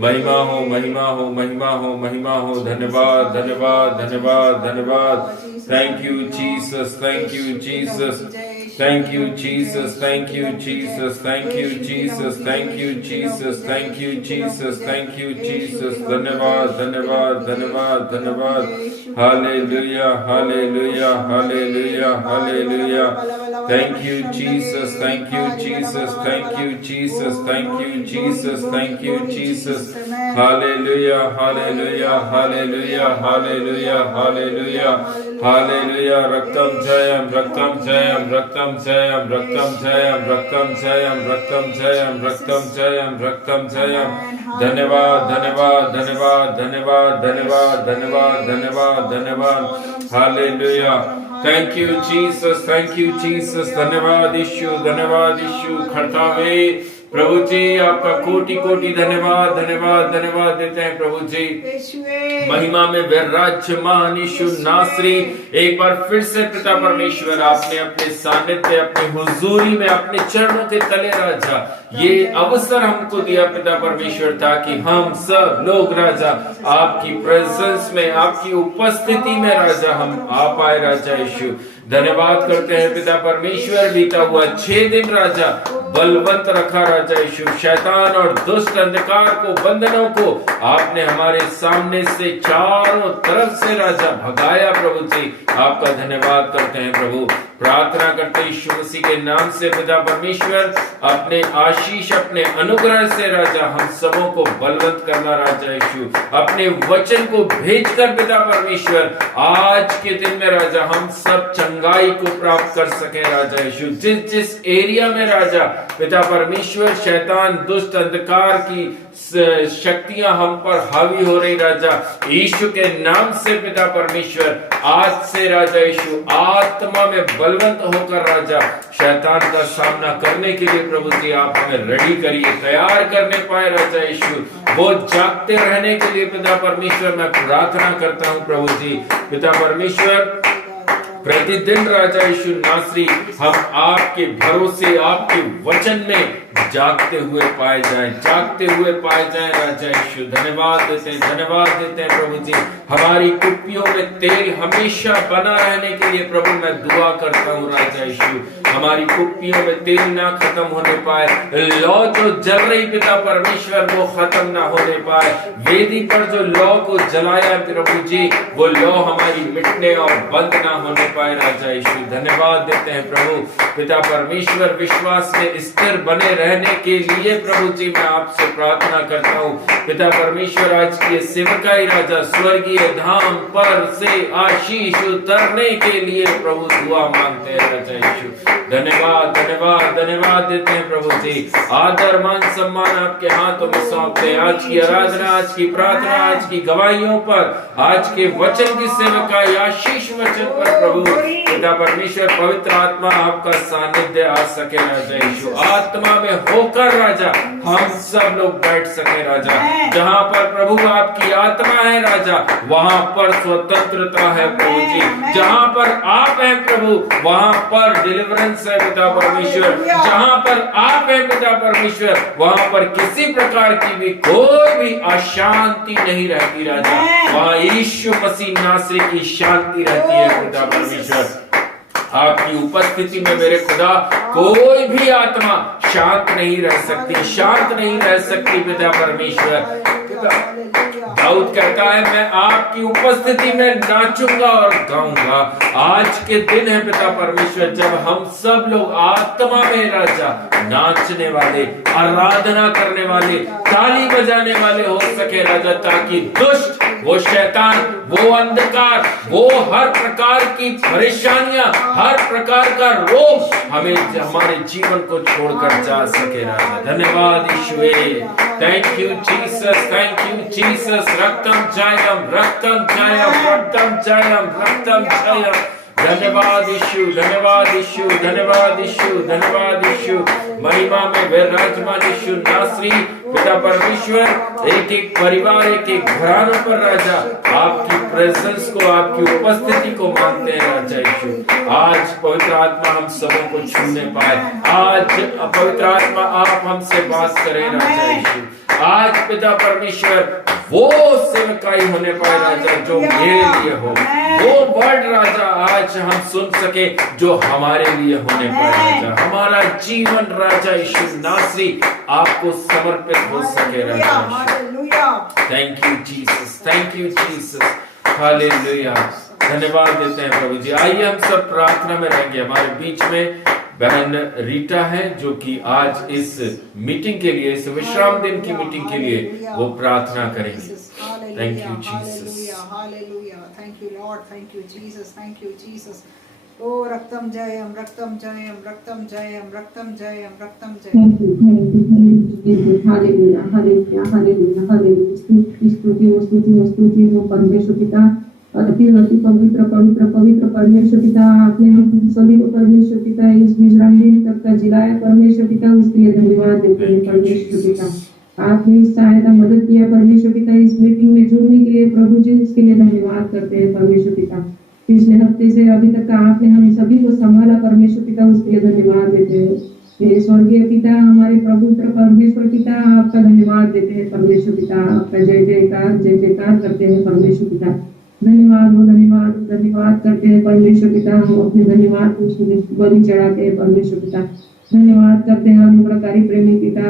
महिमा हो, महिमा हो, महिमा हो, महिमा हो। धन्यवाद, धन्यवाद, धन्यवाद, धन्यवाद। Thank you Jesus, thank you Jesus, thank you Jesus, thank you Jesus, thank you Jesus, thank you Jesus, thank you Jesus, thank you Jesus. धन्यवाद, धन्यवाद, धन्यवाद, धन्यवाद। Hallelujah, hallelujah, hallelujah, hallelujah. Thank you Jesus, thank you Jesus, thank you Jesus, thank you Jesus, thank you Jesus. Hallelujah, hallelujah, hallelujah, hallelujah, hallelujah, hallelujah. Raktam jayam, raktam jayam, raktam jayam, raktam jayam, raktam jayam, raktam jayam, raktam jayam, raktam jayam. धन्यवाद, धन्यवाद, धन्यवाद, धन्यवाद, धन्यवाद, धन्यवाद, धन्यवाद, धन्यवाद। Hallelujah. Thank you Jesus, thank you Jesus. धन्यवाद यीशु, धन्यवाद यीशु। खड़तावे प्रभु जी आपका कोटि कोटि धन्यवाद, धन्यवाद, धन्यवाद देते हैं प्रभु जी। महिमा में विराजमान यीशु नासरी, एक बार फिर से पिता परमेश्वर आपने अपने सानिध्य, अपनी हुजूरी में, अपने चरणों के तले राजा ये अवसर हमको दिया पिता परमेश्वर, ताकि हम सब लोग राजा आपकी प्रेजेंस में, आपकी उपस्थिति में राजा हम आ पाए राजा यीशु। धन्यवाद करते हैं पिता परमेश्वर। बीता हुआ 6 दिन राजा बलवंत रखा राजा यीशु। शैतान और दुष्ट अंधकार को, बंधनों को आपने हमारे सामने से चारों तरफ से राजा भगाया प्रभु जी। आपका धन्यवाद करते हैं प्रभु। प्रार्थना करते यीशु मसीह के नाम से पिता परमेश्वर, अपने आशीष, अपने अनुग्रह से राजा हम सबों को बलवंत करना राजा यीशु। अपने वचन को भेजकर पिता परमेश्वर आज के दिन में राजा हम सब चंगाई को प्राप्त कर सके राजा यीशु। जिस जिस एरिया में राजा पिता परमेश्वर शैतान, दुष्ट अंधकार की शक्तियां हम पर हावी हो रही राजा, यीशु के नाम से पिता परमेश्वर आज से राजा यीशु आत्मा में बलवंत होकर राजा शैतान का सामना करने के लिए प्रभु जी आप हमें रेडी करिए, तैयार करने पाए राजा यीशु। वो जागते रहने के लिए पिता परमेश्वर मैं प्रार्थना करता हूँ प्रभु जी। पिता परमेश्वर प्रतिदिन राजा यीशु नासरी हम आपके भरोसे, आपके वचन में जागते हुए पाए जाएं, जागते हुए पाए जाएं राजा यीशु। धन्यवाद देते हैं, धन्यवाद देते हैं प्रभु जी। हमारी कुप्पियों में तेल हमेशा बना रहने के लिए प्रभु मैं दुआ करता हूँ राजा यीशु। हमारी कुप्पियों में तेल ना खत्म होने पाए, लौ जो जल रही पिता परमेश्वर वो खत्म ना होने पाए। वेदी पर जो लौ को जलाया प्रभु जी, वो लौ हमारी मिटने और बंद ना होने पाए राजा यीशु। धन्यवाद देते हैं प्रभु। पिता परमेश्वर विश्वास में स्थिर बने रहने के लिए प्रभु जी मैं आपसे प्रार्थना करता हूँ। पिता परमेश्वर आज की सेवकाई राजा स्वर्गीय धाम पर से आशीष उतरने के लिए प्रभु दुआ मांगते हैं राजा यीशु। धन्यवाद, धन्यवाद, धन्यवाद देते हैं प्रभु जी। आदर मान सम्मान आपके हाथों में सौंपते हैं। आज की आराधना, आज की प्रार्थना, आज की गवाहियों पर, आज के वचन की सेवकाई, आशीष वचन पर प्रभु पिता परमेश्वर पवित्र आत्मा आपका सानिध्य आ सके राजा यीशु। आत्मा में होकर राजा हम सब लोग बैठ सके राजा। जहाँ पर प्रभु आपकी आत्मा है राजा वहाँ पर स्वतंत्रता है प्रभु जी। जहाँ पर आप हैं प्रभु वहाँ पर डिलीवरेंस है पिता परमेश्वर। जहाँ पर आप हैं पिता परमेश्वर वहाँ पर किसी प्रकार की भी कोई भी अशांति नहीं रहती राजा। वहाँ यीशु मसीह नासरी की शांति रहती है पिता परमेश्वर। आपकी उपस्थिति में मेरे खुदा कोई भी आत्मा शांत नहीं रह सकती, शांत नहीं रह सकती पिता परमेश्वर। दाऊद कहता है मैं आपकी उपस्थिति में नाचूंगा और गाऊंगा। आज के दिन है पिता परमेश्वर जब हम सब लोग आत्मा में राजा नाचने वाले, आराधना करने वाले, ताली बजाने वाले हो सके राजा, ताकि दुष्ट, वो शैतान, वो अंधकार, वो हर प्रकार की परेशानियां, हर प्रकार का रोग हमें हमारे जीवन को छोड़कर जा सके राजा। धन्यवाद यीशुए। Thank you Jesus, thank you Jesus. रक्तम जयम, रक्तम जयम, रक्तम जयम, रक्तम जयम। धन्यवाद यीशु, धन्यवाद यीशु, धन्यवाद यीशु, धन्यवाद यीशु। महिमा में विराजमान यीशु नासरी पिता परमेश्वर, एक एक परिवार, एक एक घरानों पर राजा आपकी प्रेजेंस को, आपकी उपस्थिति को मांगते हैं राजा यीशु। आज पवित्र आत्मा हम सबों को छूने पाए, आज पवित्र आत्मा आप हमसे बात करें राजा यीशु। आज पिता परमेश्वर वो सेवकाई होने पाए राजा जो मेरे लिए हो, वो वर्ड राजा आज हम सुन सके जो हमारे लिए होने पाए राजा। हमारा जीवन राजा यीशु नासरी आपको समर्पित हो सके राजा। Thank you Jesus, thank you Jesus, hallelujah. धन्यवाद देते हैं प्रभु जी। आइए हम सब प्रार्थना में रहेंगे। हमारे बीच में बहन रीटा है जो कि आज इस मीटिंग के लिए, इस विश्राम दिन की मीटिंग के लिए वो प्रार्थना करेंगे। Thank you Jesus, hallelujah, thank you lord, thank you Jesus, thank you Jesus. ओ रक्तम जयम, रक्तम जयम, रक्तम जयम, रक्तम जयम, रक्तम जयम। Hallelujah, hallelujah, hallelujah, hallelujah. स्तुति हो परमेश्वर पिता, अति अति पवित्र पवित्र पवित्र परमेश्वर पिता। आपने हम सभी को परमेश्वर पिता इस विश्राम दिन तक का जिलाया परमेश्वर पिता, उसके लिए धन्यवाद देते हैं परमेश्वर पिता। आपने सहायता मदद किया परमेश्वर पिता इस मीटिंग में जुड़ने के लिए प्रभु जी, उसके लिए धन्यवाद करते हैं परमेश्वर पिता। पिछले हफ्ते से अभी तक का आपने हम सभी को संभाला परमेश्वर पिता, उसके लिए धन्यवाद देते हैं। हे स्वर्गीय पिता, हमारे पवित्र परमेश्वर पिता, आपका धन्यवाद देते हैं परमेश्वर पिता। आपका जय जयकार करते हैं परमेश्वर पिता। धन्यवाद हो, धन्यवाद धन्यवाद करते हैं परमेश्वर पिता। हम अपने धन्यवाद को बलि चढ़ाते हैं परमेश्वर पिता। धन्यवाद करते हैं अनुग्रहकारी प्रेमी पिता,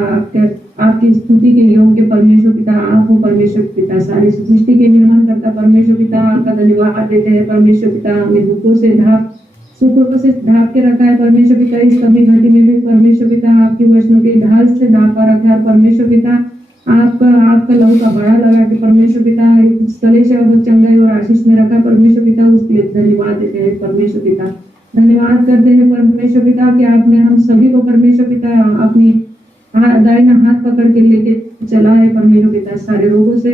आपकी स्तुति के योग्य परमेश्वर पिता आप हो परमेश्वर पिता। सारी सृष्टि के निर्माण करता परमेश्वर पिता, आपका धन्यवाद देते हैं परमेश्वर पिता। हमें दुखों से सुखों से ढाप के रखा है परमेश्वर पिता। इस कमी घटी में भी परमेश्वर पिता आपके वचनों के ढाल से ढापा रखा है परमेश्वर पिता। आपका लहू का बड़ा लगा कि परमेश्वर पिता गले से अब चंगाई और आशीष में रखा परमेश्वर पिता, उसके लिए धन्यवाद देते हैं परमेश्वर पिता। धन्यवाद करते हैं परमेश्वर पिता कि आपने हम सभी को परमेश्वर पिता अपनी दाहिना हाथ पकड़ के लेके चला है परमेश्वर पिता। सारे रोगों से,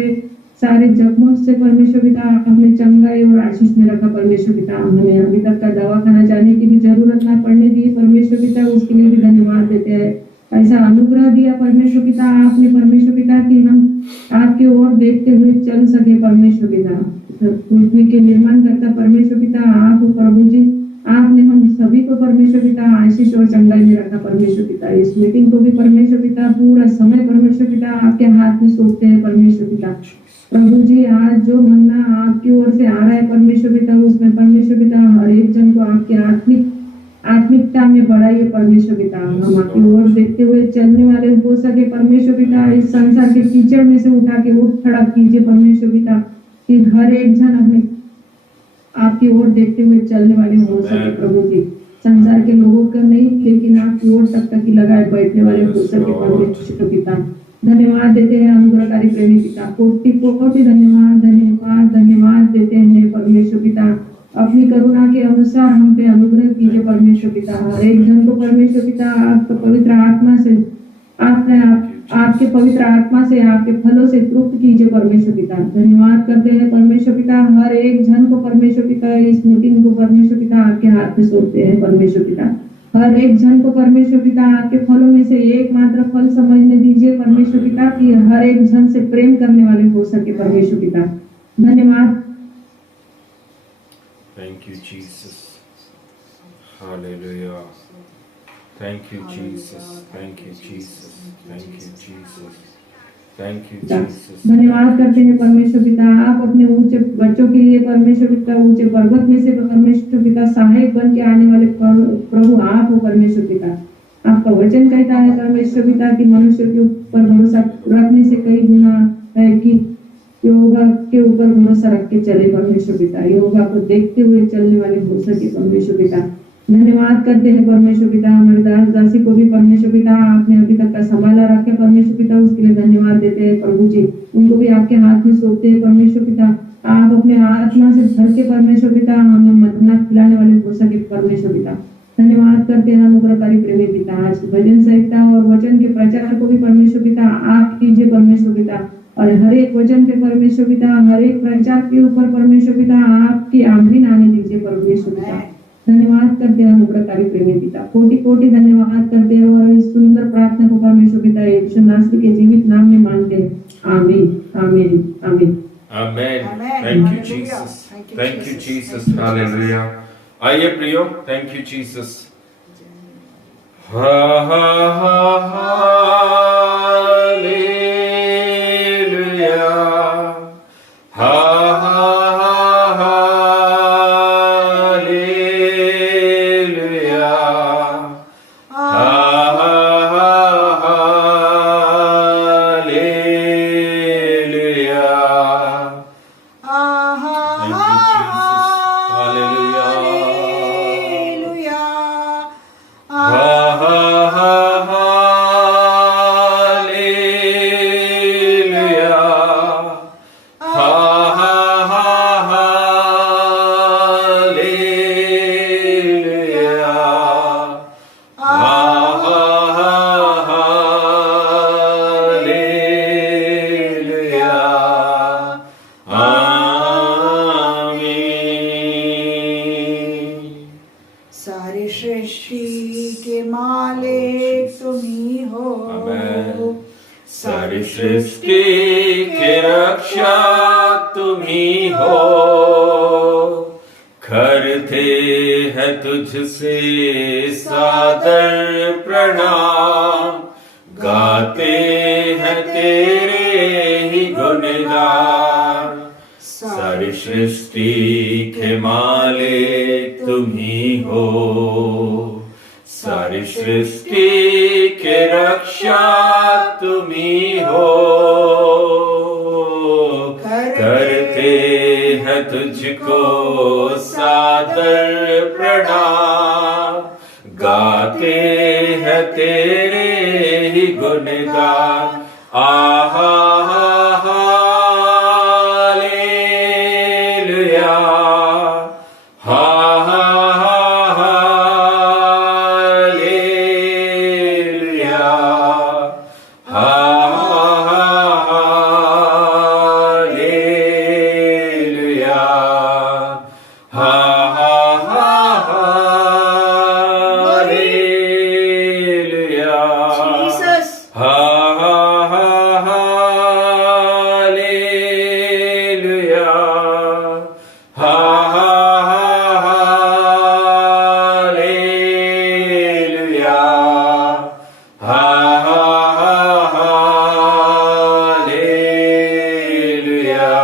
सारे जख्मों से परमेश्वर पिता आपने चंगाई और आशीष में रखा परमेश्वर पिता। हमें अभी तक का दवाखाना जाने की भी जरूरत ना पड़ने दी परमेश्वर पिता, उसके लिए भी धन्यवाद देते हैं। ऐसा अनुग्रह दिया परमेश्वर पिता आपने परमेश्वर पिता कि हम आपकी ओर देखते हुए चल सके परमेश्वर पिता। पृथ्वी के निर्माण करता परमेश्वर पिता आप प्रभु जी, आपने हम सभी को परमेश्वर पिता आशीष और चंगाई में रखा परमेश्वर पिता। इस मीटिंग को भी परमेश्वर पिता पूरा समय परमेश्वर पिता आपके हाथ में सौंपते हैं परमेश्वर पिता। प्रभु जी, आज जो मन्ना आपकी ओर से आ रहा है परमेश्वर पिता, उसमें परमेश्वर पिता हर एक जन को आपके आत्मिकता में बढ़ाइए परमेश्वर पिता। हम आपकी ओर देखते हुए चलने वाले हो सके परमेश्वर पिता। इस संसार के कीचड़ में से उठा के उठ खड़ा कीजिए परमेश्वर पिता, कि हर एक जन अपने आपकी ओर देखते हुए चलने वाले हो सके प्रभु जी। संसार के लोगों का नहीं, लेकिन आपकी ओर तक की लगाए बैठने वाले हो सके परमेश्वर पिता। धन्यवाद देते हैं अनुग्रहकारी प्रेमी पिता। कोटि कोटि धन्यवाद धन्यवाद धन्यवाद देते हैं परमेश्वर पिता। अपनी करुणा के अनुसार हम पे अनुग्रह कीजिए परमेश्वर पिता। हर एक जन को परमेश्वर पिता आपके पवित्र आत्मा से आपके पवित्र आत्मा से आपके फलों से तृप्त कीजिए परमेश्वर पिता। धन्यवाद करते हैं परमेश्वर पिता। हर एक जन को परमेश्वर पिता इस मीटिंग को परमेश्वर पिता आपके हाथ में सौंपते हैं परमेश्वर पिता। हर एक जन को परमेश्वर पिता आपके फलों में से एकमात्र फल समझने दीजिए परमेश्वर पिता, कि हर एक जन से प्रेम करने वाले हो सके परमेश्वर पिता। धन्यवाद। Thank you, Jesus. Hallelujah. Thank you, Jesus. Thank you, Jesus. Thank you, Jesus. Thank you, Jesus. धन्यवाद करते हैं परमेश्वर पिता। आप अपने ऊंचे बच्चों के लिए परमेश्वर पिता ऊंचे पर्वत में से परमेश्वर पिता सहायक बन के आने वाले प्रभु आप हो परमेश्वर पिता। आपका वचन कहता है परमेश्वर पिता कि मनुष्य के ऊपर भरोसा रखने से कई गुना है कि योगा के ऊपर भरोसा रख के चले परमेश्वर पिता। योगा को देखते हुए चलने वाले हो सके परमेश्वर पिता। धन्यवाद करते हैं परमेश्वर पिता। हमारे दास दासी को भी परमेश्वर पिता आपने अभी तक का संभाला रखे परमेश्वर पिता, उसके लिए धन्यवाद देते हैं प्रभु जी। उनको भी आपके हाथ में सौंपते हैं परमेश्वर पिता। आप अपने आत्मा से भर के परमेश्वर पिता हमें मन्ना खिलाने वाले हो सके परमेश्वर पिता। धन्यवाद करते हैं अनुग्रहकारी प्रेमी पिता। आज भजन संहिता और वचन के प्रचार को भी परमेश्वर पिता आप कीजिए परमेश्वर पिता। और हर एक वचन पे परमेश्वर पिता, हर एक प्रचार के ऊपर परमेश्वर पिता आपकी आमीन आने दीजिए परमेश्वर पिता। धन्यवाद करते हैं अनुग्रहकारी प्रेमी पिता, कोटि कोटि धन्यवाद करते हैं और इस सुंदर प्रार्थना को परमेश्वर पिता यीशु नासरी के जीवित नाम में मांगते हैं। आमीन आमीन आमीन। Amen. Amen. Thank you, Hallelujah. Jesus. Thank you, Thank you, Jesus. Jesus. Thank you, Hallelujah. आइए प्रियो, thank you, Jesus. Ha ha ha hallelujah. Ha ha ha hallelujah. Ha ha ha hallelujah. Thank you, Jesus. Hallelujah. Ha ha ha hallelujah. Ha ha ha hallelujah. Ha ha ha hallelujah. Amen. सारी सृष्टि के मालिक तुम ही हो। Amen. सारी सृष्टि के रक्षा तुम ही हो, करते हैं तुझसे सादर प्रणाम, गाते हैं तेरे ही गुणगान। सारी सृष्टि के मालिक तुम ही हो, सारी सृष्टि के रक्षा तुम ही हो, करते हैं तुझको सादर प्रणाम, गाते हैं तेरे ही गुणगान। आहा हालेलुया, हा हा हालेलुया, हा हा हालेलुया, हा हा हालेलुया, Jesus. हा हा हालेलुया, हा हा हालेलुया, हा हा हालेलुया।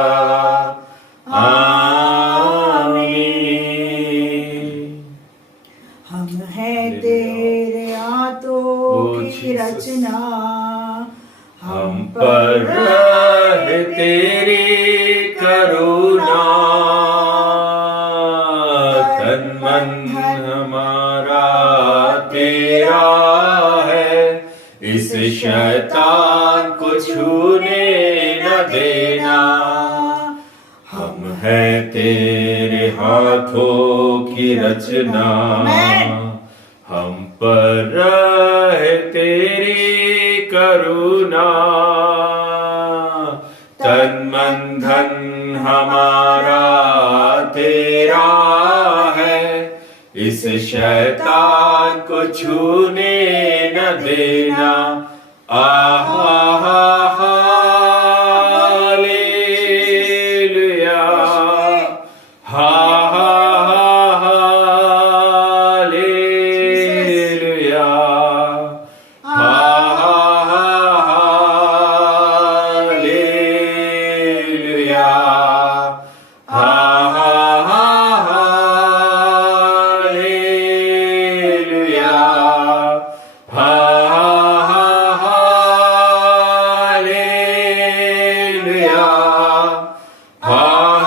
आमीन। हम हैं तेरे हाथों की Jesus. रचना, हम पर रहे तेरी करुणा, तन मन हमारा तेरा है, इस शैतान को छूने न देना। हम हैं तेरे हाथों की रचना, हम पर रहे तेरी करुणा, तन मन धन हमारा तेरा है, इस शैतान को छूने न देना। आहा हालेलुया, हा हा हालेलुया, हा हा हालेलुया, हा हा हालेलुया, हा हा हालेलुया, हा हा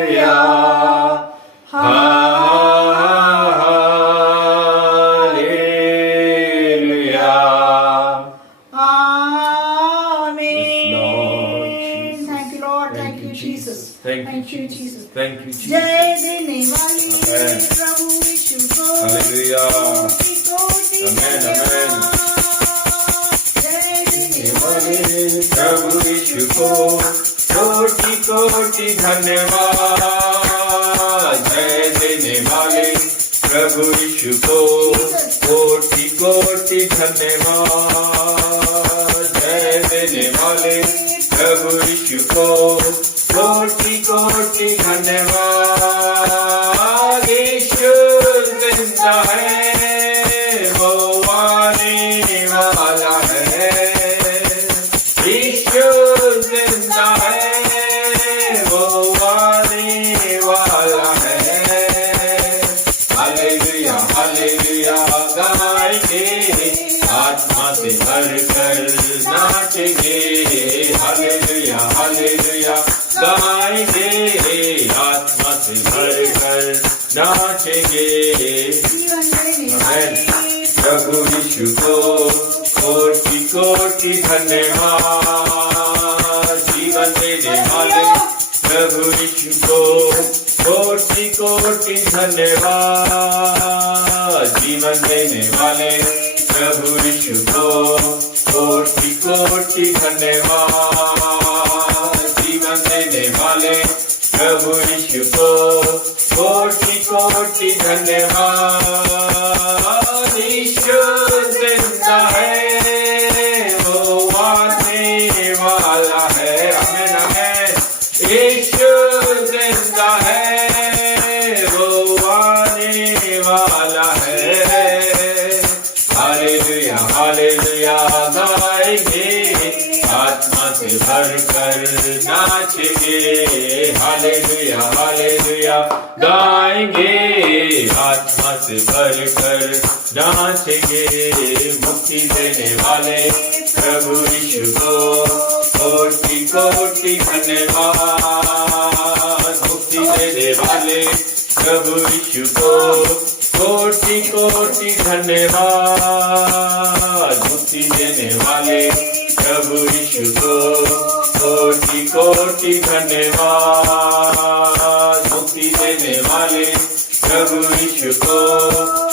हालेलुया, हा hallelujah. Amen. Yes, Lord Jesus. Thank you, Lord. Thank you, Jesus. Thank you, Thank you, Jesus. Jesus. Thank you, Jesus. जय देने वाली Amen. प्रभु यीशु को Hallelujah. कोटि कोटि Amen, धन्यवाद। amen. जय देने प्रभु यीशु को कोटि कोटि कोटि धन्यवाद। जय देने वाले प्रभु यीशु को कोटि कोटि धन्यवाद। जय देने वाले प्रभु यीशु को कोटि कोटि धन्यवाद। यीशु जिंदा है, वो आने वाला है। यीशु जिंदा है, वो आने वाला है। हालेलुया हालेलुया गाएंगे, आत्मा से भरकर नाचेंगे। हालेलुया हालेलुया गाएंगे, आत्मा से भरकर नाचेंगे। आमेन। प्रभु यीशु को कोटि कोटि धन्यवाद। जीवन देने वाले प्रभु यीशु को कोटि कोटि धन्यवाद। जीवन देने वाले प्रभु यीशु को कोटि कोटि धन्यवाद। जीवन देने वाले प्रभु यीशु को कोटि कोटि धन्यवाद। यीशु जिंदा है, वो आने वाला है। आमेन आमेन। यीशु जिंदा है, वो आने वाला है। हालेलुया हालेलुया गाएंगे, आत्मा से भरकर नाचेंगे। हालेलुया हालेलुया गाएंगे, आत्मा से भरकर नाचेंगे। मुक्ति देने वाले प्रभु यीशु को कोटि कोटि धन्यवाद। मुक्ति देने वाले प्रभु यीशु को कोटि कोटि धन्यवाद। मुक्ति देने वाले प्रभु यीशु को कोटि कोटि धन्यवाद। मुक्ति देने वाले प्रभु यीशु को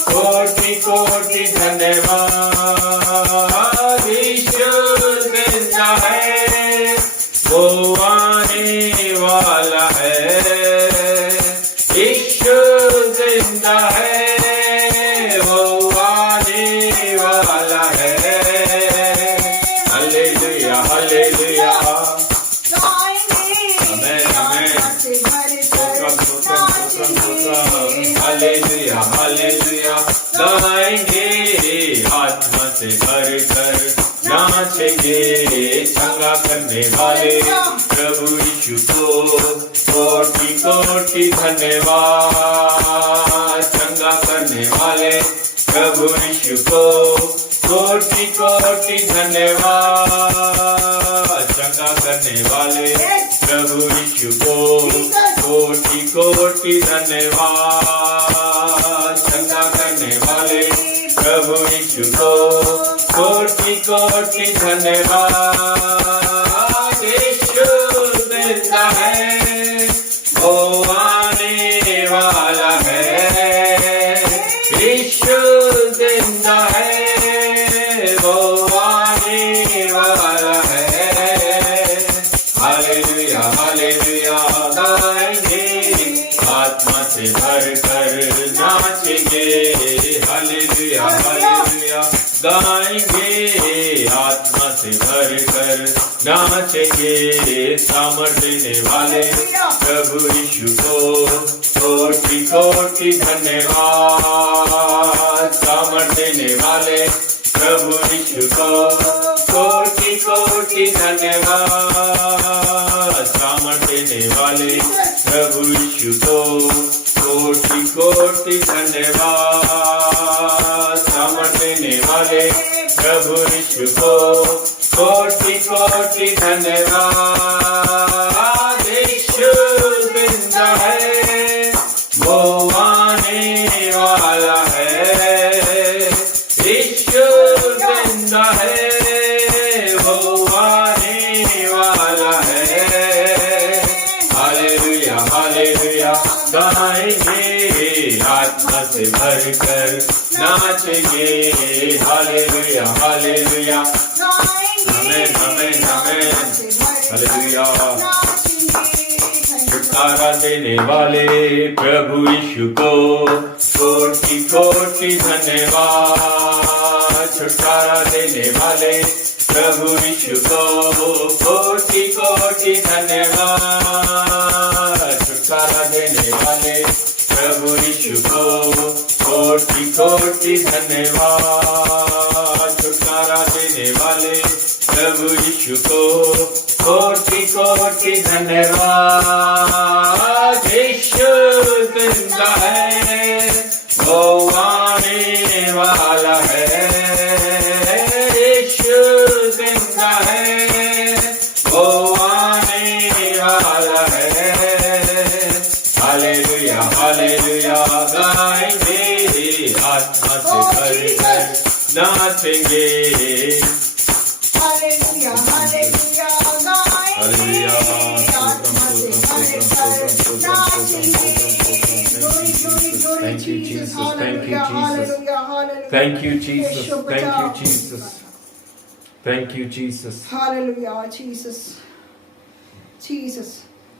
कोटि कोटि धन्यवाद। यीशु जिंदा है, वो आने वाला है। यीशु जिंदा है, वो आने वाला है। Hallelujah hallelujah amen amen. Hallelujah hallelujah गाएंगे, आत्मा से भरकर नाचेंगे। चंगा करने वाले प्रभु यीशु को कोटि कोटि धन्यवाद। चंगा करने वाले प्रभु यीशु को कोटि कोटि धन्यवाद। चंगा करने वाले प्रभु यीशु को कोटि कोटि धन्यवाद। चंगा करने वाले प्रभु यीशु को कोटि कोटि धन्यवाद। यीशु जिंदा है, वो आने वाला है। यीशु जिंदा है, वो आने वाला है। हालेलुया हालेलुया गाएंगे, आत्मा से भरकर नाचेंगे। हालेलुया हालेलुया गाएंगे, आत्मा से भरकर नाचेंगे। सामर्थ देने वाले प्रभु यीशु को कोटि कोटि धन्यवाद। सामर्थ देने वाले प्रभु यीशु को कोटि कोटि धन्यवाद। सामर्थ देने वाले प्रभु यीशु को कोटि कोटि धन्यवाद। सामर्थ देने वाले प्रभु यीशु को कोटि कोटि धन्यवाद। यीशु जिंदा है, वो आने वाला है। यीशु जिंदा है, वो आने वाला है। हालेलुया हालेलुया गाएंगे, आत्मा से भरकर नाचेंगे। Hallelujah hallelujah amen amen amen. Hallelujah छुटकारा देने वाले प्रभु यीशु को कोटि कोटि धन्यवाद। छुटकारा देने वाले प्रभु यीशु को कोटि कोटि धन्यवाद। छुटकारा देने वाले प्रभु यीशु को कोटि कोटि धन्यवाद। छुटकारा देने वाले प्रभु यीशु को कोटि कोटि धन्यवाद। यीशु जिंदा है, वो आने वाला है। यीशु जिंदा है, वो आने वाला है। हालेलुया हालेलुया गाएंगे, आत्मा से भरकर नाचेंगे। हालेलुया हालेलुया गाएंगे, आत्मा से भरकर नाचेंगे। Glory, glory, glory, Thank you, Jesus. Jesus. Thank you, Hallelujah, Jesus. hallelujah, hallelujah. Thank you, Jesus. Yeshu Thank you, बचाओ। Jesus. Thank you, Jesus. Hallelujah, Jesus. Jesus.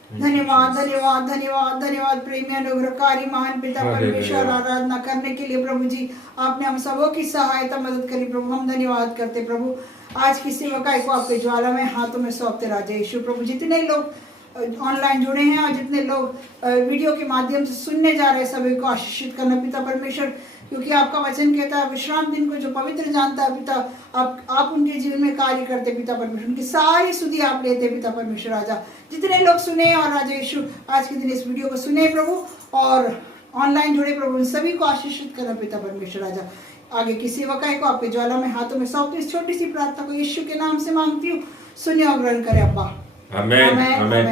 धन्यवाद धन्यवाद धन्यवाद धन्यवाद प्रेमी अनुग्रहकारी महान पिता परमेश्वर, आराधना करने के लिए प्रभु जी आपने हम सबों की सहायता मदद करी प्रभु। हम धन्यवाद करते प्रभु। आज की सेवकाई को आपके ज्वाला में हाथों में सौंपते राजा यीशु प्रभु। जितने लोग ऑनलाइन जुड़े हैं और जितने लोग वीडियो के माध्यम से सुनने जा रहे हैं, सभी को आशीषित करना पिता परमेश्वर, क्योंकि आपका वचन कहता है विश्राम दिन को जो पवित्र जानता है पिता, आप उनके जीवन में कार्य करते पिता परमेश्वर। उनकी सारी सुधि आप लेते पिता परमेश्वर। राजा जितने लोग सुने और राजा यीशु आज के दिन इस वीडियो को सुने प्रभु और ऑनलाइन जुड़े प्रभु, सभी को आशीषित करना पिता परमेश्वर। राजा आगे की सेवकाई को आपके ज्वाला में हाथों में सौंपती इस छोटी सी प्रार्थना को यीशु के नाम से मांगती हूँ, सुनिए और ग्रहण करें अब्बा। Amen amen.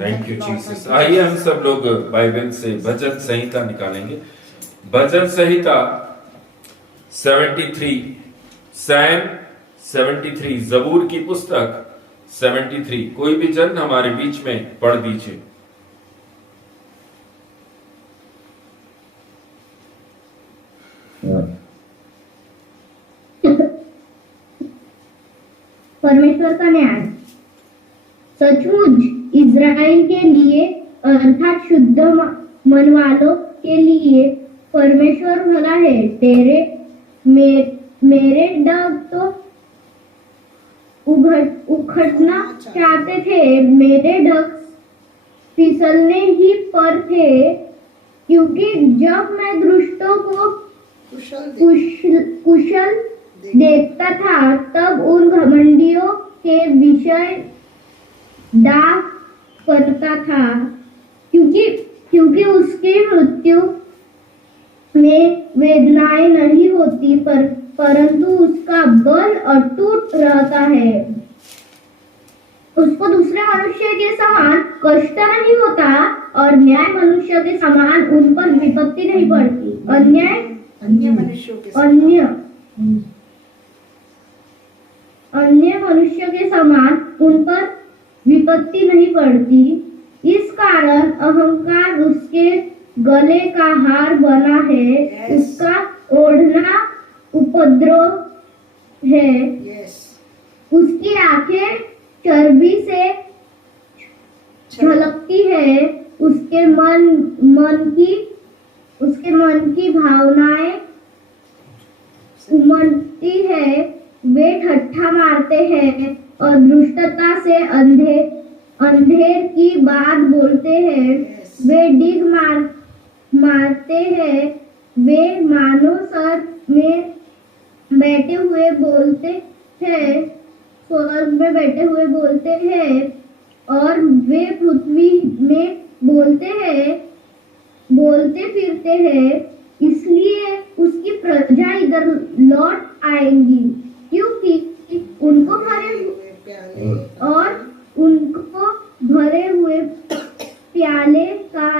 Thank you Jesus. आइए हम सब लोग बाइबल से भजन संहिता निकालेंगे। भजन संहिता 73, सैम 73, जबूर की पुस्तक 73। कोई भी जन हमारे बीच में पढ़ दीजिए। परमेश्वर का न्याय। सचमुच इज़राइल के लिए अर्थात शुद्ध मन वालों के लिए परमेश्वर भला है। मेरे डग तो उखड़ना चाहते थे, मेरे डग फिसलने ही पर थे, क्योंकि जब मैं दुष्टों को कुशल देखता था तब उन घमंडियों के विषय दाग करता था, क्योंकि उसकी मृत्यु में वेदनाएं नहीं होती, परंतु उसका बल अटूट रहता है। उसको दूसरे मनुष्य के समान कष्ट नहीं होता और न्याय मनुष्य के समान उन पर विपत्ति नहीं पड़ती। अन्य मनुष्य के समान उन पर विपत्ति नहीं पड़ती। इस कारण अहंकार उसके गले का हार बना है, उसका ओढ़ना उपद्रव है। उसकी आंखें चर्बी से झलकती है, उसके मन की भावनाएं उमड़ती है। वे ठट्ठा मारते हैं और दुष्टता से अंधेर की बात बोलते हैं। वे डिग मारते हैं, वे मानो सर में बैठे हुए बोलते हैं, स्वर्ग में बैठे हुए बोलते हैं, और वे पृथ्वी में बोलते फिरते हैं। इसलिए उसकी प्रजा इधर लौट आएंगी, क्योंकि उनको भरे हुए प्याले का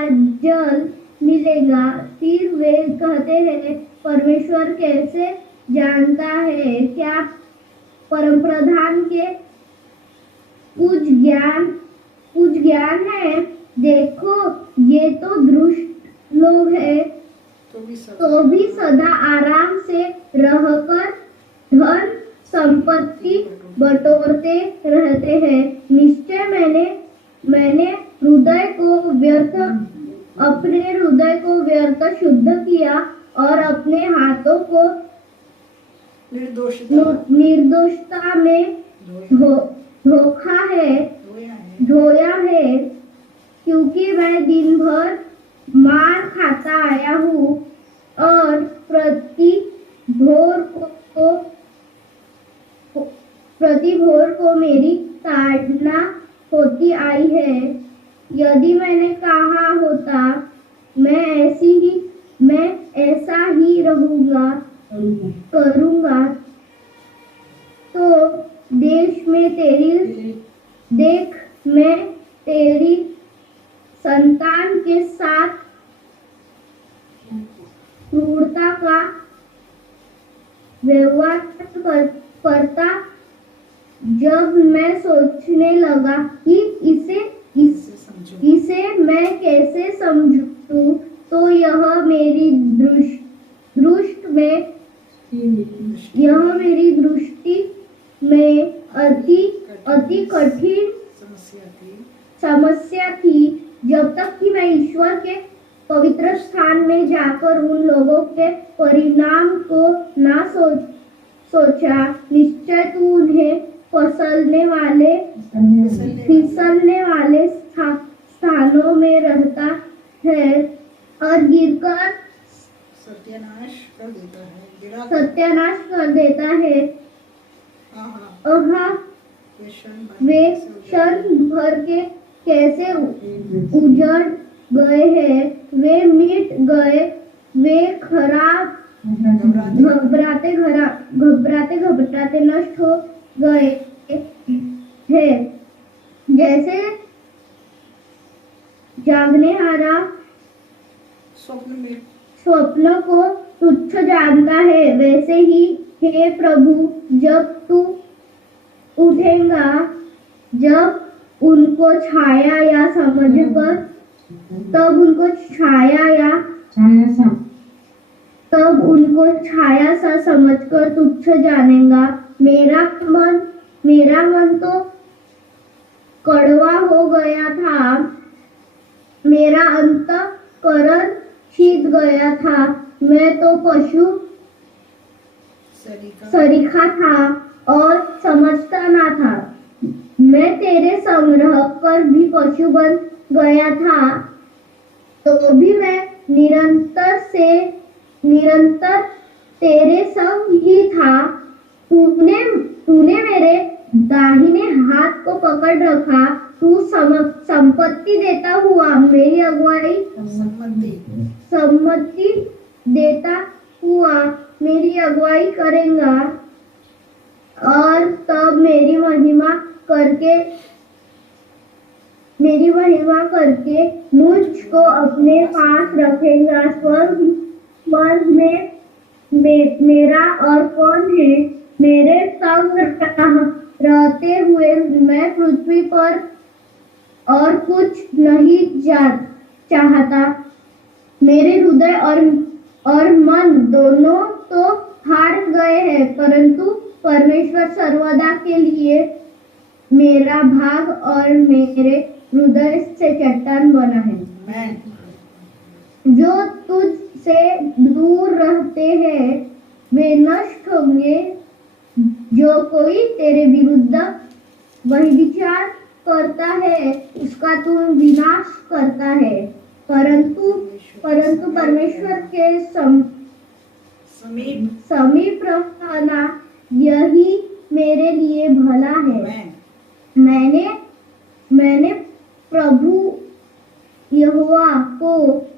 जल मिलेगा। फिर वे कहते हैं, परमेश्वर कैसे जानता है? क्या परमप्रधान के कुछ ज्ञान है? देखो, ये तो दुष्ट लोग हैं, तो भी सदा आराम से रहकर धन संपत्ति बटोरते रहते हैं। निश्चय मैंने हृदय को व्यर्थ निर्दोषता में धोखा है धोया है, क्योंकि मैं दिन भर मार खाता आया हूँ और प्रति भोर को मेरी ताड़ना होती आई है। यदि मैंने कहा होता मैं ऐसा ही करूँगा, तो मैं तेरी संतान के साथ क्रूरता का व्यवहार करता। जब मैं सोचने लगा कि इसे मैं कैसे समझूं, तो यह मेरी दृष्टि में अति कठिन समस्या थी। जब तक कि मैं ईश्वर के पवित्र स्थान में जाकर उन लोगों के परिणाम को ना सोचा, निश्चय तू उन्हें फिसलने वाले स्थानों में रहता है और गिरकर सत्यानाश कर देता है। वे क्षण भर के कैसे उजड़ गए हैं, वे मिट गए, वे घबराते नष्ट हो गए हैं। जैसे जागनेहारा स्वप्न को तुच्छ जानता है, वैसे ही हे प्रभु, जब तू उठेगा, जब उनको छाया या समझकर, तब उनको छाया सा समझकर तुच्छ जानेगा। मेरा मन तो कड़वा हो गया था, मेरा अंतःकरण शीत गया था। मैं तो पशु सरीखा था और समझता ना था। मैं तेरे संग्रह कर भी पशु बन गया था, तो भी मैं निरंतर तेरे संग ही था। तूने मेरे दाहिने हाथ को पकड़ रखा। तू संपत्ति देता हुआ मेरी अगुवाई सम्मति देता हुआ मेरी अगुवाई करेगा, और तब मेरी महिमा करके मुझको अपने पास रखेगा। स्वर्ग में मेरा और कौन है? मेरे संग रहते हुए मैं पृथ्वी पर और कुछ नहीं चाहता। मेरे हृदय और मन दोनों तो हार गए हैं, परंतु परमेश्वर सर्वदा के लिए मेरा भाग और मेरे हृदय से चट्टान बना है। जो तुझ से दूर रहते हैं वे नष्ट होंगे। जो कोई तेरे विरुद्ध व्यभिचार करता है उसका तू विनाश करता है, परंतु परमेश्वर के समीप रहना यही मेरे लिए भला है। मैंने प्रभु यहोवा को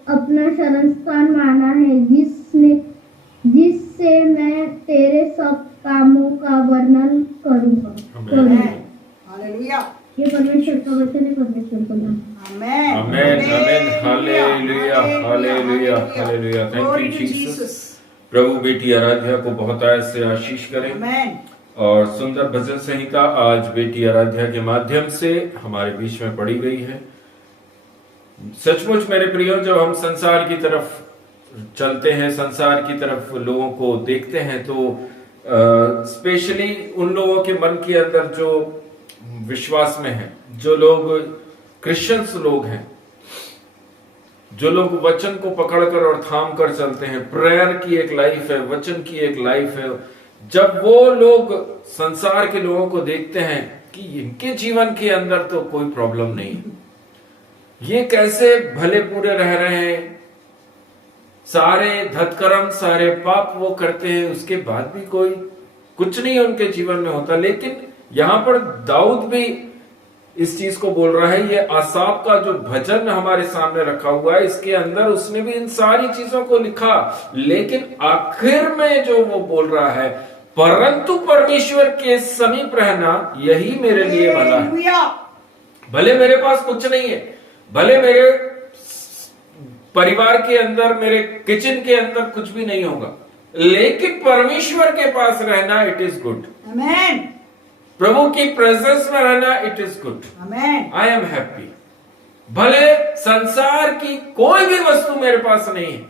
अपना शरणस्थान माना है, जिससे मैं तेरे सब कामों का वर्णन करूंगा। हालेलुया। ये परमेश्वर का वचन है, परमेश्वर का नाम। Amen amen amen. Hallelujah hallelujah hallelujah. Thank you Jesus. प्रभु बेटी आराध्या को बहुत से आशीष करें। आमेन। और सुंदर भजन संहिता आज बेटी आराध्या के माध्यम से हमारे बीच में पढ़ी गई है। सचमुच मेरे प्रियो, जब हम संसार की तरफ चलते हैं, संसार की तरफ लोगों को देखते हैं, तो स्पेशली उन लोगों के मन के अंदर जो विश्वास में है, जो लोग क्रिश्चियंस लोग हैं, जो लोग वचन को पकड़कर और थाम कर चलते हैं, प्रेयर की एक लाइफ है, वचन की एक लाइफ है, जब वो लोग संसार के लोगों को देखते हैं कि इनके जीवन के अंदर तो कोई प्रॉब्लम नहीं है, ये कैसे भले पूरे रह रहे हैं, सारे धतकर्म सारे पाप वो करते हैं, उसके बाद भी कोई कुछ नहीं उनके जीवन में होता। लेकिन यहां पर दाऊद भी इस चीज को बोल रहा है, ये आसाफ का जो भजन हमारे सामने रखा हुआ है, इसके अंदर उसने भी इन सारी चीजों को लिखा, लेकिन आखिर में जो वो बोल रहा है, परंतु परमेश्वर के समीप रहना यही मेरे लिए भला है। हालेलुया। भले मेरे पास कुछ नहीं है, भले मेरे परिवार के अंदर, मेरे किचन के अंदर कुछ भी नहीं होगा, लेकिन परमेश्वर के पास रहना इट इज गुड। आमेन। प्रभु की प्रेजेंस में रहना it is good. Amen. I am happy. भले संसार की कोई भी वस्तु मेरे पास नहीं है,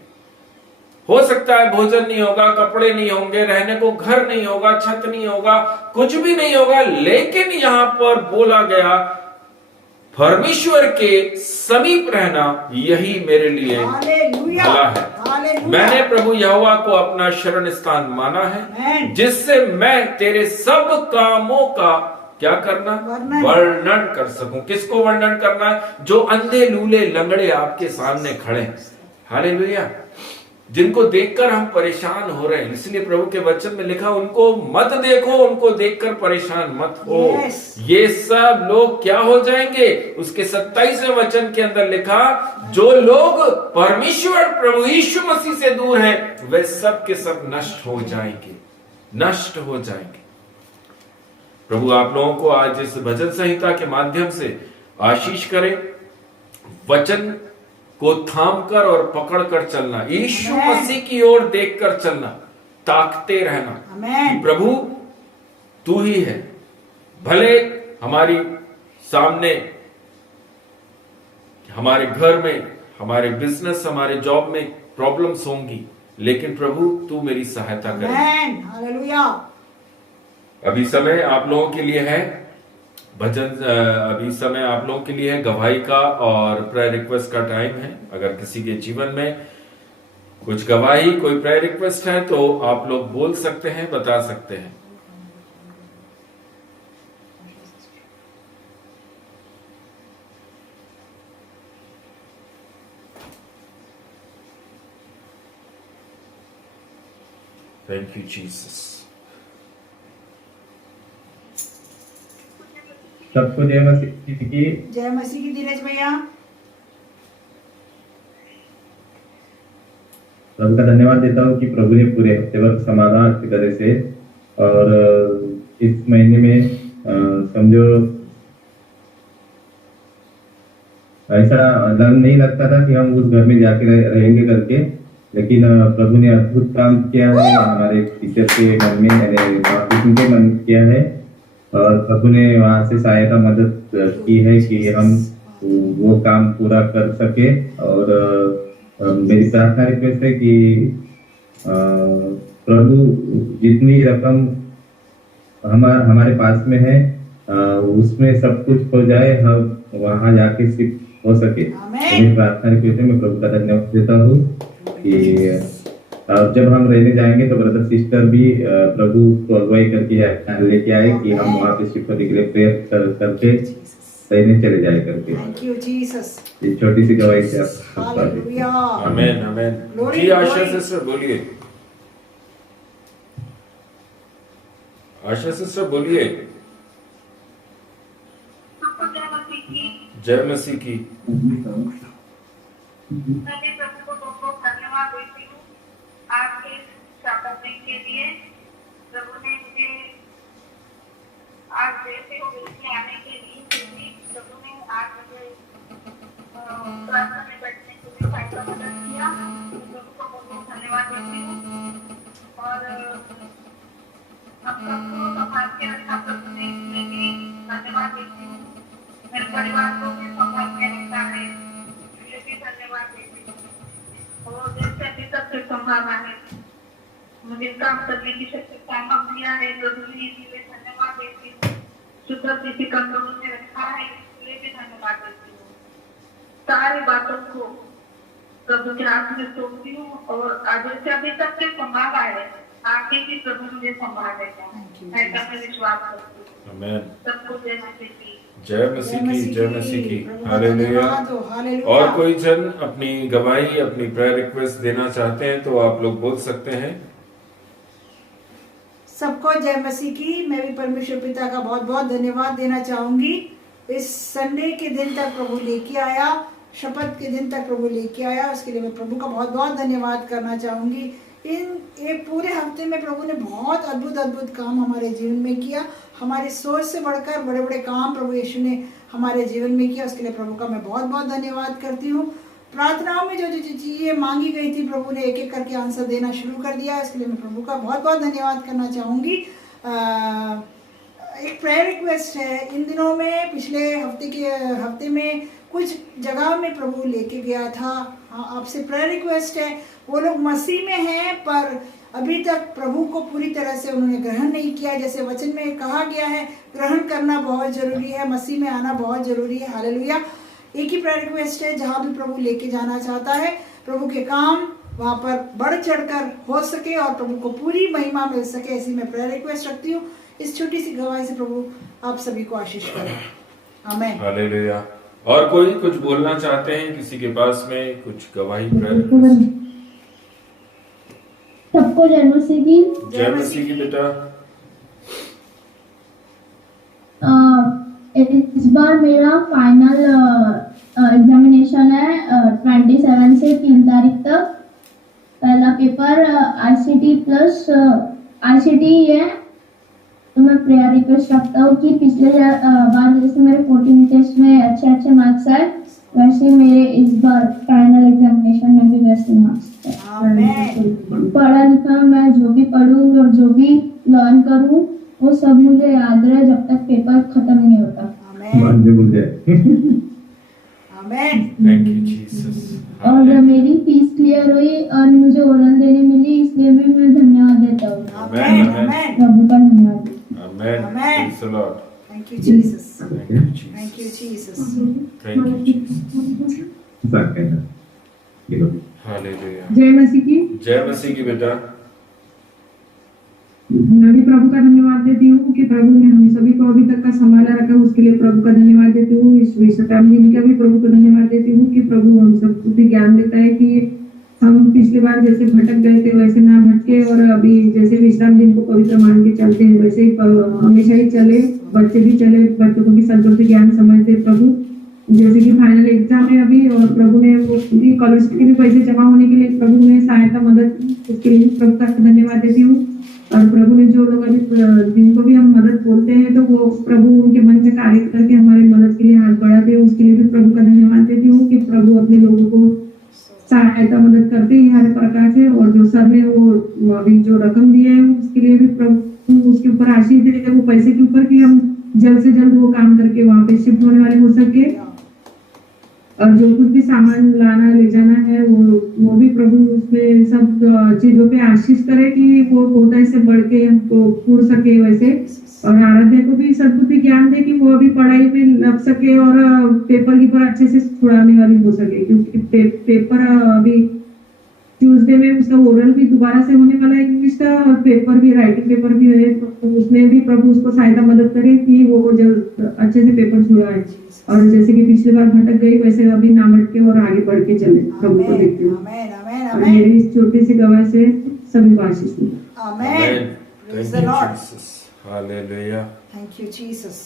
हो सकता है भोजन नहीं होगा, कपड़े नहीं होंगे, रहने को घर नहीं होगा, छत नहीं होगा, कुछ भी नहीं होगा, लेकिन यहां पर बोला गया परमेश्वर के समीप रहना यही मेरे लिए हालेलुया। भला है। हालेलुया। मैंने प्रभु यहोवा को अपना शरण स्थान माना है, आमेन। जिससे मैं तेरे सब कामों का क्या करना, वर्णन कर सकूं। किसको वर्णन करना है? जो अंधे लूले लंगड़े आपके सामने खड़े हैं। हालेलुया। जिनको देखकर हम परेशान हो रहे हैं, इसलिए प्रभु के वचन में लिखा, उनको मत देखो, उनको देखकर परेशान मत हो। Yes. ये सब लोग क्या हो जाएंगे? उसके 27वें वचन के अंदर लिखा, जो लोग परमेश्वर प्रभु यीशु मसीह से दूर हैं, वे सब के सब नष्ट हो जाएंगे, नष्ट हो जाएंगे। प्रभु आप लोगों को आज इस भजन संहिता के माध्यम से आशीष करे। वचन को थाम कर और पकड़ कर चलना, यीशु मसीह की ओर देखकर चलना, ताकते रहना आमेन। प्रभु तू ही है। भले हमारी सामने, हमारे घर में, हमारे बिजनेस, हमारे जॉब में प्रॉब्लम्स होंगी, लेकिन प्रभु तू मेरी सहायता करे। आमेन। हालेलुया। अभी समय आप लोगों के लिए है भजन, अभी समय आप लोगों के लिए है गवाही का और प्रेयर रिक्वेस्ट का टाइम है। अगर किसी के जीवन में कुछ गवाही, कोई प्रेयर रिक्वेस्ट है तो आप लोग बोल सकते हैं, बता सकते हैं। Thank you Jesus. सबको जय मसीह की। जय मसीह की। धीरज भैया। प्रभु का धन्यवाद देता हूँ कि प्रभु ने पूरे हफ्ते भर समाधान अच्छी तरह से, और इस महीने में समझो ऐसा नहीं लगता था कि हम उस घर में जाके रहेंगे करके, लेकिन प्रभु ने अद्भुत काम किया है हमारे टीचर के मन में, उनके मन में किया है, और प्रभु ने वहां से सहायता मदद की है कि हम वो काम पूरा कर सके। और मेरी प्रार्थना रिक्वेस्ट है कि प्रभु जितनी रकम हमारे पास में है उसमें सब कुछ हो जाए, हम वहां जाके शिफ्ट हो सके। मेरी प्रार्थना रिक्वेस्ट है। मैं प्रभु का धन्यवाद देता हूँ कि जब हम रहने जाएंगे तो ब्रदर सिस्टर भी प्रभु को अगुवाई करके लेके आए कि हम वहाँ पे शिफ्ट करने के लिए प्रेयर करके रहने चले जाए करके। Thank you Jesus. ये छोटी सी गवाही से आप हालेलुया। आमेन आमेन। Glory, जी आशा glory. सिस्टर बोलिए। आशा सिस्टर बोलिए। जय मसीह की। मैंने प्रभु को बहुत बहुत धन्यवाद देती हूँ आज के शपथ के लिए। प्रभु ने मुझे आज देर से आने के लिए, क्योंकि प्रभु ने आज मुझे प्रार्थना में बैठने के लिए सहायता मदद किया। प्रभु को बहुत बहुत धन्यवाद देती हूँ और हम सबको संभाल के रखा प्रभु ने, इसलिए भी धन्यवाद देती हूँ। मेरे परिवार को भी संभाल के रखा है, इसलिए भी धन्यवाद देती हूँ। और जैसे अभी तक से संभालना है, मुझे काम करने की शक्ति सामर्थ दिया है प्रभु ने, इसलिए धन्यवाद देती हूँ। शुद्ध किसी कंट्रोल में रखा है, इसलिए भी धन्यवाद देती हूँ। सारी बातों को प्रभु के हाथ में सौंपती हूँ और आज से अभी तक से संभाला है, आगे भी प्रभु मुझे संभाल लेगा। Thank you, मैं ऐसा में विश्वास करती हूँ। आमेन। सबको जय मसीह की। जय मसीह की, जय मसीह की। प्रभु का हालेलुया। धन्यवाद हो, हालेलुया। और कोई जन अपनी गवाही, अपनी प्रेयर रिक्वेस्ट देना चाहते हैं तो आप लोग बोल सकते हैं। सबको जय मसीह की। मैं भी परमेश्वर पिता का बहुत बहुत धन्यवाद देना चाहूंगी। इस संडे के दिन तक प्रभु लेके आया, शपथ के दिन तक प्रभु लेके आया, उसके लिए मैं प्रभु का बहुत बहुत धन्यवाद करना चाहूंगी। ये पूरे हफ्ते में प्रभु ने बहुत अद्भुत अद्भुत काम हमारे जीवन में किया। हमारे सोच से बढ़कर बड़े बड़े काम प्रभु यीशु ने हमारे जीवन में किया, उसके लिए प्रभु का मैं बहुत बहुत धन्यवाद करती हूँ। प्रार्थनाओं में जो जो चीज़ें मांगी गई थी प्रभु ने एक एक करके आंसर देना शुरू कर दिया, इसके लिए मैं प्रभु का बहुत बहुत धन्यवाद करना चाहूँगी। एक प्रेयर रिक्वेस्ट है। इन दिनों में पिछले हफ्ते में कुछ जगह में प्रभु लेके गया था। हाँ, आपसे प्रेयर रिक्वेस्ट है। वो लोग मसीह में हैं पर अभी तक प्रभु को पूरी तरह से उन्होंने ग्रहण नहीं किया। जैसे वचन में कहा गया है, ग्रहण करना बहुत जरूरी है, मसीह में आना बहुत जरूरी है। हालेलुया। एक ही प्रेयर रिक्वेस्ट है, जहाँ भी प्रभु लेके जाना चाहता है, प्रभु के काम वहाँ पर बढ़ चढ़कर हो सके और प्रभु को पूरी महिमा मिल सके, ऐसी मैं प्रेयर रिक्वेस्ट रखती हूँ। इस छोटी सी गवाही से प्रभु आप सभी को आशीष करे। आमीन। हालेलुया। और कोई कुछ बोलना चाहते हैं? किसी के पास में कुछ गवाही, प्रेयर रिक्वेस्ट? सबको जय मसीह की। जय मसीह की बेटा। इस बार मेरा फाइनल एग्जामिनेशन है 27 से 3 तारीख तक। पहला पेपर आईसीटी प्लस आईसीटी है। तो मैं प्रेयर रिक्वेस्ट रखता हूँ कि पिछले बार जैसे मेरे 14 टेस्ट में अच्छे मार्क्स आए, वैसे मेरे इस बार फाइनल एग्जामिनेशन में भी वैसे मार्क्स आए। पढ़ा लिखा मैं जो भी पढ़ूँ और जो भी लर्न करूँ वो सब मुझे याद रहे जब तक पेपर खत्म नहीं होता। आमीन। Thank you Jesus. और मेरी फीस क्लियर हुई और मुझे ओरल देने मिली, इसलिए भी मैं धन्यवाद देता हूँ। आमीन। आमीन। प्रभु का धन्यवाद। Amen. Praise the lord. Thank you Jesus. Thank you Jesus. Thank you Jesus. Thank you Jesus. Hallelujah. जय मसीह की। जय मसीह की बेटा। मैं भी प्रभु का धन्यवाद देती हूँ कि प्रभु ने हम सभी को अभी तक का संभाला रखा, उसके लिए प्रभु का धन्यवाद देती हूँ। इस विश्वकर्म दिन का भी प्रभु को धन्यवाद देती हूँ कि प्रभु हम सबको भी ज्ञान देता है कि हम पिछली बार जैसे भटक गए थे वैसे ना भटके, और अभी जैसे विश्राम दिन को पवित्र मान के चलते हैं वैसे ही हमेशा ही चले, बच्चे भी चले, बच्चों को भी संतोष ज्ञान समझ दे प्रभु। जैसे कि फाइनल एग्जाम है अभी, और प्रभु ने वो स्कॉलरशिप के भी पैसे जमा होने के लिए प्रभु ने सहायता मदद, उसके लिए प्रभु का धन्यवाद देती हूँ। और प्रभु ने जो लोग अभी जिनको भी हम मदद बोलते हैं तो वो प्रभु उनके मन में कार्य करके हमारी मदद के लिए हाथ बढ़ाते हैं, उसके लिए भी प्रभु का धन्यवाद देती हूँ कि प्रभु अपने लोगों को सहायता मदद करते हैं हर प्रकार से। और जो सर ने वो अभी जो रकम दी है उसके लिए भी प्रभु उसके ऊपर आशीष दे, वो पैसे के ऊपर कि हम जल्द से जल्द वो काम करके वहाँ पे शिफ्ट होने वाले हो सके। और जो कुछ भी सामान लाना ले जाना है वो भी प्रभु उसमें सब चीजों पे आशीष करे कि वो कोटा से बढ़ के हमको पूर सके वैसे। और आराध्या को भी सद्बुद्धि ज्ञान दे कि वो अभी पढ़ाई में लग सके और पेपर की पर अच्छे से छुड़ाने वाली हो सके, क्योंकि पेपर अभी ट्यूसडे में उसका ओरल भी दोबारा से होने वाला है इंग्लिश का, और पेपर भी राइटिंग पेपर भी है, तो उसमें भी प्रभु उसको सहायता मदद करे कि वो जल्द अच्छे से पेपर छुड़ाए। और जैसे कि पिछली बार भटक गई वैसे अभी ना भटके और आगे बढ़ के चले, प्रभु को देखते हैं। मेरी इस छोटी सी गवाही से सभी को आशीष मिले। आमीन। Praise the Lord. Hallelujah. Thank you Jesus.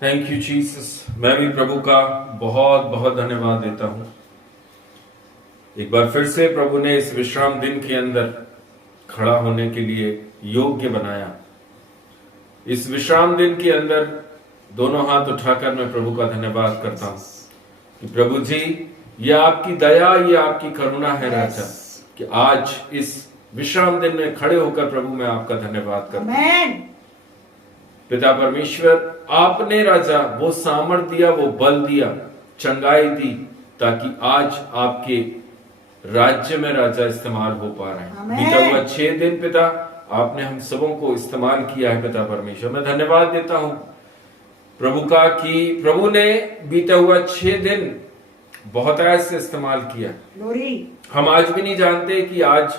Thank you Jesus. मैं भी प्रभु का बहुत बहुत धन्यवाद देता हूँ। एक बार फिर से प्रभु ने इस विश्राम दिन के अंदर खड़ा होने के लिए योग्य बनाया। इस विश्राम दिन के अंदर दोनों हाथ उठाकर मैं प्रभु का धन्यवाद करता हूँ कि प्रभु जी, ये आपकी दया, ये आपकी करुणा है राजा, कि आज इस विश्राम दिन में खड़े होकर प्रभु मैं आपका धन्यवाद करता हूँ। पिता परमेश्वर, आपने राजा वो सामर्थ दिया, वो बल दिया, चंगाई दी, ताकि आज आपके राज्य में राजा इस्तेमाल हो पा रहे हैं। बीता हुआ 6 दिन पिता आपने हम सबों को इस्तेमाल किया है। पिता परमेश्वर, मैं धन्यवाद देता हूँ प्रभु का कि प्रभु ने बीता हुआ 6 दिन बहुत ऐसे इस्तेमाल किया। हम आज भी नहीं जानते कि आज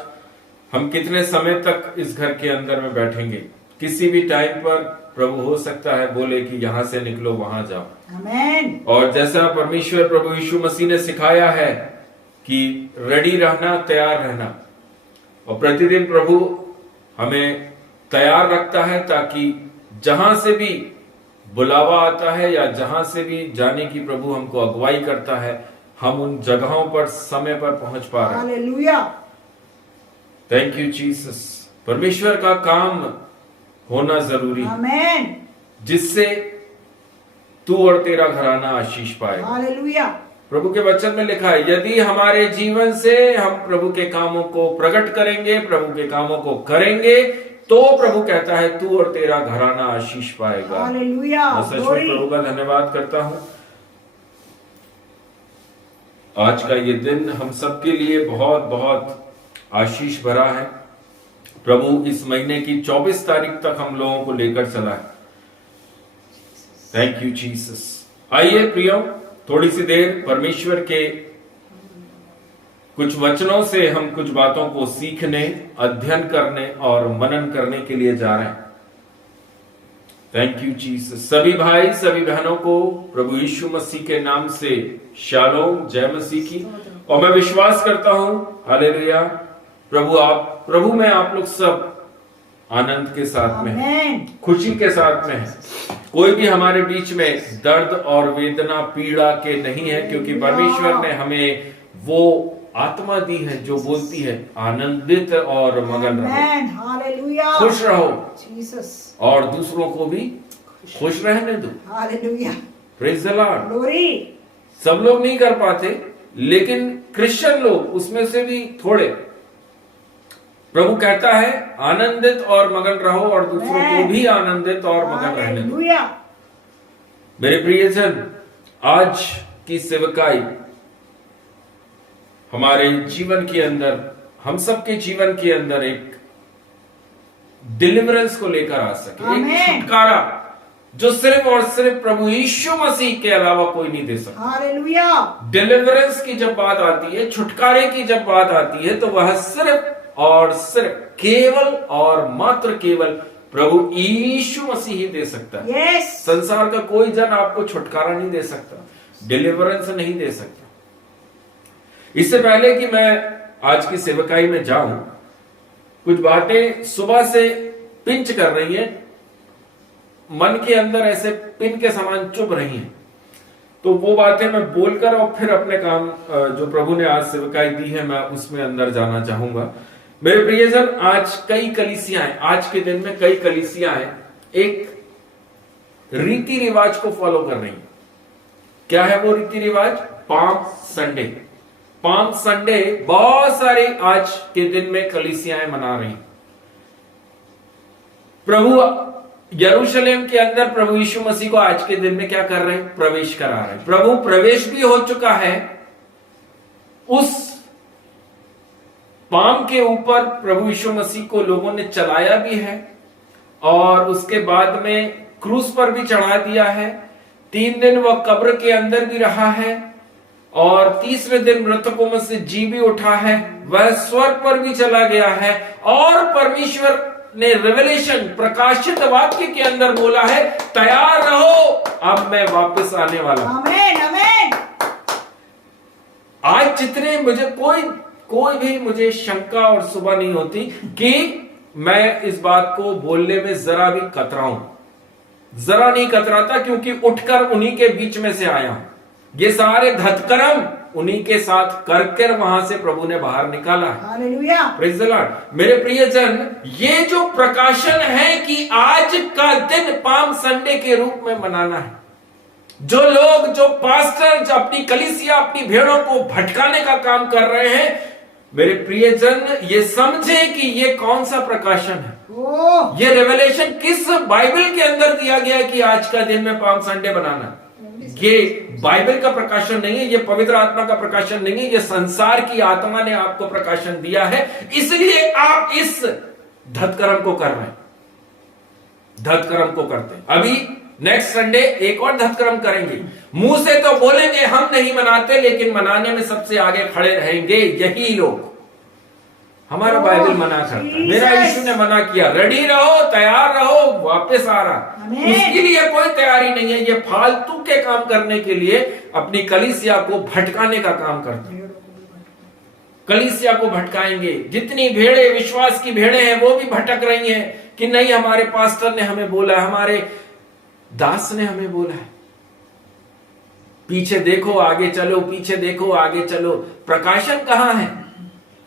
हम कितने समय तक इस घर के अंदर में बैठेंगे। किसी भी टाइम पर प्रभु हो सकता है बोले कि यहां से निकलो वहां जाओ। आमेन। और जैसा परमेश्वर प्रभु यीशु मसीह ने सिखाया है कि रेडी रहना, तैयार रहना, और प्रतिदिन प्रभु हमें तैयार रखता है ताकि जहां से भी बुलावा आता है या जहां से भी जाने की प्रभु हमको अगुवाई करता है, हम उन जगहों पर समय पर पहुंच पा रहे हैं। हालेलुया। Thank you Jesus. परमेश्वर का काम होना जरूरी है, आमेन। जिससे तू और तेरा घराना आशीष पाएगा। हालेलुया। प्रभु के वचन में लिखा है, यदि हमारे जीवन से हम प्रभु के कामों को प्रकट करेंगे, प्रभु के कामों को करेंगे, तो प्रभु कहता है तू और तेरा घराना आशीष पाएगा। हालेलुया। मैं सच में प्रभु का धन्यवाद करता हूं। आज का ये दिन हम सबके लिए बहुत बहुत आशीष भरा है। प्रभु इस महीने की 24 तारीख तक हम लोगों को लेकर चला है। Thank you Jesus. आइए प्रियो, थोड़ी सी देर परमेश्वर के कुछ वचनों से हम कुछ बातों को सीखने, अध्ययन करने और मनन करने के लिए जा रहे हैं। Thank you Jesus. सभी भाई सभी बहनों को प्रभु यीशु मसीह के नाम से शालोम, जय मसीह की। और मैं विश्वास करता हूं, हालेलुया, प्रभु में आप लोग सब आनंद के साथ में हैं, खुशी के साथ में हैं। कोई भी हमारे बीच में दर्द और वेदना, पीड़ा के नहीं है, क्योंकि परमेश्वर ने हमें वो आत्मा दी है जो बोलती है आनंदित और मगन रहो, हालेलुया, खुश रहो जीसस, और दूसरों को भी खुश रहने दो। Hallelujah, praise the Lord. Glory. सब लोग नहीं कर पाते, लेकिन क्रिश्चियन लोग उसमें से भी थोड़े। प्रभु कहता है आनंदित और मगन रहो और दूसरों को भी आनंदित और मगन रहने दो। मेरे प्रियजन, आज की सेवकाई हमारे जीवन के अंदर, हम सबके जीवन के अंदर एक डिलीवरेंस को लेकर आ सके, एक छुटकारा जो सिर्फ और सिर्फ प्रभु यीशु मसीह के अलावा कोई नहीं दे सकता। हालेलुया। डिलीवरेंस की जब बात आती है, छुटकारे की जब बात आती है, तो वह सिर्फ और सिर्फ, केवल और मात्र केवल प्रभु यीशु मसीह ही दे सकता है। yes. संसार का कोई जन आपको छुटकारा नहीं दे सकता, डिलीवरेंस नहीं दे सकता। इससे पहले कि मैं आज की सेवकाई में जाऊं, कुछ बातें सुबह से पिंच कर रही हैं, मन के अंदर ऐसे पिन के समान चुभ रही हैं। तो वो बातें मैं बोलकर और फिर अपने काम जो प्रभु ने आज सेवकाई दी है, मैं उसमें अंदर जाना चाहूंगा। मेरे प्रियजन, आज कई कलीसियाएं, आज के दिन में कई कलीसियाएं एक रीति रिवाज को फॉलो कर रही हैं। क्या है वो रीति रिवाज? Palm Sunday. पाम संडे बहुत सारी आज के दिन में कलीसियाएं मना रही। प्रभु यरूशलेम के अंदर प्रभु यीशु मसीह को आज के दिन में क्या कर रहे हैं? प्रवेश करा रहे हैं। प्रभु प्रवेश भी हो चुका है। उस पाम के ऊपर प्रभु यीशु मसीह को लोगों ने चलाया भी है और उसके बाद में क्रूस पर भी चढ़ा दिया है। 3 दिन वह कब्र के अंदर भी रहा है और तीसरे दिन मृतकों में से जी भी उठा है। वह स्वर्ग पर भी चला गया है और परमेश्वर ने रेवलेशन, प्रकाशित वाक्य के अंदर बोला है, तैयार रहो, अब मैं वापस आने वाला हूं। आमीन, आमीन। आज जितने मुझे कोई भी मुझे शंका और सुबह नहीं होती कि मैं इस बात को बोलने में जरा भी कतराऊं, जरा नहीं कतराता, क्योंकि उठकर उन्हीं के बीच में से आया हूं। ये सारे धतकर्म उन्हीं के साथ करके वहां से प्रभु ने बाहर निकाला है। हालेलुया। Praise the Lord. मेरे प्रियजन, ये जो प्रकाशन है कि आज का दिन पाम संडे के रूप में मनाना है, जो लोग, जो पास्टर, जो अपनी कलीसिया, अपनी भेड़ों को भटकाने का काम कर रहे हैं, मेरे प्रियजन, ये समझे कि ये कौन सा प्रकाशन है। ये रेवलेशन किस बाइबल के अंदर दिया गया है कि आज का दिन में पाम संडे बनाना है। ये बाइबल का प्रकाशन नहीं है, ये पवित्र आत्मा का प्रकाशन नहीं है, ये संसार की आत्मा ने आपको प्रकाशन दिया है, इसलिए आप इस धतकर्म को कर रहे हैं, धतकर्म को करते हैं। अभी नेक्स्ट संडे एक और धतकर्म करेंगे। मुंह से तो बोलेंगे हम नहीं मनाते, लेकिन मनाने में सबसे आगे खड़े रहेंगे यही लोग। हमारा बाइबल मना करता है, मेरा यीशु ने मना किया, रेडी रहो, तैयार रहो, वापस आ रहा। उसके लिए कोई तैयारी नहीं है। ये फालतू के काम करने के लिए अपनी कलीसिया को भटकाने का काम करते हैं। कलीसिया को भटकाएंगे। जितनी भेड़े, विश्वास की भेड़े हैं, वो भी भटक रही हैं कि नहीं, हमारे पास्टर ने हमें बोला, हमारे दास ने हमें बोला है, पीछे देखो आगे चलो, पीछे देखो आगे चलो। प्रकाशन कहां है?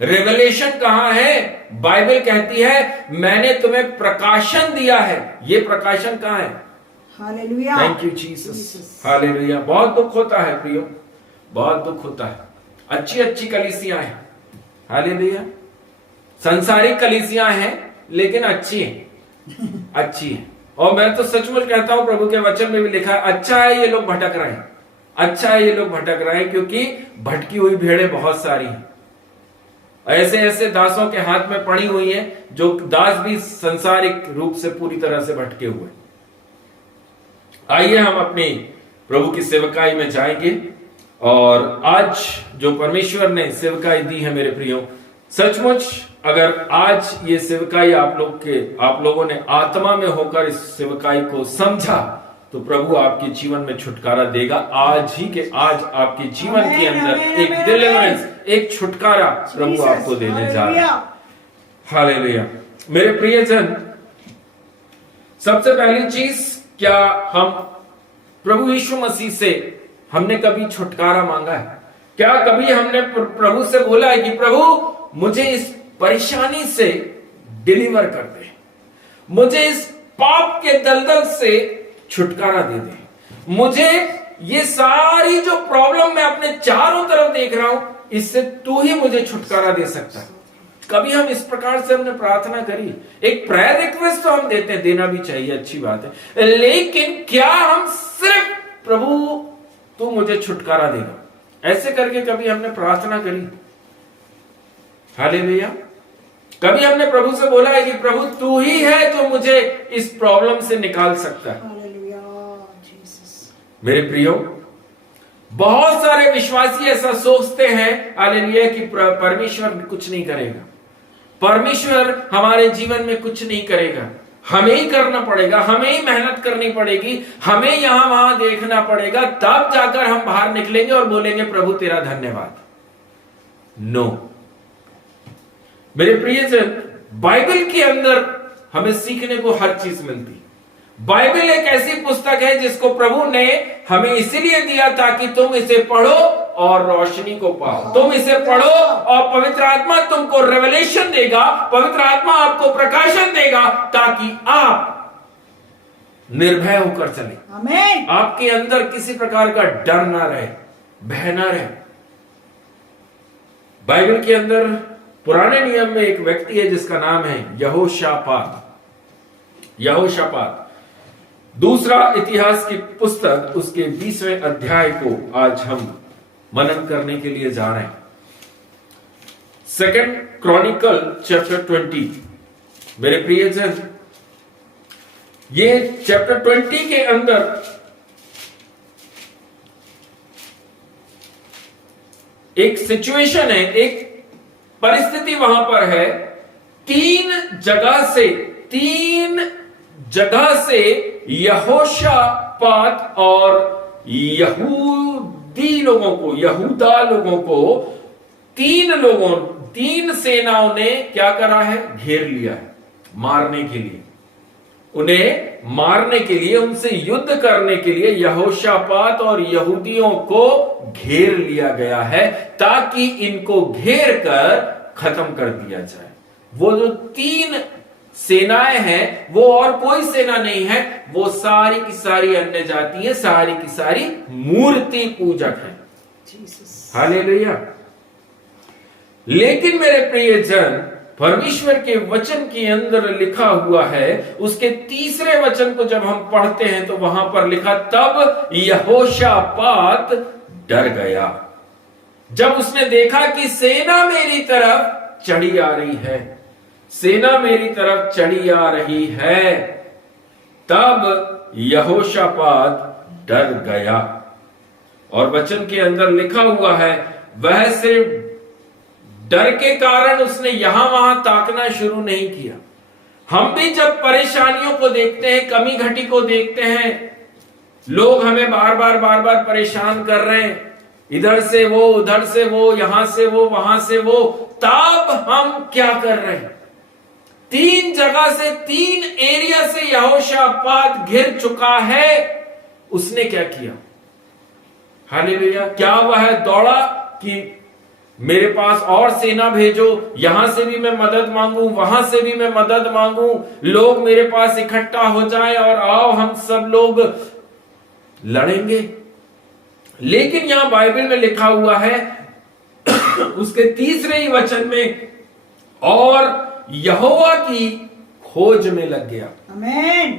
रेवलेशन कहां है? बाइबल कहती है मैंने तुम्हें प्रकाशन दिया है। ये प्रकाशन कहां है? Hallelujah, thank you Jesus, hallelujah. बहुत दुख होता है प्रियो, बहुत दुख होता है। अच्छी अच्छी कलीसियां हैं, हालेलुया, संसारिक कलीसियां हैं, लेकिन अच्छी हैं, अच्छी हैं। और मैं तो सचमुच कहता हूं, प्रभु के वचन में भी लिखा है, अच्छा है ये लोग भटक रहे हैं, अच्छा है ये लोग भटक रहे हैं, क्योंकि भटकी हुई भेड़ें बहुत सारी हैं। ऐसे ऐसे दासों के हाथ में पड़ी हुई हैं, जो दास भी संसारिक रूप से पूरी तरह से भटके हुए। आइए हम अपनी प्रभु की सेवकाई में जाएंगे। और आज जो परमेश्वर ने सेवकाई दी है मेरे प्रियो, सचमुच अगर आज ये सेवकाई आप लोगों ने आत्मा में होकर इस सेवकाई को समझा, तो प्रभु आपके जीवन में छुटकारा देगा। आज ही के आज आपके जीवन के अंदर एक डिलीवरेंस, एक छुटकारा प्रभु आपको देने जा रहा है। हालेलुया। मेरे प्रियजन, सबसे पहली चीज, क्या हम प्रभु यीशु मसीह से हमने कभी छुटकारा मांगा है? क्या कभी हमने प्रभु से बोला है कि प्रभु मुझे इस परेशानी से डिलीवर कर दे, मुझे इस पाप के दलदल से छुटकारा दे दे, मुझे ये सारी जो प्रॉब्लम मैं अपने चारों तरफ देख रहा हूं, इससे तू ही मुझे छुटकारा दे सकता है? कभी हम इस प्रकार से हमने प्रार्थना करी? एक प्रेयर रिक्वेस्ट तो हम देते हैं, देना भी चाहिए, अच्छी बात है, लेकिन क्या हम सिर्फ प्रभु तू मुझे छुटकारा देगा, ऐसे करके कभी हमने प्रार्थना करी? हालेलुया। कभी हमने प्रभु से बोला है कि प्रभु तू ही है जो मुझे इस प्रॉब्लम से निकाल सकता है? Hallelujah, Jesus. मेरे प्रियो, बहुत सारे विश्वासी ऐसा सोचते हैं, हालेलुया, कि परमेश्वर कुछ नहीं करेगा, परमेश्वर हमारे जीवन में कुछ नहीं करेगा, हमें ही करना पड़ेगा, हमें ही मेहनत करनी पड़ेगी, हमें यहां वहां देखना पड़ेगा, तब जाकर हम बाहर निकलेंगे और बोलेंगे प्रभु तेरा धन्यवाद। नो मेरे प्रियजन, बाइबल के अंदर हमें सीखने को हर चीज मिलती। बाइबल एक ऐसी पुस्तक है जिसको प्रभु ने हमें इसीलिए दिया ताकि तुम इसे पढ़ो और रोशनी को पाओ। तुम इसे पढ़ो और पवित्र आत्मा तुमको रेवलेशन देगा, पवित्र आत्मा आपको प्रकाशन देगा, ताकि आप निर्भय होकर चले। आमीन। आपके अंदर किसी प्रकार का डर ना रहे, भय ना रहे। बाइबल के अंदर पुराने नियम में एक व्यक्ति है जिसका नाम है यहोशापात। यहोशापात। दूसरा इतिहास की पुस्तक, उसके 20वें अध्याय को आज हम मनन करने के लिए जा रहे हैं। Second Chronicle chapter 20। मेरे प्रियजन, ये चैप्टर 20 के अंदर एक सिचुएशन है, एक परिस्थिति वहां पर है। तीन जगह से यहोशापात और यहूदा लोगों को तीन सेनाओं ने क्या करा है? घेर लिया है, मारने के लिए। उन्हें मारने के लिए, उनसे युद्ध करने के लिए यहोशापात और यहूदियों को घेर लिया गया है, ताकि इनको घेर कर खत्म कर दिया जाए। वो जो तीन सेनाएं हैं, वो और कोई सेना नहीं है, वो सारी की सारी अन्य जाति है, सारी की सारी मूर्ति पूजक है। हालेलुया। लेकिन मेरे प्रियजन, परमेश्वर के वचन के अंदर लिखा हुआ है, उसके 3रे वचन को जब हम पढ़ते हैं तो वहां पर लिखा, तब यहोशापात डर गया जब उसने देखा कि सेना मेरी तरफ चढ़ी आ रही है, सेना मेरी तरफ चढ़ी आ रही है। तब यहोशापात डर गया। और वचन के अंदर लिखा हुआ है, वह सिर्फ डर के कारण उसने यहां वहां ताकना शुरू नहीं किया। हम भी जब परेशानियों को देखते हैं, कमी घटी को देखते हैं, लोग हमें बार बार परेशान कर रहे हैं, इधर से वो, उधर से वो, यहां से वो, वहां से वो, तब हम क्या कर रहे हैं? 3 जगह से, 3 एरिया से यहोशापात घिर चुका है। उसने क्या किया? हालेलुया। क्या वह दौड़ा कि मेरे पास और सेना भेजो, यहां से भी मैं मदद मांगू, वहां से भी मैं मदद मांगू, लोग मेरे पास इकट्ठा हो जाएं और आओ हम सब लोग लड़ेंगे? लेकिन यहां बाइबल में लिखा हुआ है उसके 3 ही वचन में, और यहोवा की खोज में लग गया। आमीन।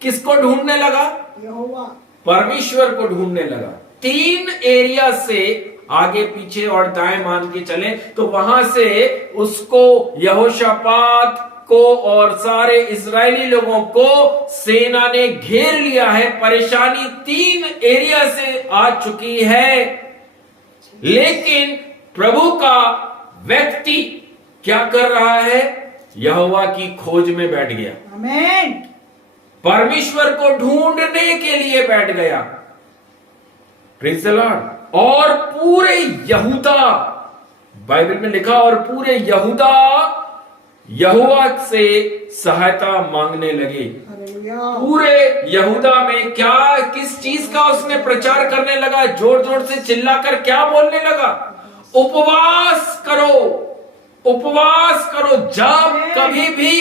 किसको ढूंढने लगा? यहोवा, परमेश्वर को ढूंढने लगा। 3 एरिया से आगे पीछे और दाएं मान के चले तो वहां से उसको, यहोशापात को और सारे इजरायली लोगों को सेना ने घेर लिया है। परेशानी 3 एरिया से आ चुकी है, लेकिन प्रभु का व्यक्ति क्या कर रहा है? यहोवा की खोज में बैठ गया। आमीन। परमेश्वर को ढूंढने के लिए बैठ गया। Praise the Lord. और पूरे यहूदा, बाइबल में लिखा, और पूरे यहूदा यहोवा से सहायता मांगने लगे। हालेलुया। पूरे यहूदा में क्या, किस चीज का उसने प्रचार करने लगा? जोर जोर से चिल्लाकर क्या बोलने लगा? उपवास करो, उपवास करो। जब कभी भी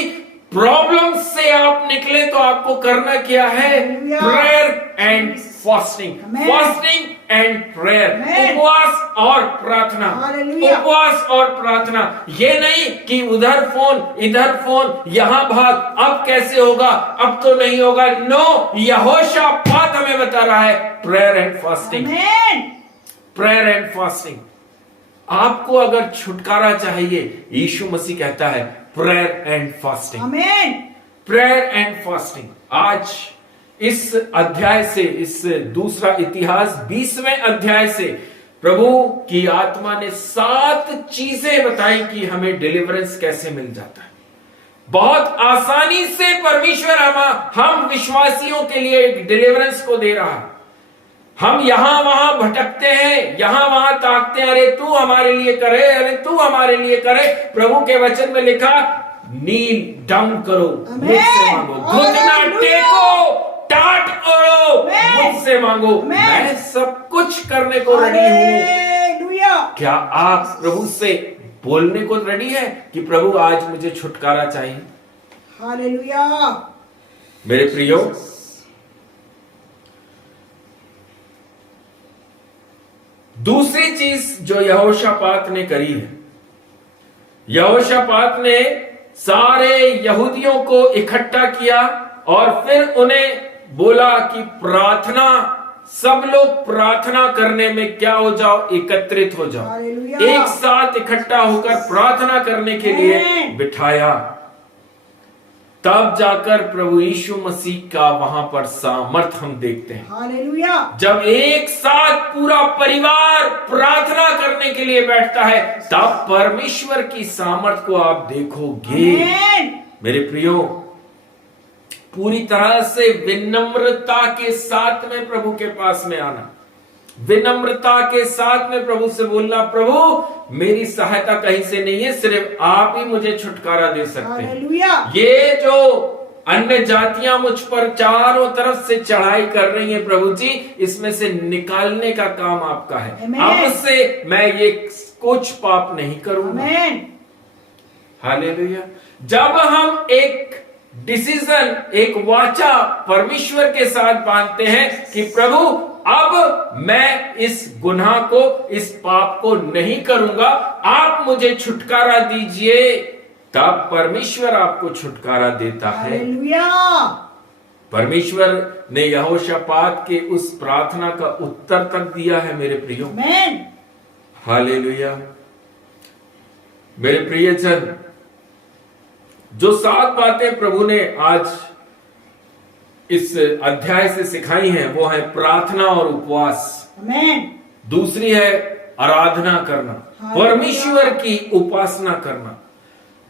प्रॉब्लम से आप निकले तो आपको करना क्या है? Prayer and fasting. Fasting and prayer, उपवास और प्रार्थना, उपवास और प्रार्थना। ये नहीं कि उधर फोन, इधर फोन, यहां भाग, अब कैसे होगा, अब तो नहीं होगा। नो, यहोशापात हमें बता रहा है prayer and fasting, prayer and fasting. आपको अगर छुटकारा चाहिए, यीशु मसीह कहता है प्रेयर एंड फास्टिंग, आमीन। Prayer and fasting. आज इस अध्याय से, इस दूसरा इतिहास 20वें अध्याय से प्रभु की आत्मा ने 7 चीजें बताई कि हमें डिलीवरेंस कैसे मिल जाता है। बहुत आसानी से परमेश्वर हम विश्वासियों के लिए एक डिलीवरेंस को दे रहा है। हम यहां वहां भटकते हैं, यहां वहां ताकते हैं, अरे तू हमारे लिए करे, अरे तू हमारे लिए करे। प्रभु के वचन में लिखा, नील डाउन करो, मुझसे मांगो, घुटना टेको, टाट ओढ़ो, मुझसे मांगो, मैं सब कुछ करने को रेडी हूं। क्या आप प्रभु से बोलने को रेडी है कि प्रभु आज मुझे छुटकारा चाहिए? हालेलुया। मेरे प्रियो, दूसरी चीज जो यहोशापात ने करी है, यहोशापात ने सारे यहूदियों को इकट्ठा किया और फिर उन्हें बोला कि प्रार्थना, सब लोग प्रार्थना करने में क्या हो जाओ? एकत्रित हो जाओ, एक साथ इकट्ठा होकर प्रार्थना करने के लिए बिठाया। तब जाकर प्रभु यीशु मसीह का वहां पर सामर्थ हम देखते हैं। हालेलुया। जब एक साथ पूरा परिवार प्रार्थना करने के लिए बैठता है, तब परमेश्वर की सामर्थ को आप देखोगे। मेरे प्रियो, पूरी तरह से विनम्रता के साथ में प्रभु के पास में आना, विनम्रता के साथ में प्रभु से बोलना, प्रभु मेरी सहायता कहीं से नहीं है, सिर्फ आप ही मुझे छुटकारा दे सकते हैं। ये जो अन्य जातियां मुझ पर चारों तरफ से चढ़ाई कर रही हैं प्रभु जी, इसमें से निकालने का काम आपका है। अब से मैं ये कुछ पाप नहीं करूंगा। हालेलुया। जब हम एक डिसीजन, एक वाचा परमेश्वर के साथ बांधते हैं कि प्रभु अब मैं इस गुनाह को, इस पाप को नहीं करूंगा, आप मुझे छुटकारा दीजिए, तब परमेश्वर आपको छुटकारा देता है। परमेश्वर ने यहोशापात के उस प्रार्थना का उत्तर तक दिया है मेरे प्रियो। हालेलुया। मेरे प्रियजन, जो 7 बातें प्रभु ने आज इस अध्याय से सिखाई हैं, वो है प्रार्थना और उपवास। दूसरी है आराधना करना, परमेश्वर की उपासना करना।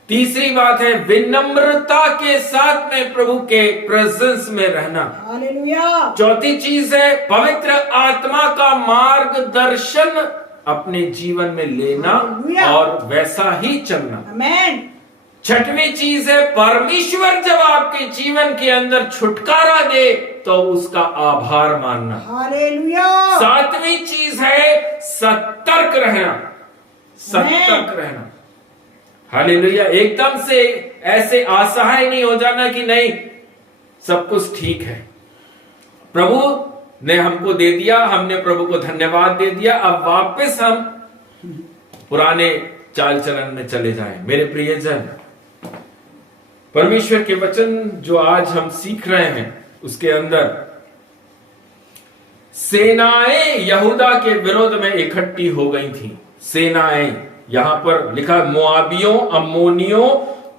तीसरी बात है विनम्रता के साथ में प्रभु के प्रेजेंस में रहना। हालेलुया। चौथी चीज है पवित्र आत्मा का मार्गदर्शन अपने जीवन में लेना और वैसा ही चलना। आमेन। छठवीं चीज है परमेश्वर जब आपके जीवन के अंदर छुटकारा दे तो उसका आभार मानना। हालेलुया। सातवीं चीज है सतर्क रहना, सतर्क रहना। हालेलुया। एकदम से ऐसे असहाय नहीं हो जाना कि नहीं सब कुछ ठीक है, प्रभु ने हमको दे दिया, हमने प्रभु को धन्यवाद दे दिया, अब वापस हम पुराने चाल चलन में चले जाएं। मेरे प्रियजन, परमेश्वर के वचन जो आज हम सीख रहे हैं उसके अंदर सेनाएं यहूदा के विरोध में इकट्ठी हो गई थी। सेनाएं यहां पर लिखा मोआबियों अम्मोनियों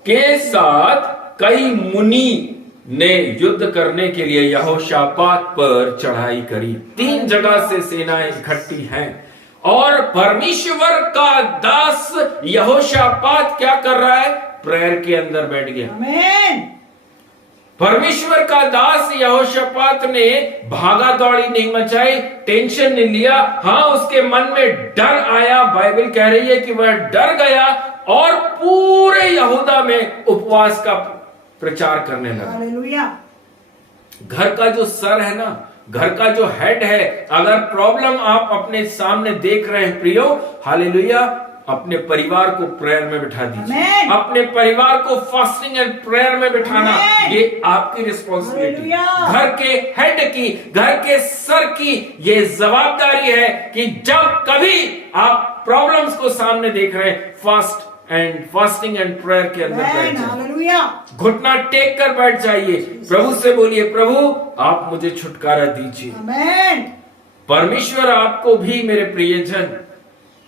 के साथ कई मुनि ने युद्ध करने के लिए यहोशापात पर चढ़ाई करी। 3 जगह से सेनाएं इकट्ठी हैं और परमेश्वर का दास यहोशापात क्या कर रहा है? प्रेयर के अंदर बैठ गया। आमेन। परमेश्वर का दास यहोशापात ने भागा दौड़ी नहीं मचाई, टेंशन नहीं लिया। हाँ, उसके मन में डर आया। बाइबल कह रही है कि वह डर गया और पूरे यहूदा में उपवास का प्रचार करने लगा। हालेलुया। घर का जो सर है ना, घर का जो हेड है, अगर प्रॉब्लम आप अपने सामने देख रहे हैं प्रियो, हालेलुया, अपने परिवार को प्रेयर में बिठा दीजिए। आमेन। अपने परिवार को फास्टिंग एंड प्रेयर में बिठाना, आमेन। ये आपकी रिस्पॉन्सिबिलिटी, हालेलुया। घर के हेड की, घर के सर की ये जवाबदारी है कि जब कभी आप प्रॉब्लम्स को सामने देख रहे हैं, फास्टिंग एंड प्रेयर के अंदर बैठ जाइए। हालेलुया। घुटना टेक कर बैठ जाइए, प्रभु से बोलिए, प्रभु आप मुझे छुटकारा दीजिए। आमेन। परमेश्वर आपको भी मेरे प्रियजन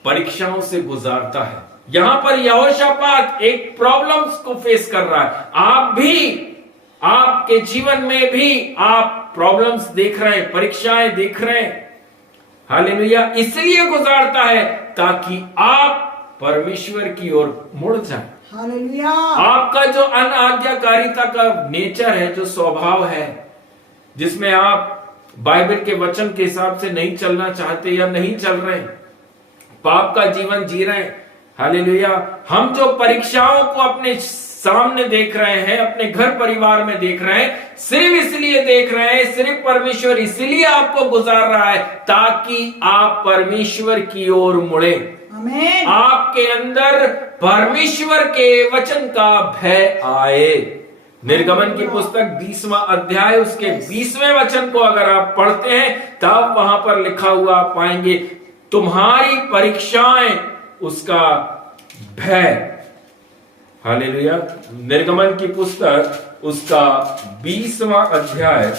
परीक्षाओं से गुजारता है। यहां पर यहोशापात एक प्रॉब्लम्स को फेस कर रहा है। आप भी, आपके जीवन में भी आप प्रॉब्लम्स देख रहे हैं, परीक्षाएं देख रहे हैं। हालेलुया। इसलिए गुजारता है ताकि आप परमेश्वर की ओर मुड़ जाए। हालेलुया। आपका जो अनाज्ञाकारिता का नेचर है, जो स्वभाव है, जिसमें आप बाइबल के वचन के हिसाब से नहीं चलना चाहते या नहीं चल रहे, पाप का जीवन जी रहे हैं, हालेलुया। हम जो परीक्षाओं को अपने सामने देख रहे हैं, अपने घर परिवार में देख रहे हैं, सिर्फ इसलिए देख रहे हैं, सिर्फ परमेश्वर इसलिए आपको गुजार रहा है ताकि आप परमेश्वर की ओर मुड़े। आमेन। आपके अंदर परमेश्वर के वचन का भय आए। निर्गमन की पुस्तक 20वां अध्याय उसके 20वें वचन को अगर आप पढ़ते हैं तब वहां पर लिखा हुआ आप पाएंगे, तुम्हारी परीक्षाएं उसका भय। हालेलुया। निर्गमन की पुस्तक उसका 20वां अध्याय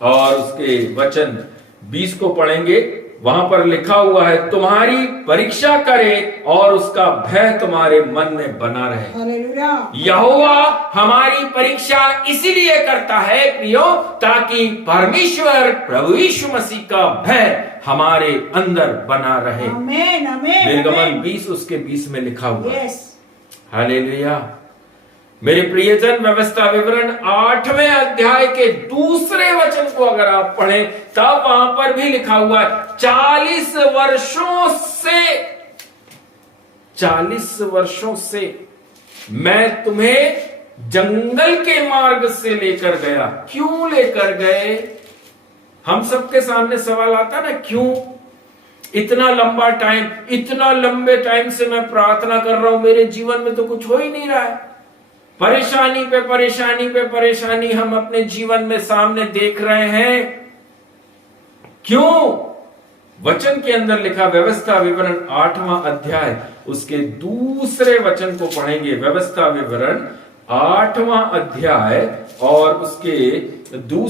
और उसके वचन 20 को पढ़ेंगे। वहां पर लिखा हुआ है, तुम्हारी परीक्षा करे और उसका भय तुम्हारे मन में बना रहे। हालेलुया। यहोवा हमारी परीक्षा इसीलिए करता है प्रियो, ताकि परमेश्वर प्रभु यीशु मसीह का भय हमारे अंदर बना रहे। आमेन। आमेन। निर्गमन 20 उसके 20 में लिखा हुआ है। यस। हालेलुया। मेरे प्रियजन, व्यवस्था विवरण 8वें अध्याय के 2 वचन को अगर आप पढ़ें तब वहां पर भी लिखा हुआ है, 40 वर्षों से मैं तुम्हें जंगल के मार्ग से लेकर गया। क्यों लेकर गए? हम सबके सामने सवाल आता ना, क्यों इतना लंबा टाइम, इतना लंबे टाइम से मैं प्रार्थना कर रहा हूं, मेरे जीवन में तो कुछ हो ही नहीं रहा है। परेशानी पे परेशानी पे परेशानी हम अपने जीवन में सामने देख रहे हैं, क्यों? वचन के अंदर लिखा, व्यवस्था विवरण 8वां अध्याय उसके 2 वचन को पढ़ेंगे। व्यवस्था विवरण 8वां अध्याय और उसके 2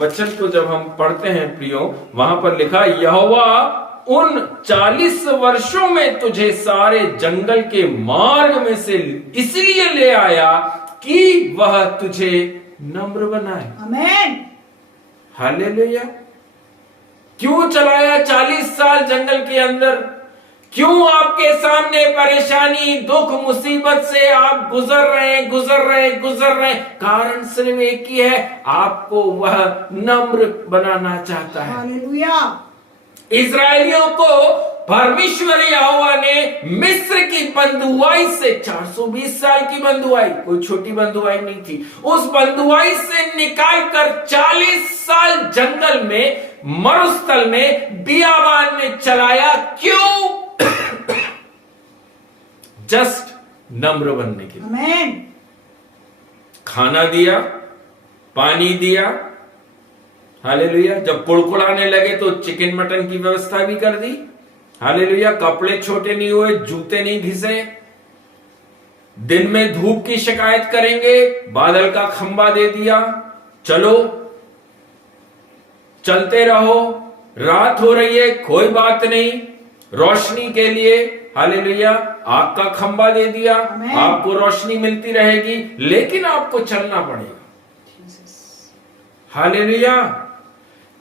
वचन को जब हम पढ़ते हैं प्रियो, वहां पर लिखा, यहोवा उन 40 वर्षों में तुझे सारे जंगल के मार्ग में से इसलिए ले आया कि वह तुझे नम्र बनाए। आमेन। हालेलुया। क्यों चलाया 40 साल जंगल के अंदर? क्यों आपके सामने परेशानी, दुख, मुसीबत से आप गुजर रहे? कारण सिर्फ एक ही है, आपको वह नम्र बनाना चाहता है। हालेलुया। इस्राएलियों को परमेश्वर यहोवा ने मिस्र की बंधुआई से 420 साल की बंधुआई, कोई छोटी बंधुआई नहीं थी, उस बंधुआई से निकालकर 40 साल जंगल में, मरुस्थल में, बियाबान में चलाया। क्यों? जस्ट नम्र बनने के लिए। आमीन। खाना दिया, पानी दिया, हालेलुया। जब कुड़कुड़ाने लगे तो चिकन मटन की व्यवस्था भी कर दी, हालेलुया। कपड़े छोटे नहीं हुए, जूते नहीं घिसे। दिन में धूप की शिकायत करेंगे, बादल का खंबा दे दिया, चलो चलते रहो। रात हो रही है, कोई बात नहीं, रोशनी के लिए, हालेलुया, आग का खंबा दे दिया, आपको रोशनी मिलती रहेगी, लेकिन आपको चलना पड़ेगा। हालेलुया।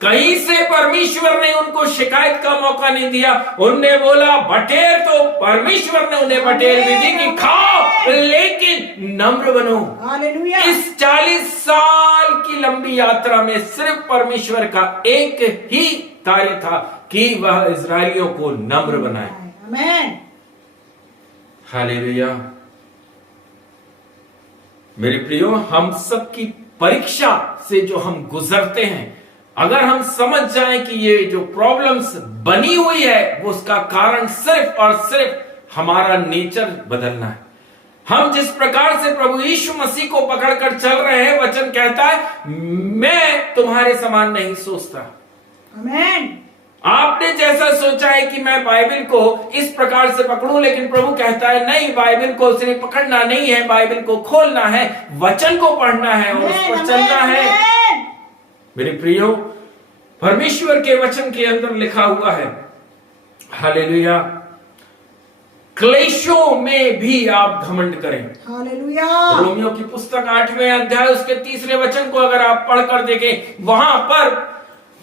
कहीं से परमेश्वर ने उनको शिकायत का मौका नहीं दिया। उनने बोला बटेर, तो परमेश्वर ने उन्हें बटेर भी दी कि खाओ, लेकिन नम्र बनो। हालेलुया। इस 40 साल की लंबी यात्रा में सिर्फ परमेश्वर का एक ही कार्य था कि वह इस्राएलियों को नम्र बनाए। आमीन। हालेलुया। मेरे प्रियो, हम सबकी परीक्षा से जो हम गुजरते हैं, अगर हम समझ जाएं कि ये जो प्रॉब्लम्स बनी हुई है, वो उसका कारण सिर्फ और सिर्फ हमारा नेचर बदलना है। हम जिस प्रकार से प्रभु यीशु मसीह को पकड़कर चल रहे हैं, वचन कहता है मैं तुम्हारे समान नहीं सोचता। आमीन। आपने जैसा सोचा है कि मैं बाइबल को इस प्रकार से पकड़ूं, लेकिन प्रभु कहता है नहीं, बाइबल को सिर्फ पकड़ना नहीं है, बाइबल को खोलना है, वचन को पढ़ना है और उस पर चलना है। मेरे प्रियो, परमेश्वर के वचन के अंदर लिखा हुआ है, हालेलुया, क्लेशों में भी आप घमंड करें। हालेलुया। रोमियो की पुस्तक 8वें अध्याय उसके 3 वचन को अगर आप पढ़कर देखें, वहां पर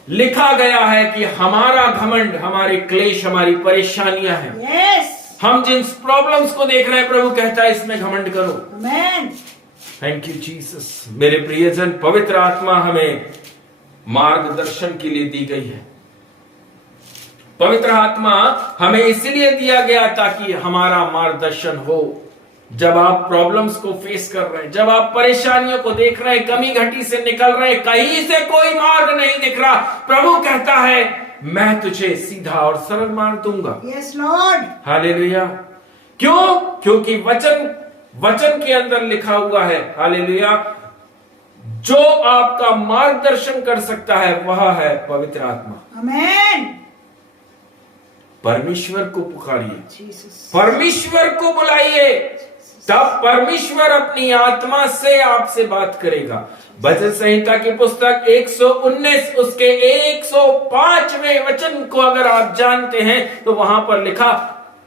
लिखा गया है कि हमारा घमंड, हमारे क्लेश, हमारी परेशानियां हैं। यस। हम जिन प्रॉब्लम्स को देख रहे हैं, प्रभु कहता है इसमें घमंड करो। आमीन। Thank you Jesus. मेरे प्रियजन, पवित्र आत्मा हमें मार्गदर्शन के लिए दी गई है। पवित्र आत्मा हमें इसलिए दिया गया ताकि हमारा मार्गदर्शन हो। जब आप प्रॉब्लम्स को फेस कर रहे हैं, जब आप परेशानियों को देख रहे हैं, कमी घटी से निकल रहे हैं, कहीं से कोई मार्ग नहीं दिख रहा, प्रभु कहता है मैं तुझे सीधा और सरल मार्ग दूंगा। Yes Lord. हालेलुया। क्यों? क्योंकि वचन के अंदर लिखा हुआ है, हालेलुया, जो आपका मार्गदर्शन कर सकता है वह है पवित्र आत्मा। आमीन। परमेश्वर को पुकारिए, जीसस। परमेश्वर को बुलाइए, तब परमेश्वर अपनी आत्मा से आपसे बात करेगा। भजन संहिता की पुस्तक 119 उसके 105वें वचन को अगर आप जानते हैं तो वहां पर लिखा,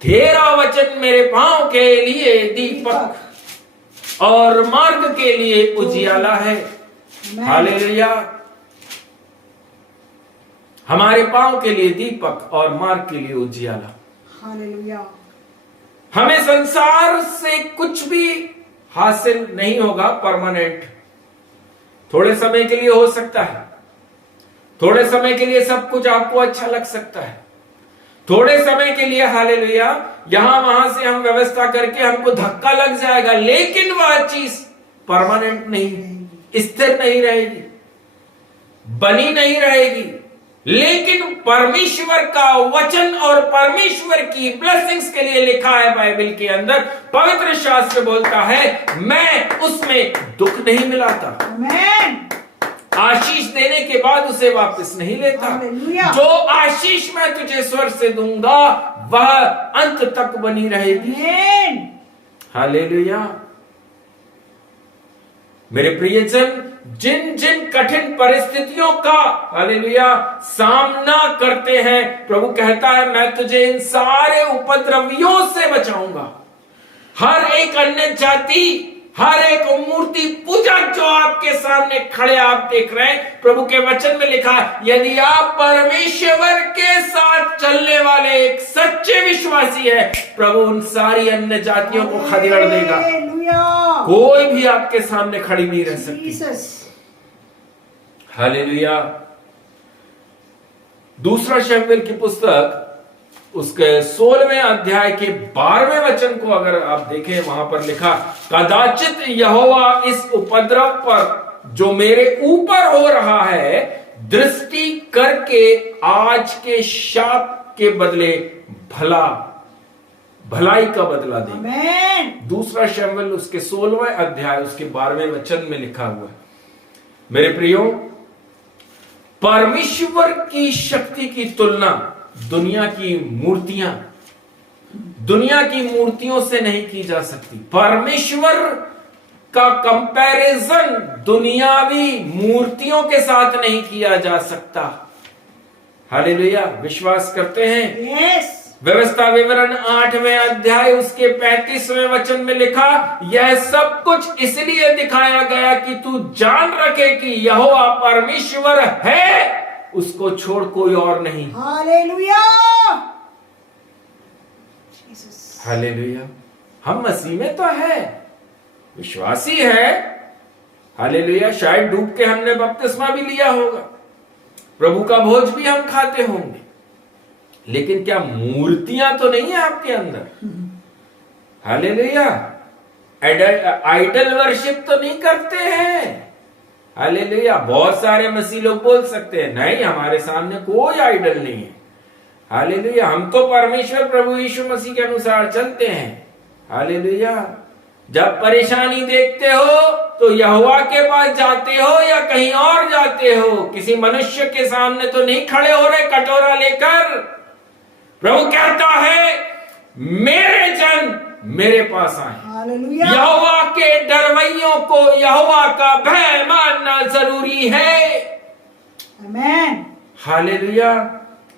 तेरा वचन मेरे पांव के लिए दीपक और मार्ग के लिए उजियाला है। हालेलुया। हमारे पांव के लिए दीपक और मार्ग के लिए उजियाला। हालेलुया। हमें संसार से कुछ भी हासिल नहीं होगा परमानेंट। थोड़े समय के लिए हो सकता है, थोड़े समय के लिए सब कुछ आपको अच्छा लग सकता है, थोड़े समय के लिए, हालेलुया, यहां वहां से हम व्यवस्था करके हमको धक्का लग जाएगा, लेकिन वह चीज परमानेंट नहीं है, स्थिर नहीं रहेगी, बनी नहीं रहेगी। लेकिन परमेश्वर का वचन और परमेश्वर की ब्लेसिंग्स के लिए लिखा है बाइबल के अंदर, पवित्र शास्त्र बोलता है मैं उसमें दुख नहीं मिलाता। आमीन। आशीष देने के बाद उसे वापस नहीं लेता। हालेलुया। जो आशीष मैं तुझे स्वर्ग से दूंगा वह अंत तक बनी रहेगी। आमीन। हालेलुया। मेरे प्रियजन, जिन जिन कठिन परिस्थितियों का, हालेलुया, सामना करते हैं, प्रभु कहता है मैं तुझे इन सारे उपद्रवियों से बचाऊंगा। हर एक अन्य जाति, हर एक मूर्ति पूजक जो आपके सामने खड़े आप देख रहे हैं, प्रभु के वचन में लिखा है, यदि आप परमेश्वर के साथ चलने वाले एक सच्चे विश्वासी है, प्रभु उन सारी अन्य जातियों को खदेड़ देगा। हालेलुया। कोई भी आपके सामने खड़ी नहीं रह सकती। जीसस। हालेलुया। दूसरा शमूएल की पुस्तक उसके 16वें अध्याय के 12वें वचन को अगर आप देखें, वहां पर लिखा, कदाचित यहोवा इस उपद्रव पर जो मेरे ऊपर हो रहा है दृष्टि करके आज के शाप के बदले भलाई का बदला दे। आमीन। दूसरा शमूएल उसके 16वें अध्याय उसके 12वें वचन में लिखा हुआ है। मेरे प्रियो, परमेश्वर की शक्ति की तुलना दुनिया की मूर्तियों से नहीं की जा सकती। परमेश्वर का कंपैरिजन दुनियावी मूर्तियों के साथ नहीं किया जा सकता। हालेलुया। विश्वास करते हैं? यस। व्यवस्था विवरण 8वें अध्याय उसके 35वें वचन में लिखा, यह सब कुछ इसलिए दिखाया गया कि तू जान रखे कि यहोवा परमेश्वर है, उसको छोड़ कोई और नहीं। हालेलुया। जीसस। हालेलुया। हम मसीह में तो है, विश्वासी है। हालेलुया। शायद डूब के हमने बपतिस्मा भी लिया होगा, प्रभु का भोज भी हम खाते होंगे, लेकिन क्या मूर्तियां तो नहीं है आपके अंदर? हालेलुया। आइडल वर्शिप तो नहीं करते हैं? हालेलुया। बहुत सारे मसीह लोग बोल सकते हैं, नहीं हमारे सामने कोई आइडल नहीं है। हालेलुया। हम तो परमेश्वर प्रभु यीशु मसीह के अनुसार चलते हैं। हालेलुया। जब परेशानी देखते हो तो यहोवा के पास जाते हो या कहीं और जाते हो? किसी मनुष्य के सामने तो नहीं खड़े हो रहे कटोरा लेकर। प्रभु कहता है, मेरे जन मेरे पास आए। हालेलुया। यहोवा के डरवैयों को यहोवा का भय मानना जरूरी है। आमीन। हालेलुया।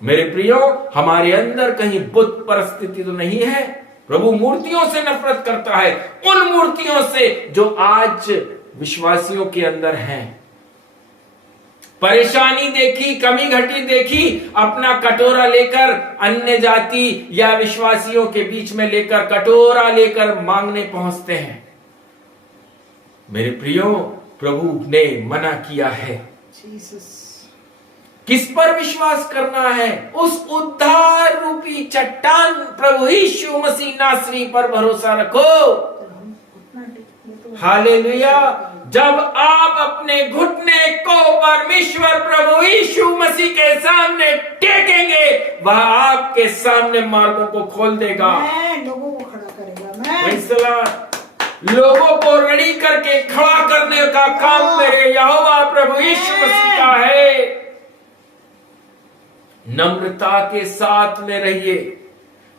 मेरे प्रियो, हमारे अंदर कहीं बुत परिस्थिति तो नहीं है। प्रभु मूर्तियों से नफरत करता है, उन मूर्तियों से जो आज विश्वासियों के अंदर हैं। परेशानी देखी, कमी घटी देखी, अपना कटोरा लेकर अन्य जाति या विश्वासियों के बीच में लेकर कटोरा लेकर मांगने पहुंचते हैं। मेरे प्रियो, प्रभु ने मना किया है। जीसस। किस पर विश्वास करना है? उस उद्धार रूपी चट्टान प्रभु यीशु मसीह नासरी पर भरोसा रखो। हालेलुया। जब आप अपने घुटने को परमेश्वर प्रभु यीशु मसीह के सामने टेकेंगे, वह आपके सामने मार्गों को खोल देगा। लोगों को खड़ा करेगा। Praise the Lord। लोगों को रेडी करके खड़ा करने का काम मेरे यहोवा प्रभु यीशु मसीह का है। नम्रता के साथ में रहिए।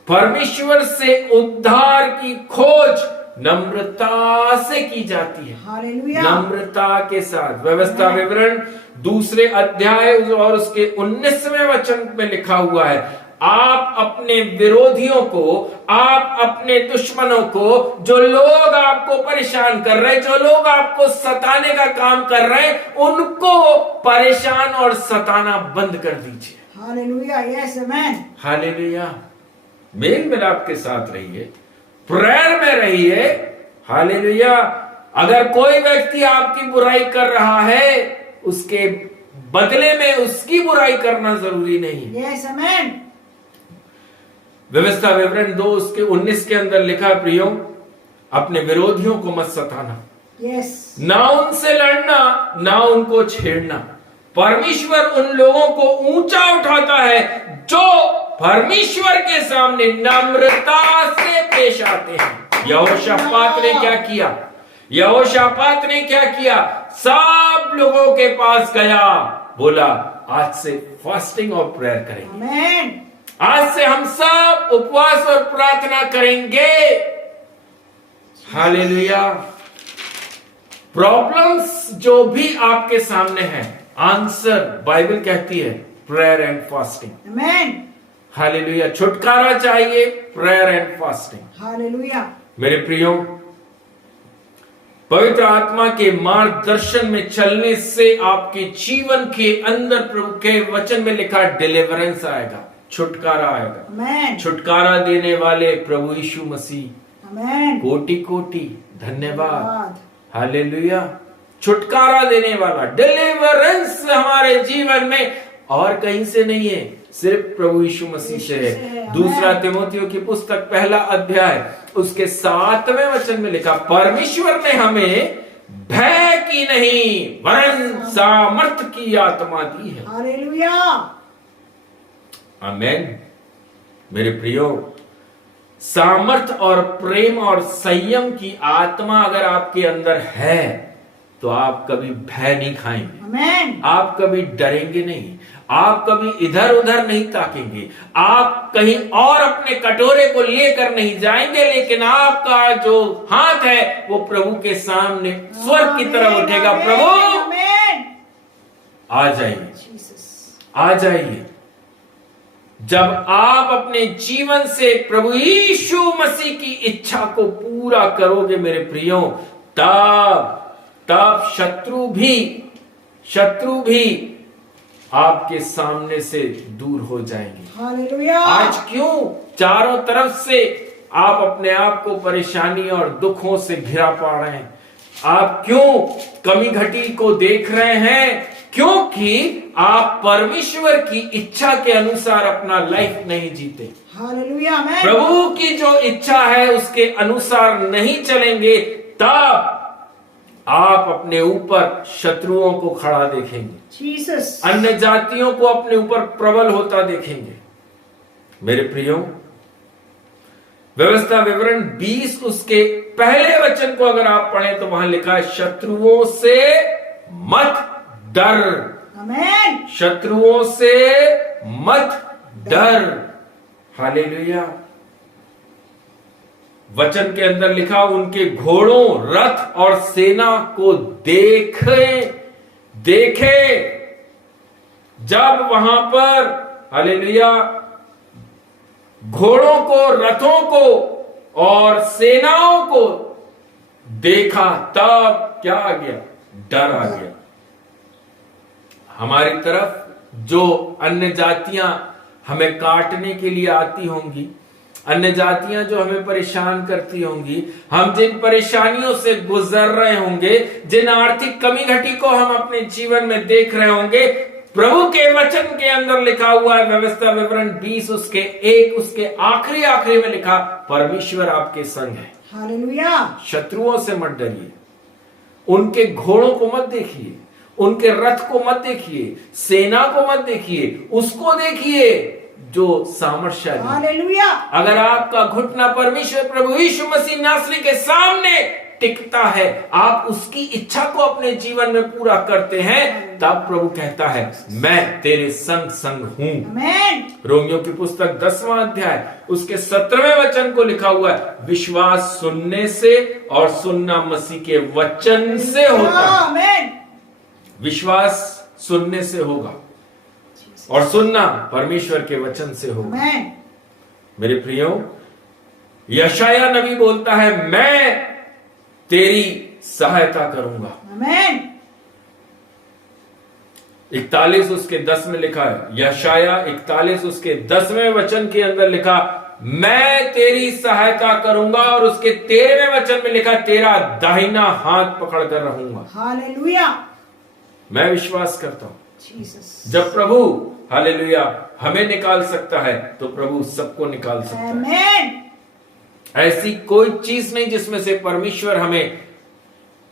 परमेश्वर से उद्धार की खोज नम्रता से की जाती है। हालेलुया। नम्रता के साथ। व्यवस्था विवरण 2 अध्याय और उसके 19वें वचन में लिखा हुआ है, आप अपने विरोधियों को, आप अपने दुश्मनों को, जो लोग आपको परेशान कर रहे हैं, जो लोग आपको सताने का काम कर रहे हैं, उनको परेशान और सताना बंद कर दीजिए। हालेलुया। यस आमीन। हालेलुया। मेल मिलाप के साथ रहिए, प्रेयर में रहिए। हालेलुया। अगर कोई व्यक्ति आपकी बुराई कर रहा है, उसके बदले में उसकी बुराई करना जरूरी नहीं। यस आमीन। व्यवस्था विवरण 2 उसके 19 के अंदर लिखा, प्रियो अपने विरोधियों को मत सताना। यस। ना उनसे लड़ना, ना उनको छेड़ना। परमेश्वर उन लोगों को ऊंचा उठाता है जो परमेश्वर के सामने नम्रता से पेश आते हैं। यहोशापात ने क्या किया? यहोशापात ने क्या किया? सब लोगों के पास गया, बोला आज से फास्टिंग और प्रेयर करेंगे। आमीन। आज से हम सब उपवास और प्रार्थना करेंगे। हालेलुया। प्रॉब्लम्स जो भी आपके सामने हैं, आंसर बाइबल कहती है प्रेयर एंड फास्टिंग। आमीन। हालेलुया। छुटकारा चाहिए, प्रेयर एंड फास्टिंग। हालेलुया। मेरे प्रियो, पवित्र आत्मा के मार्गदर्शन में चलने से आपके जीवन के अंदर प्रभु के वचन में लिखा डिलीवरेंस आएगा, छुटकारा आएगा। आमेन। छुटकारा देने वाले प्रभु यीशु मसीह, आमेन। कोटि कोटि धन्यवाद। हालेलुया। छुटकारा देने वाला, डिलीवरेंस हमारे जीवन में और कहीं से नहीं है, सिर्फ प्रभु यीशु मसीह से है। दूसरा तिमोथियों की पुस्तक 1 अध्याय उसके 7वें वचन में लिखा, परमेश्वर ने हमें भय की नहीं वरन सामर्थ की आत्मा दी है। हालेलुया। आमेन। मेरे प्रियो, सामर्थ और प्रेम और संयम की आत्मा अगर आपके अंदर है तो आप कभी भय नहीं खाएंगे, आमेन। आप कभी डरेंगे नहीं, आप कभी इधर उधर नहीं ताकेंगे, आप कहीं और अपने कटोरे को लेकर नहीं जाएंगे, लेकिन आपका जो हाथ है वो प्रभु के सामने स्वर्ग की तरफ उठेगा। आमेन, प्रभु आमेन। आ जाइए, जीसस। आ जाइए। जब आप अपने जीवन से प्रभु यीशु मसीह की इच्छा को पूरा करोगे मेरे प्रियो, तब शत्रु भी आपके सामने से दूर हो जाएंगे। हालेलुया। आज क्यों चारों तरफ से आप अपने आप को परेशानी और दुखों से घिरा पा रहे हैं? आप क्यों कमी घटी को देख रहे हैं? क्योंकि आप परमेश्वर की इच्छा के अनुसार अपना लाइफ नहीं जीते। हालेलुया। आमेन। प्रभु की जो इच्छा है उसके अनुसार नहीं चलेंगे, तब आप अपने ऊपर शत्रुओं को खड़ा देखेंगे, जीसस। अन्य जातियों को अपने ऊपर प्रबल होता देखेंगे। मेरे प्रियो, व्यवस्था विवरण 20 उसके पहले वचन को अगर आप पढ़ें तो वहां लिखा है, शत्रुओं से मत डर। आमेन। शत्रुओं से मत डर। हालेलुया। वचन के अंदर लिखा, उनके घोड़ों, रथ और सेना को देखे जब वहां पर, हालेलुया, घोड़ों को, रथों को और सेनाओं को देखा, तब क्या आ गया? डर आ गया। हमारी तरफ जो अन्य जातियां हमें काटने के लिए आती होंगी, अन्य जातियां जो हमें परेशान करती होंगी, हम जिन परेशानियों से गुजर रहे होंगे, जिन आर्थिक कमी घटी को हम अपने जीवन में देख रहे होंगे, प्रभु के वचन के अंदर लिखा हुआ है, व्यवस्था विवरण 20 उसके 1 उसके आखिरी में लिखा, परमेश्वर आपके संग है। हालेलुया। शत्रुओं से मत डरिए, उनके घोड़ों को मत देखिए, उनके रथ को मत देखिए, सेना को मत देखिए, उसको देखिए जो सामर्थशाली। हालेलुया। अगर आपका घुटना परमेश्वर प्रभु यीशु मसीह नासरी के सामने टिकता है, आप उसकी इच्छा को अपने जीवन में पूरा करते हैं, तब प्रभु कहता है, मैं तेरे संग संग हूं। आमेन। रोमियो की पुस्तक 10वां अध्याय उसके 17वें वचन को लिखा हुआ है, विश्वास सुनने से और सुनना मसीह के वचन से होता है। आमेन। विश्वास सुनने से होगा और सुनना परमेश्वर के वचन से होगा। आमेन। मेरे प्रियो, यशाया नबी बोलता है, मैं तेरी सहायता करूंगा। आमेन। 41 उसके 10 में लिखा है, यशाया 41 उसके 10वें वचन के अंदर लिखा, मैं तेरी सहायता करूंगा, और उसके 13वें वचन में लिखा, तेरा दाहिना हाथ पकड़ कर रहूंगा। हालेलुया। मैं विश्वास करता हूं, जीसस। जब प्रभु हालेलुया हमें निकाल सकता है तो प्रभु सबको निकाल सकता है। आमेन। ऐसी कोई चीज नहीं जिसमें से परमेश्वर हमें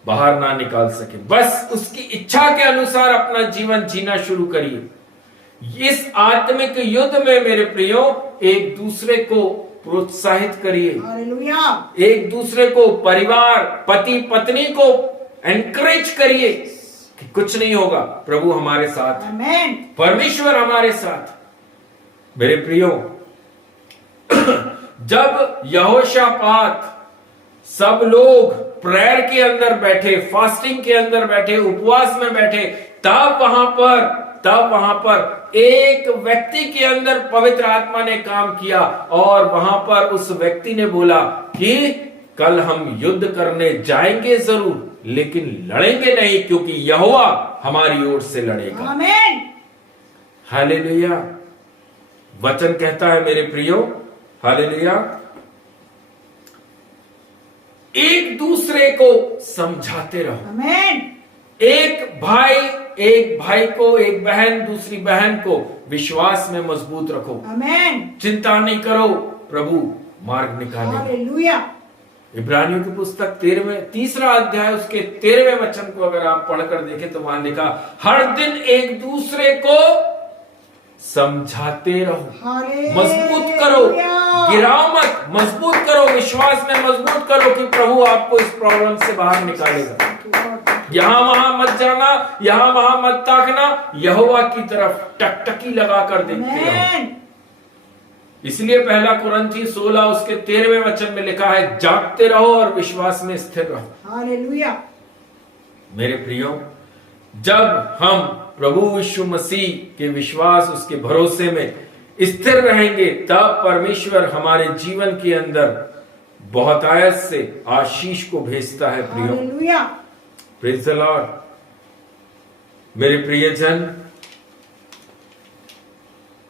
बाहर ना निकाल सके। बस उसकी इच्छा के अनुसार अपना जीवन जीना शुरू करिए। इस आत्मिक युद्ध में मेरे प्रियो, एक दूसरे को प्रोत्साहित करिए, हालेलुया। एक दूसरे को, परिवार, पति पत्नी को एनकरेज करिए कि कुछ नहीं होगा, प्रभु हमारे साथ है, आमेन। परमेश्वर हमारे साथ। मेरे प्रियो, जब यहोशापात सब लोग प्रेयर के अंदर बैठे, फास्टिंग के अंदर बैठे, उपवास में बैठे, तब वहां पर एक व्यक्ति के अंदर पवित्र आत्मा ने काम किया, और वहां पर उस व्यक्ति ने बोला कि कल हम युद्ध करने जाएंगे जरूर, लेकिन लड़ेंगे नहीं, क्योंकि यहोवा हमारी ओर से लड़ेगा। आमीन। हालेलुया। वचन कहता है मेरे प्रियो, हालेलुया, एक दूसरे को समझाते रहो। आमीन। एक भाई को, एक बहन दूसरी बहन को विश्वास में मजबूत रखो। आमीन। चिंता नहीं करो, प्रभु मार्ग निकालेगा। हालेलुया। इब्रानियों की पुस्तक 3 अध्याय उसके 13वें वचन को अगर आप पढ़कर देखें तो वहां लिखा, हर दिन एक दूसरे को समझाते रहो, मजबूत करो, गिराओ मत, मजबूत करो, विश्वास में मजबूत करो कि प्रभु आपको इस प्रॉब्लम से बाहर निकालेगा। यहां वहां मत जाना, यहां वहां मत ताकना, यहोवा की तरफ टकटकी लगाकर देखते रहो। इसलिए 1 कुरिन्थी 16 उसके 13वें वचन में लिखा है, जागते रहो और विश्वास में स्थिर रहो। हालेलुया। मेरे प्रियो, जब हम प्रभु यीशु मसीह के विश्वास, उसके भरोसे में स्थिर रहेंगे, तब परमेश्वर हमारे जीवन के अंदर बहुतायत से आशीष को भेजता है। प्रियो, हालेलुया। Praise the Lord. मेरे प्रियजन,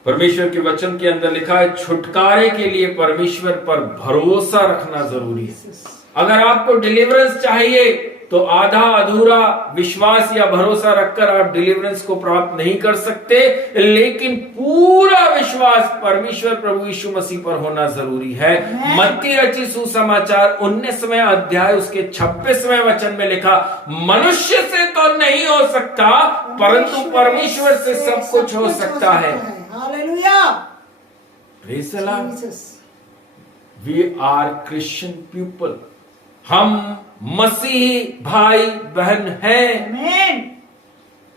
परमेश्वर के वचन के अंदर लिखा है, छुटकारे के लिए परमेश्वर पर भरोसा रखना जरूरी है। अगर आपको डिलीवरेंस चाहिए तो आधा अधूरा विश्वास या भरोसा रखकर आप डिलीवरेंस को प्राप्त नहीं कर सकते, लेकिन पूरा विश्वास परमेश्वर प्रभु यीशु मसीह पर होना जरूरी है। मत्ती रचित सुसमाचार 19वें अध्याय उसके 26वें वचन में लिखा, मनुष्य से तो नहीं हो सकता, परंतु परमेश्वर से सब कुछ हो सकता है। Hallelujah. Praise the lord. We are Christian people, हम मसीही भाई बहन हैं। आमीन।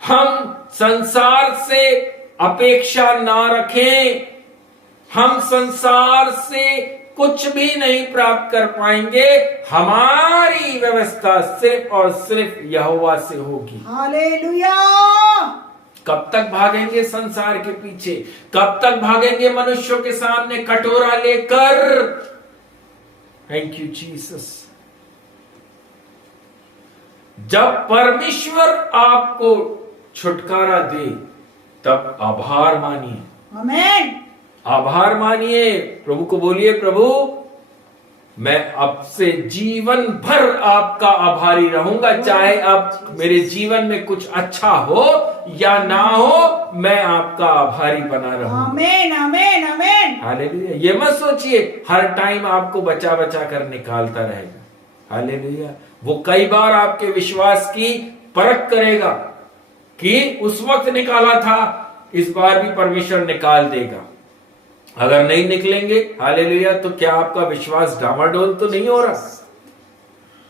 हम संसार से अपेक्षा ना रखें, हम संसार से कुछ भी नहीं प्राप्त कर पाएंगे। हमारी व्यवस्था सिर्फ और सिर्फ यहोवा से होगी। हालेलुया। कब तक भागेंगे संसार के पीछे? कब तक भागेंगे मनुष्यों के सामने कटोरा लेकर? Thank you Jesus. जब परमेश्वर आपको छुटकारा दे, तब आभार मानिए। आमीन। आभार मानिए, प्रभु को बोलिए, प्रभु मैं अब से जीवन भर आपका आभारी रहूंगा, चाहे अब मेरे जीवन में कुछ अच्छा हो या ना हो, मैं आपका आभारी बना रहूंगा। आमीन। आमीन। आमीन। हालेलुया। ये मत सोचिए हर टाइम आपको बचा बचा कर निकालता रहेगा। हालेलुया। वो कई बार आपके विश्वास की परख करेगा कि उस वक्त निकाला था, इस बार भी परमेश्वर निकाल देगा। अगर नहीं निकलेंगे, हालेलुया, तो क्या आपका विश्वास डामाडोल तो नहीं हो रहा?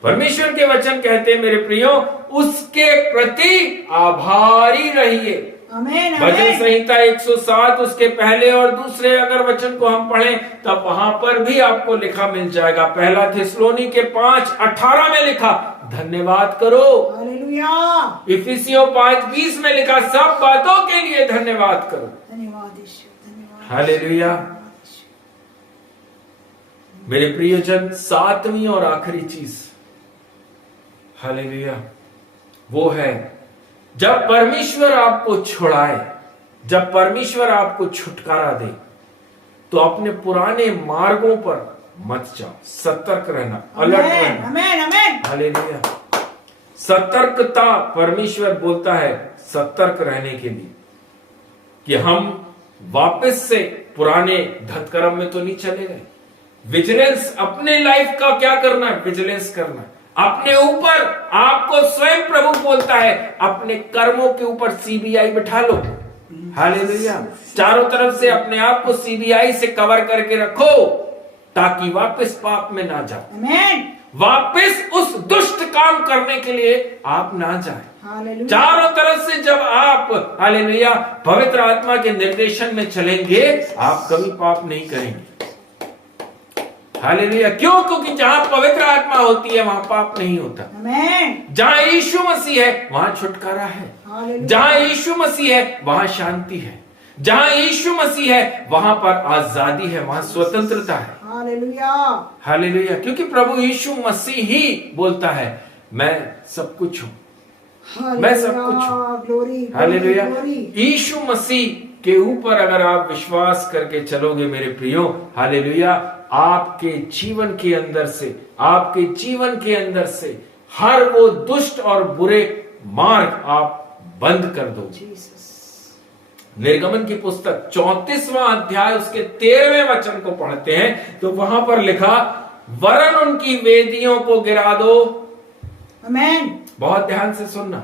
परमेश्वर के वचन कहते हैं मेरे प्रियो, उसके प्रति आभारी रहिए। आमीन। भजन संहिता 107 उसके पहले और दूसरे अगर वचन को हम पढ़ें, तब वहां पर भी आपको लिखा मिल जाएगा। 1 थिस्सलुनी के 5:18 में लिखा, धन्यवाद करो। हालेलुया। इफिसियों 5:20 में लिखा, सब बातों के लिए धन्यवाद करो। धन्यवाद ईश्वर, धन्यवाद। हालेलुया। मेरे प्रियजन, 7वीं और आखिरी चीज, हालेलुया, वो है जब परमेश्वर आपको छुड़ाए, जब परमेश्वर आपको छुटकारा दे, तो अपने पुराने मार्गों पर मत जाओ। सतर्क रहना, अलर्ट रहना। आमीन। आमीन। हालेलुया। सतर्कता, परमेश्वर बोलता है सतर्क रहने के लिए कि हम वापस से पुराने धतकर्म में तो नहीं चले गए। विजिलेंस, अपने लाइफ का क्या करना है? विजिलेंस करना है अपने ऊपर। आपको स्वयं प्रभु बोलता है, अपने कर्मों के ऊपर सीबीआई बिठा लो। हालेलुया। चारों तरफ से अपने आप को सीबीआई से कवर करके रखो, ताकि वापस पाप में ना जाओ, आमीन। वापस उस दुष्ट काम करने के लिए आप ना जाए। हालेलुया। चारों तरफ से जब आप, हालेलुया, पवित्र आत्मा के निर्देशन में चलेंगे, आप कभी पाप नहीं करेंगे। हालेलुया। क्यों? क्योंकि जहां पवित्र आत्मा होती है वहां पाप नहीं होता। आमीन। जहां यीशु मसीह है वहां छुटकारा है। हालेलुया। जहां यीशु मसीह है वहां शांति है। जहां यीशु मसीह है वहां पर आजादी है, वहां स्वतंत्रता है। हालेलुया। हालेलुया। क्योंकि प्रभु यीशु मसीह ही बोलता है, मैं सब कुछ हूं, मैं सब कुछ हूं। Glory, hallelujah. ग्लोरी। यीशु मसीह के ऊपर अगर आप विश्वास करके चलोगे मेरे प्रियो, हालेलुया, आपके जीवन के अंदर से, आपके जीवन के अंदर से हर वो दुष्ट और बुरे मार्ग आप बंद कर दो। निर्गमन की पुस्तक 34वां अध्याय उसके 13वें वचन को पढ़ते हैं तो वहां पर लिखा, वरन उनकी वेदियों को गिरा दो। आमीन। बहुत ध्यान से सुनना,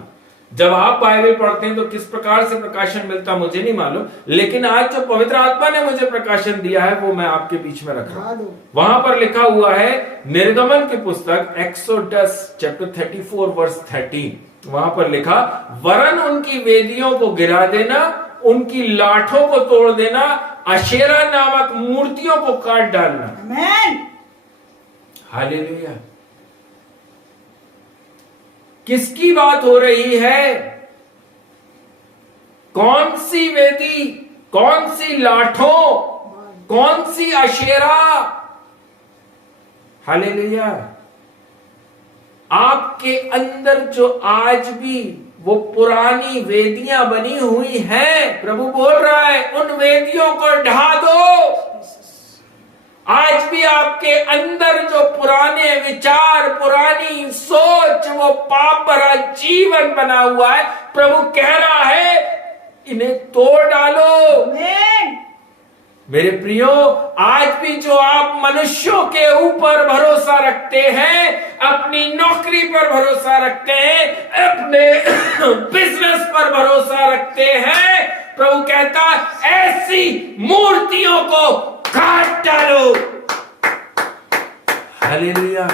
जब आप बाइबल पढ़ते हैं तो किस प्रकार से प्रकाशन मिलता मुझे नहीं मालूम, लेकिन आज जो पवित्र आत्मा ने मुझे प्रकाशन दिया है वो मैं आपके बीच में रख रहा हूं। वहां पर लिखा हुआ है निर्गमन की पुस्तक एक्सोडस चैप्टर 34 वर्स 13, वहां पर लिखा, वरन उनकी वेदियों को गिरा देना, उनकी लाठों को तोड़ देना, अशेरा नामक मूर्तियों को काट डालना। आमीन। हालेलुया। किसकी बात हो रही है? कौन सी वेदी, कौन सी लाठों, कौन सी अशेरा? हालेलुया। आपके अंदर जो आज भी वो पुरानी वेदियां बनी हुई हैं, प्रभु बोल रहा है उन वेदियों को ढा दो। आज भी आपके अंदर जो पुराने विचार, पुरानी सोच, वो पाप भरा जीवन बना हुआ है, प्रभु कह रहा है इन्हें तोड़ डालो। आमीन। मेरे प्रियो, आज भी जो आप मनुष्यों के ऊपर भरोसा रखते हैं, अपनी नौकरी पर भरोसा रखते हैं, अपने बिजनेस पर भरोसा रखते हैं, प्रभु कहता ऐसी मूर्तियों को काट डालो। हालेलुया।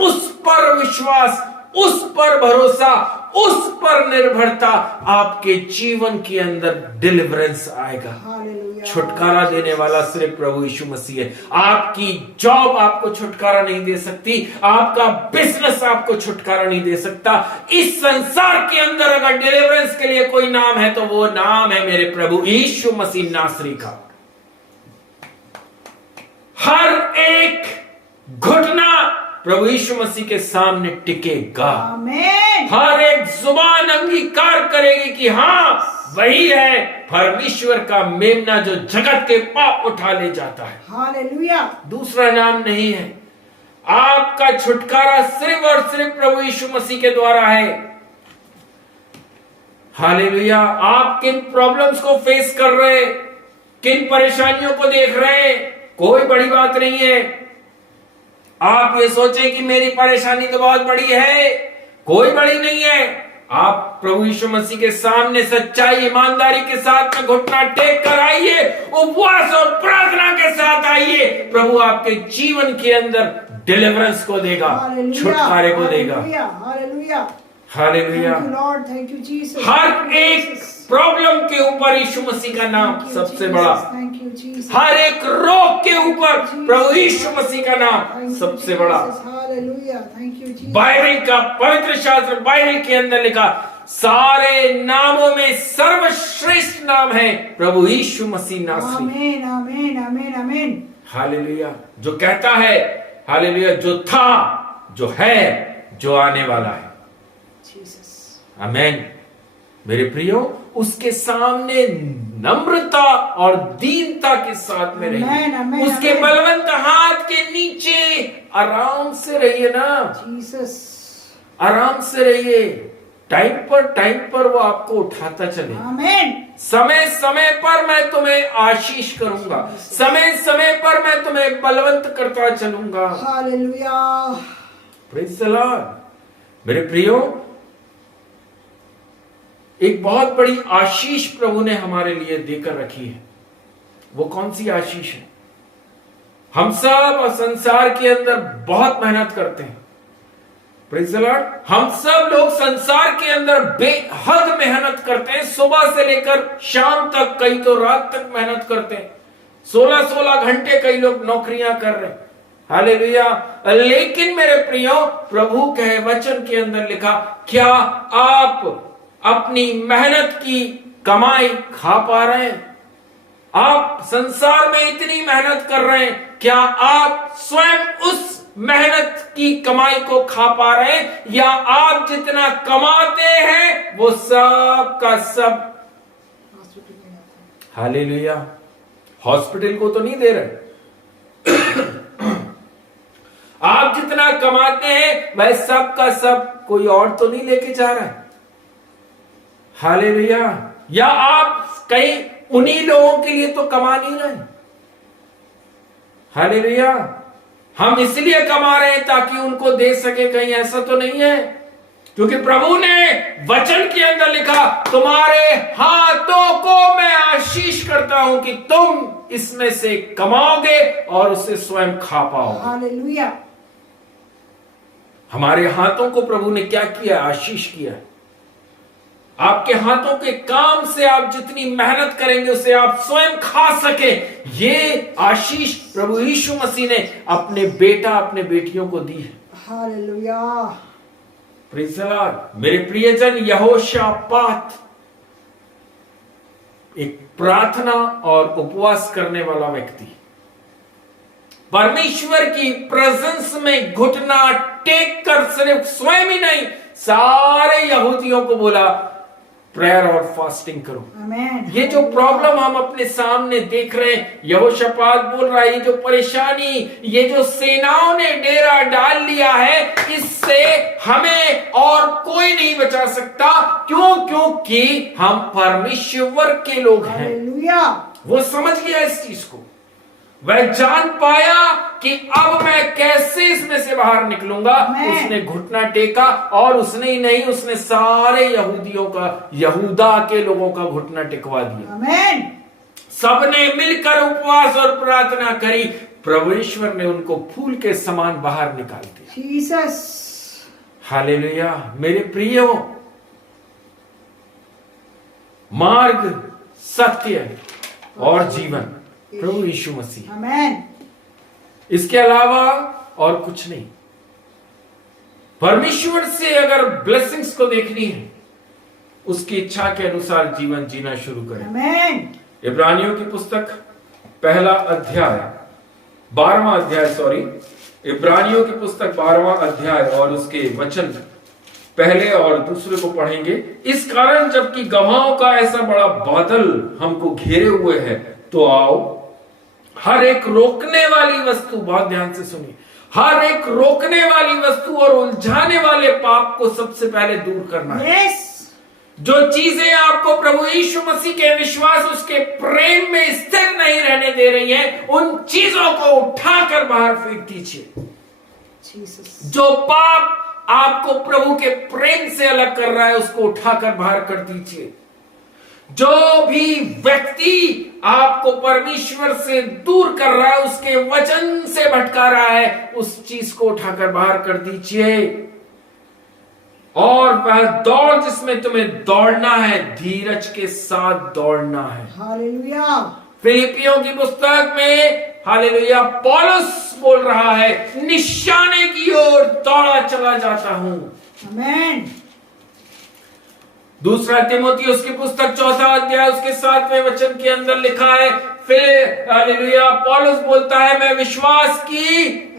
उस पर विश्वास, उस पर भरोसा, उस पर निर्भरता, आपके जीवन के अंदर डिलीवरेंस आएगा। हालेलुया। छुटकारा देने वाला सिर्फ प्रभु यीशु मसीह है। आपकी जॉब आपको छुटकारा नहीं दे सकती, आपका बिजनेस आपको छुटकारा नहीं दे सकता। इस संसार के अंदर अगर डिलीवरेंस के लिए कोई नाम है तो वो नाम है मेरे प्रभु यीशु मसीह नासरी का। हर एक घुटना प्रभु यीशु मसीह के सामने टिकेगा। आमीन। हर एक जुबान अंगीकार करेगी कि हाँ वही है परमेश्वर का मेमना जो जगत के पाप उठा ले जाता है। हालेलुया। दूसरा नाम नहीं है। आपका छुटकारा सिर्फ और सिर्फ प्रभु यीशु मसीह के द्वारा है। हालेलुया। आप किन प्रॉब्लम्स को फेस कर रहे, किन परेशानियों को देख रहे, कोई बड़ी बात नहीं है। आप ये सोचें कि मेरी परेशानी तो बहुत बड़ी है, कोई बड़ी नहीं है। आप प्रभु यीशु मसीह के सामने सच्चाई ईमानदारी के साथ में घुटना टेक कर आइए, उपवास और प्रार्थना के साथ आइए। प्रभु आपके जीवन के अंदर डिलीवरेंस को देगा, छुटकारे को देगा। Hallelujah. Hallelujah. Thank you lord, thank you Jesus. हर एक प्रॉब्लम के ऊपर यीशु मसीह का नाम सबसे बड़ा। Thank you Jesus. हर एक रोग के ऊपर प्रभु यीशु मसीह का नाम सबसे बड़ा। Hallelujah. Thank you Jesus. Bible का पवित्र शास्त्र बाइबल के अंदर लिखा, सारे नामों में सर्वश्रेष्ठ नाम है प्रभु यीशु मसीह नासरी। आमीन, आमीन, आमीन, आमीन। हालेलुया। जो कहता है, हालेलुया, जो था, जो है, जो आने वाला है। आमीन। मेरे प्रियो, उसके सामने नम्रता और दीनता के साथ में रहिए। उसके बलवंत हाथ के नीचे आराम से रहिए ना। जीसस। आराम से रहिए। टाइम पर वो आपको उठाता चले। आमीन। समय समय पर मैं तुम्हें आशीष करूंगा, समय समय पर मैं तुम्हें बलवंत करता चलूंगा। हालेलुया। Praise the Lord. मेरे प्रियो, एक बहुत बड़ी आशीष प्रभु ने हमारे लिए देकर रखी है। वो कौन सी आशीष है? हम सब संसार के अंदर बहुत मेहनत करते हैं। Praise the Lord. हम सब लोग संसार के अंदर बेहद मेहनत करते हैं, सुबह से लेकर शाम तक, कई तो रात तक मेहनत करते हैं। 16-16 घंटे कई लोग नौकरियां कर रहे हैं। हालेलुया। लेकिन मेरे प्रियो, प्रभु के वचन के अंदर लिखा, क्या आप अपनी मेहनत की कमाई खा पा रहे हैं? आप संसार में इतनी मेहनत कर रहे हैं, क्या आप स्वयं उस मेहनत की कमाई को खा पा रहे हैं, या आप जितना कमाते हैं वो सब का सब हालेलुया हॉस्पिटल को तो नहीं दे रहे। आप जितना कमाते हैं वह सब का सब कोई और तो नहीं लेके जा रहा है। हालेलुया। या आप कहीं उन्हीं लोगों के लिए तो कमा नहीं रहे। हालेलुया। हम इसलिए कमा रहे हैं ताकि उनको दे सके, कहीं ऐसा तो नहीं है। क्योंकि प्रभु ने वचन के अंदर लिखा, तुम्हारे हाथों को मैं आशीष करता हूं कि तुम इसमें से कमाओगे और उसे स्वयं खा पाओगे। हालेलुया। हमारे हाथों को प्रभु ने क्या किया? आशीष किया। आपके हाथों के काम से आप जितनी मेहनत करेंगे उसे आप स्वयं खा सके, ये आशीष प्रभु यीशु मसीह ने अपने बेटा अपने बेटियों को दी है। हालेलुया। Praise the Lord. मेरे प्रियजन, यहोशापात एक प्रार्थना और उपवास करने वाला व्यक्ति, परमेश्वर की प्रेजेंस में घुटना टेक कर सिर्फ स्वयं ही नहीं, सारे यहूदियों को बोला प्रेयर और फास्टिंग करो। आमीन। ये जो प्रॉब्लम हम अपने सामने देख रहे हैं, यहोशापात बोल रहा है, ये जो परेशानी, ये जो सेनाओं ने डेरा डाल लिया है, इससे हमें और कोई नहीं बचा सकता। क्यों? क्योंकि हम परमेश्वर के लोग हैं। हालेलुया। वो समझ गया इस चीज को, वह जान पाया कि अब मैं कैसे इसमें से बाहर निकलूंगा। उसने घुटना टेका, और उसने ही नहीं, उसने सारे यहूदियों का, यहूदा के लोगों का घुटना टेकवा दिया। आमीन। सबने मिलकर उपवास और प्रार्थना करी, परमेश्वर ने उनको फूल के समान बाहर निकाल दिया। जीसस। हालेलुया। मेरे प्रियो, मार्ग, सत्य और जीवन प्रभु यीशु मसीह, आमीन। इसके अलावा और कुछ नहीं। परमेश्वर से अगर ब्लेसिंग्स को देखनी है, उसकी इच्छा के अनुसार जीवन जीना शुरू करें। आमीन। इब्रानियों की पुस्तक पहला अध्याय 12वां अध्याय इब्रानियों की पुस्तक 12वां अध्याय और उसके वचन पहले और दूसरे को पढ़ेंगे। इस कारण जबकि गवाहों का ऐसा बड़ा बादल हमको घेरे हुए है, तो आओ हर एक रोकने वाली वस्तु, बहुत ध्यान से सुनिए, हर एक रोकने वाली वस्तु और उलझाने वाले पाप को सबसे पहले दूर करना है। यस। जो चीजें आपको प्रभु यीशु मसीह के विश्वास, उसके प्रेम में स्थिर नहीं रहने दे रही हैं, उन चीजों को उठाकर बाहर फेंक दीजिए। जीसस। जो पाप आपको प्रभु के प्रेम से अलग कर रहा है, उसको उठाकर बाहर कर दीजिए। जो भी व्यक्ति आपको परमेश्वर से दूर कर रहा है, उसके वचन से भटका रहा है, उस चीज को उठाकर बाहर कर दीजिए। और वह दौड़ जिसमें तुम्हें दौड़ना है, धीरज के साथ दौड़ना है। हालेलुया। फिलिपियों की पुस्तक में हालेलुया पौलुस बोल रहा है, निशाने की ओर दौड़ा चला जाता हूं। आमीन। दूसरा तिमोथियुस की पुस्तक 4वां अध्याय उसके 7वें वचन के अंदर लिखा है, फिर हालेलुया पौलुस बोलता है, मैं विश्वास की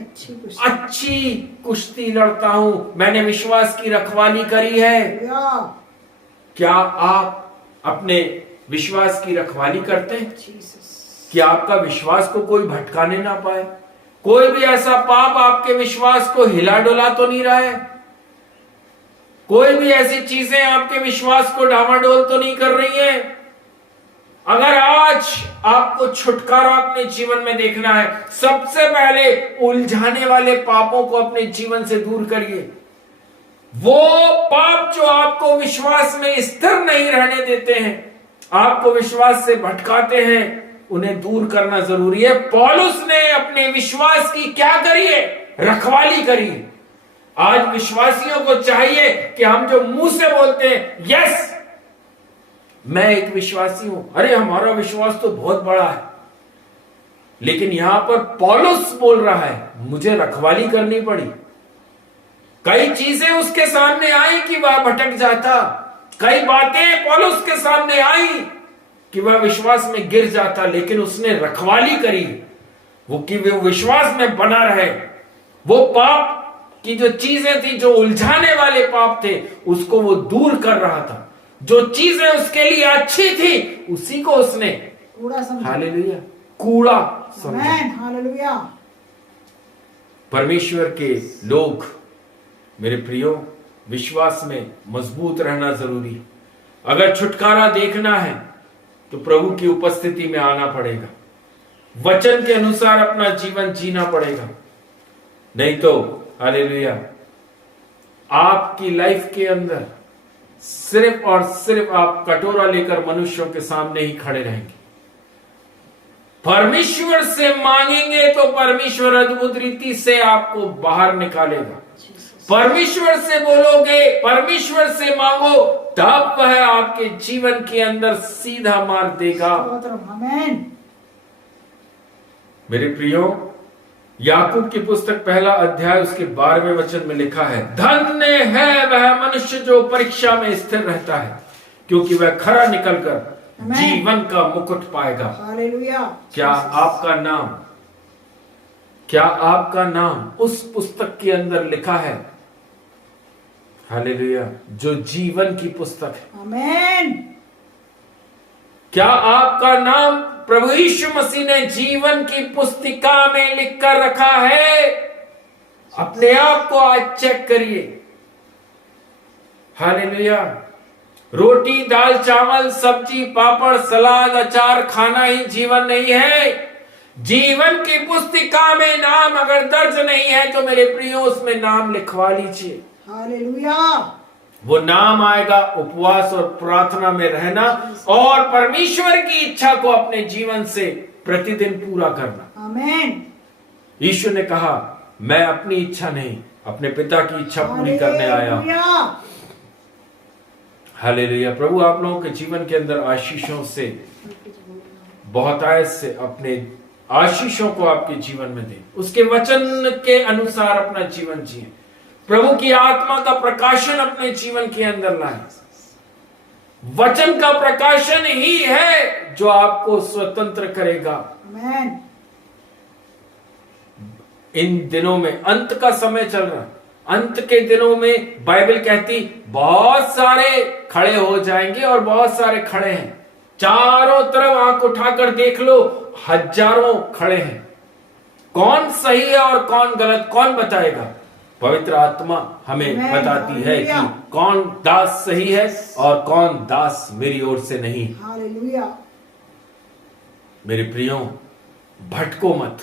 अच्छी कुश्ती लड़ता हूं, मैंने विश्वास की रखवाली करी है। क्या आप अपने विश्वास की रखवाली करते हैं कि आपका विश्वास को कोई भटकाने ना पाए? कोई भी ऐसा पाप आपके विश्वास को हिला डुला तो नहीं रहा है? कोई भी ऐसी चीजें आपके विश्वास को डामाडोल तो नहीं कर रही हैं? अगर आज आपको छुटकारा अपने जीवन में देखना है, सबसे पहले उलझाने वाले पापों को अपने जीवन से दूर करिए। वो पाप जो आपको विश्वास में स्थिर नहीं रहने देते हैं, आपको विश्वास से भटकाते हैं, उन्हें दूर करना जरूरी है। पौलुस ने अपने विश्वास की क्या करी है? रखवाली करी है। आज विश्वासियों को चाहिए कि हम जो मुंह से बोलते हैं, यस मैं एक विश्वासी हूं, अरे हमारा विश्वास तो बहुत बड़ा है, लेकिन यहां पर पौलुस बोल रहा है मुझे रखवाली करनी पड़ी। कई चीजें उसके सामने आई कि वह भटक जाता, कई बातें पौलुस के सामने आई कि वह विश्वास में गिर जाता, लेकिन उसने रखवाली करी वो कि वो विश्वास में बना रहे। वो पाप की जो चीजें थी, जो उलझाने वाले पाप थे, उसको वो दूर कर रहा था। जो चीजें उसके लिए अच्छी थी उसी को उसने कूड़ा समझा। हालेलुया कूड़ा समझा। आमेन, हालेलुया। परमेश्वर के लोग, मेरे प्रियो, विश्वास में मजबूत रहना जरूरी है। अगर छुटकारा देखना है तो प्रभु की उपस्थिति में आना पड़ेगा, वचन के अनुसार अपना जीवन जीना पड़ेगा। नहीं तो हालेलुया आपकी लाइफ के अंदर सिर्फ और सिर्फ आप कटोरा लेकर मनुष्यों के सामने ही खड़े रहेंगे। परमेश्वर से मांगेंगे तो परमेश्वर अद्भुत रीति से आपको बाहर निकालेगा। परमेश्वर से बोलोगे, परमेश्वर से मांगो, तब वह आपके जीवन के अंदर सीधा मार्ग देगा। आमेन। मेरे प्रियो, याकूब की पुस्तक 1 अध्याय उसके 12वें वचन में लिखा है, धन्य है वह मनुष्य जो परीक्षा में स्थिर रहता है, क्योंकि वह खरा निकलकर जीवन का मुकुट पाएगा। हालेलुया। क्या आपका नाम उस पुस्तक के अंदर लिखा है? हालेलुया, जो जीवन की पुस्तक है। आमेन। क्या आपका नाम प्रभु यीशु मसीह ने जीवन की पुस्तिका में लिख कर रखा है? अपने आप को आज चेक करिए। हालेलुया। रोटी, दाल, चावल, सब्जी, पापड़, सलाद, अचार खाना ही जीवन नहीं है। जीवन की पुस्तिका में नाम अगर दर्ज नहीं है तो मेरे प्रियो उसमें नाम लिखवा लीजिए। हालेलुया। वो नाम आएगा उपवास और प्रार्थना में रहना और परमेश्वर की इच्छा को अपने जीवन से प्रतिदिन पूरा करना। आमेन। यीशु ने कहा, मैं अपनी इच्छा नहीं, अपने पिता की इच्छा पूरी करने आया। हालेलुया। प्रभु आप लोगों के जीवन के अंदर आशीषों से बहुतायत से अपने आशीषों को आपके जीवन में दे, उसके वचन के अनुसार अपना जीवन जिए, प्रभु की आत्मा का प्रकाशन अपने जीवन के अंदर लाए। वचन का प्रकाशन ही है जो आपको स्वतंत्र करेगा। आमेन। इन दिनों में अंत का समय चल रहा है। अंत के दिनों में बाइबल कहती बहुत सारे खड़े हो जाएंगे और बहुत सारे खड़े हैं। चारों तरफ आंख उठाकर देख लो, हजारों खड़े हैं। कौन सही है और कौन गलत, कौन बताएगा? पवित्र आत्मा हमें बताती है कि कौन दास सही है और कौन दास मेरी ओर से नहीं। हालेलुया। मेरे प्रियो, भटको मत,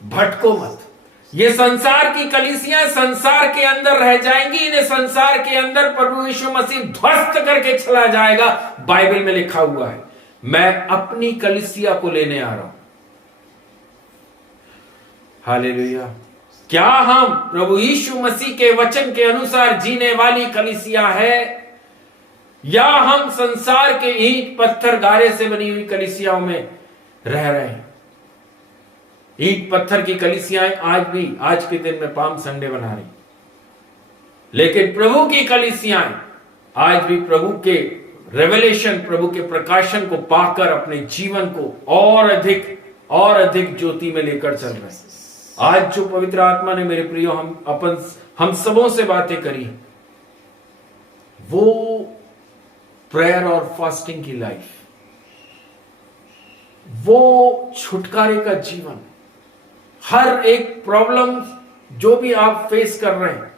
भटको मत। ये संसार की कलीसियां संसार के अंदर रह जाएंगी, इन्हें संसार के अंदर प्रभु यीशु मसीह ध्वस्त करके चला जाएगा। बाइबल में लिखा हुआ है, मैं अपनी कलीसिया को लेने आ रहा हूं। हालेलुया। क्या हम प्रभु यीशु मसीह के वचन के अनुसार जीने वाली कलीसिया है, या हम संसार के ईंट पत्थर गारे से बनी हुई कलीसियाओं में रह रहे हैं? ईंट पत्थर की कलीसियाएं आज भी आज के दिन में पाम संडे बना रही, लेकिन प्रभु की कलीसियाएं आज भी प्रभु के रेवलेशन, प्रभु के प्रकाशन को पाकर अपने जीवन को और अधिक ज्योति में लेकर चल रहे हैं। आज जो पवित्र आत्मा ने मेरे प्रियो हम सबों से बातें करी, वो प्रेयर और फास्टिंग की लाइफ, वो छुटकारे का जीवन, हर एक प्रॉब्लम जो भी आप फेस कर रहे हैं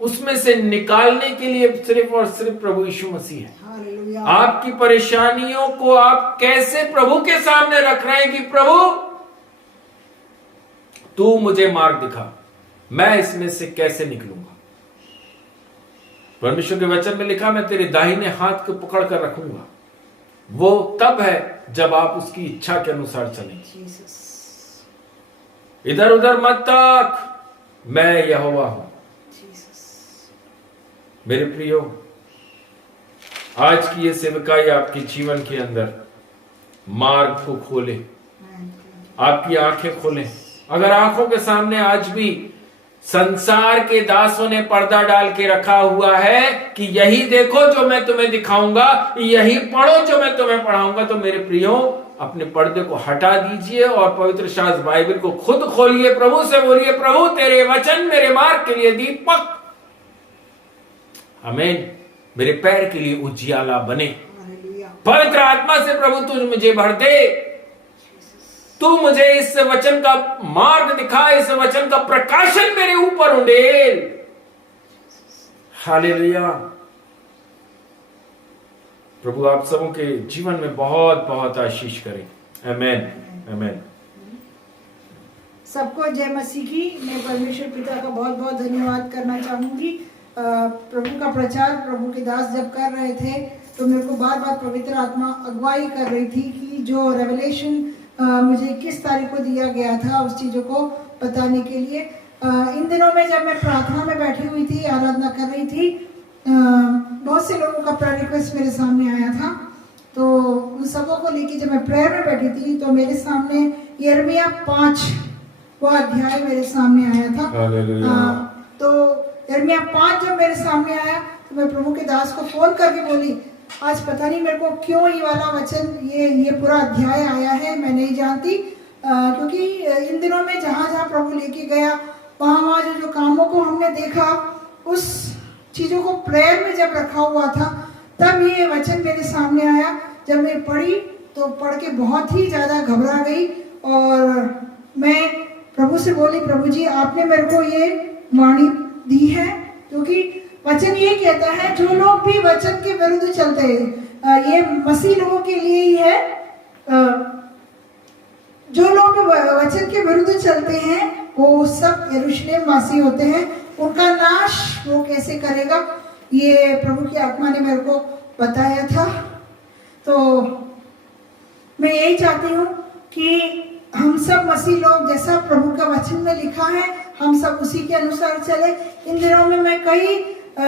उसमें से निकालने के लिए सिर्फ और सिर्फ प्रभु यीशु मसीह है। हालेलुया। आपकी परेशानियों को आप कैसे प्रभु के सामने रख रहे हैं कि प्रभु तू मुझे मार्ग दिखा, मैं इसमें से कैसे निकलूंगा। परमेश्वर के वचन में लिखा, मैं तेरे दाहिने हाथ को पकड़ कर रखूंगा। वो तब है जब आप उसकी इच्छा के अनुसार चलेंगे। इधर उधर मत ताक, मैं यहोवा हूं। मेरे प्रियो, आज की ये सेवकाई आपके जीवन के अंदर मार्ग को खोले, आपकी आंखें खोले। अगर आंखों के सामने आज भी संसार के दासों ने पर्दा डाल के रखा हुआ है कि यही देखो जो मैं तुम्हें दिखाऊंगा, यही पढ़ो जो मैं तुम्हें पढ़ाऊंगा, तो मेरे प्रियो अपने पर्दे को हटा दीजिए और पवित्र शास्त्र बाइबल को खुद खोलिए। प्रभु से बोलिए, प्रभु तेरे वचन मेरे मार्ग के लिए दीपक, आमीन, मेरे पैर के लिए उजियाला बने। पवित्र आत्मा से प्रभु तू मुझे भर दे, तू मुझे इस वचन का मार्ग दिखा, इस वचन का प्रकाशन मेरे ऊपर उंडेल। हालेलुया। प्रभु आप सबों के जीवन में बहुत बहुत आशीष करें। आमीन, आमीन। सबको जय मसीह की। मैं परमेश्वर पिता का बहुत बहुत धन्यवाद करना चाहूंगी। प्रभु का प्रचार प्रभु के दास जब कर रहे थे तो मेरे को बार बार पवित्र आत्मा अगुवाई कर रही थी कि जो रेवलेशन मुझे 21 तारीख को दिया गया था उस चीज़ों को बताने के लिए। इन दिनों में जब मैं प्रार्थना में बैठी हुई थी, आराधना कर रही थी, बहुत से लोगों का प्रेयर रिक्वेस्ट मेरे सामने आया था। तो उन सबों को लेके जब मैं प्रेयर में बैठी थी तो मेरे सामने यिर्मयाह 5 वो अध्याय मेरे सामने आया था। तो यिर्मयाह 5 जब मेरे सामने आया तो मैं प्रभु के दास को फोन करके बोली, आज पता नहीं मेरे को क्यों ये वाला वचन, ये पूरा अध्याय आया है, मैं नहीं जानती। क्योंकि इन दिनों में जहाँ जहाँ प्रभु लेके गया वहाँ जो कामों को हमने देखा, उस चीज़ों को प्रेयर में जब रखा हुआ था तब ये वचन मेरे सामने आया। जब मैं पढ़ी तो पढ़ के बहुत ही ज़्यादा घबरा गई और मैं प्रभु से बोली, प्रभु जी आपने मेरे को ये वाणी दी है, क्योंकि वचन ये कहता है जो लोग भी वचन के विरुद्ध चलते हैं, ये मसीह लोगों के लिए ही है, जो लोग वचन के विरुद्ध चलते हैं वो सब यरूशलेम वासी होते हैं, उनका नाश वो कैसे करेगा, ये प्रभु की आत्मा ने मेरे को बताया था। तो मैं यही चाहती हूँ कि हम सब मसीह लोग, जैसा प्रभु का वचन में लिखा है, हम सब उसी के अनुसार चले। इन दिनों में मैं कई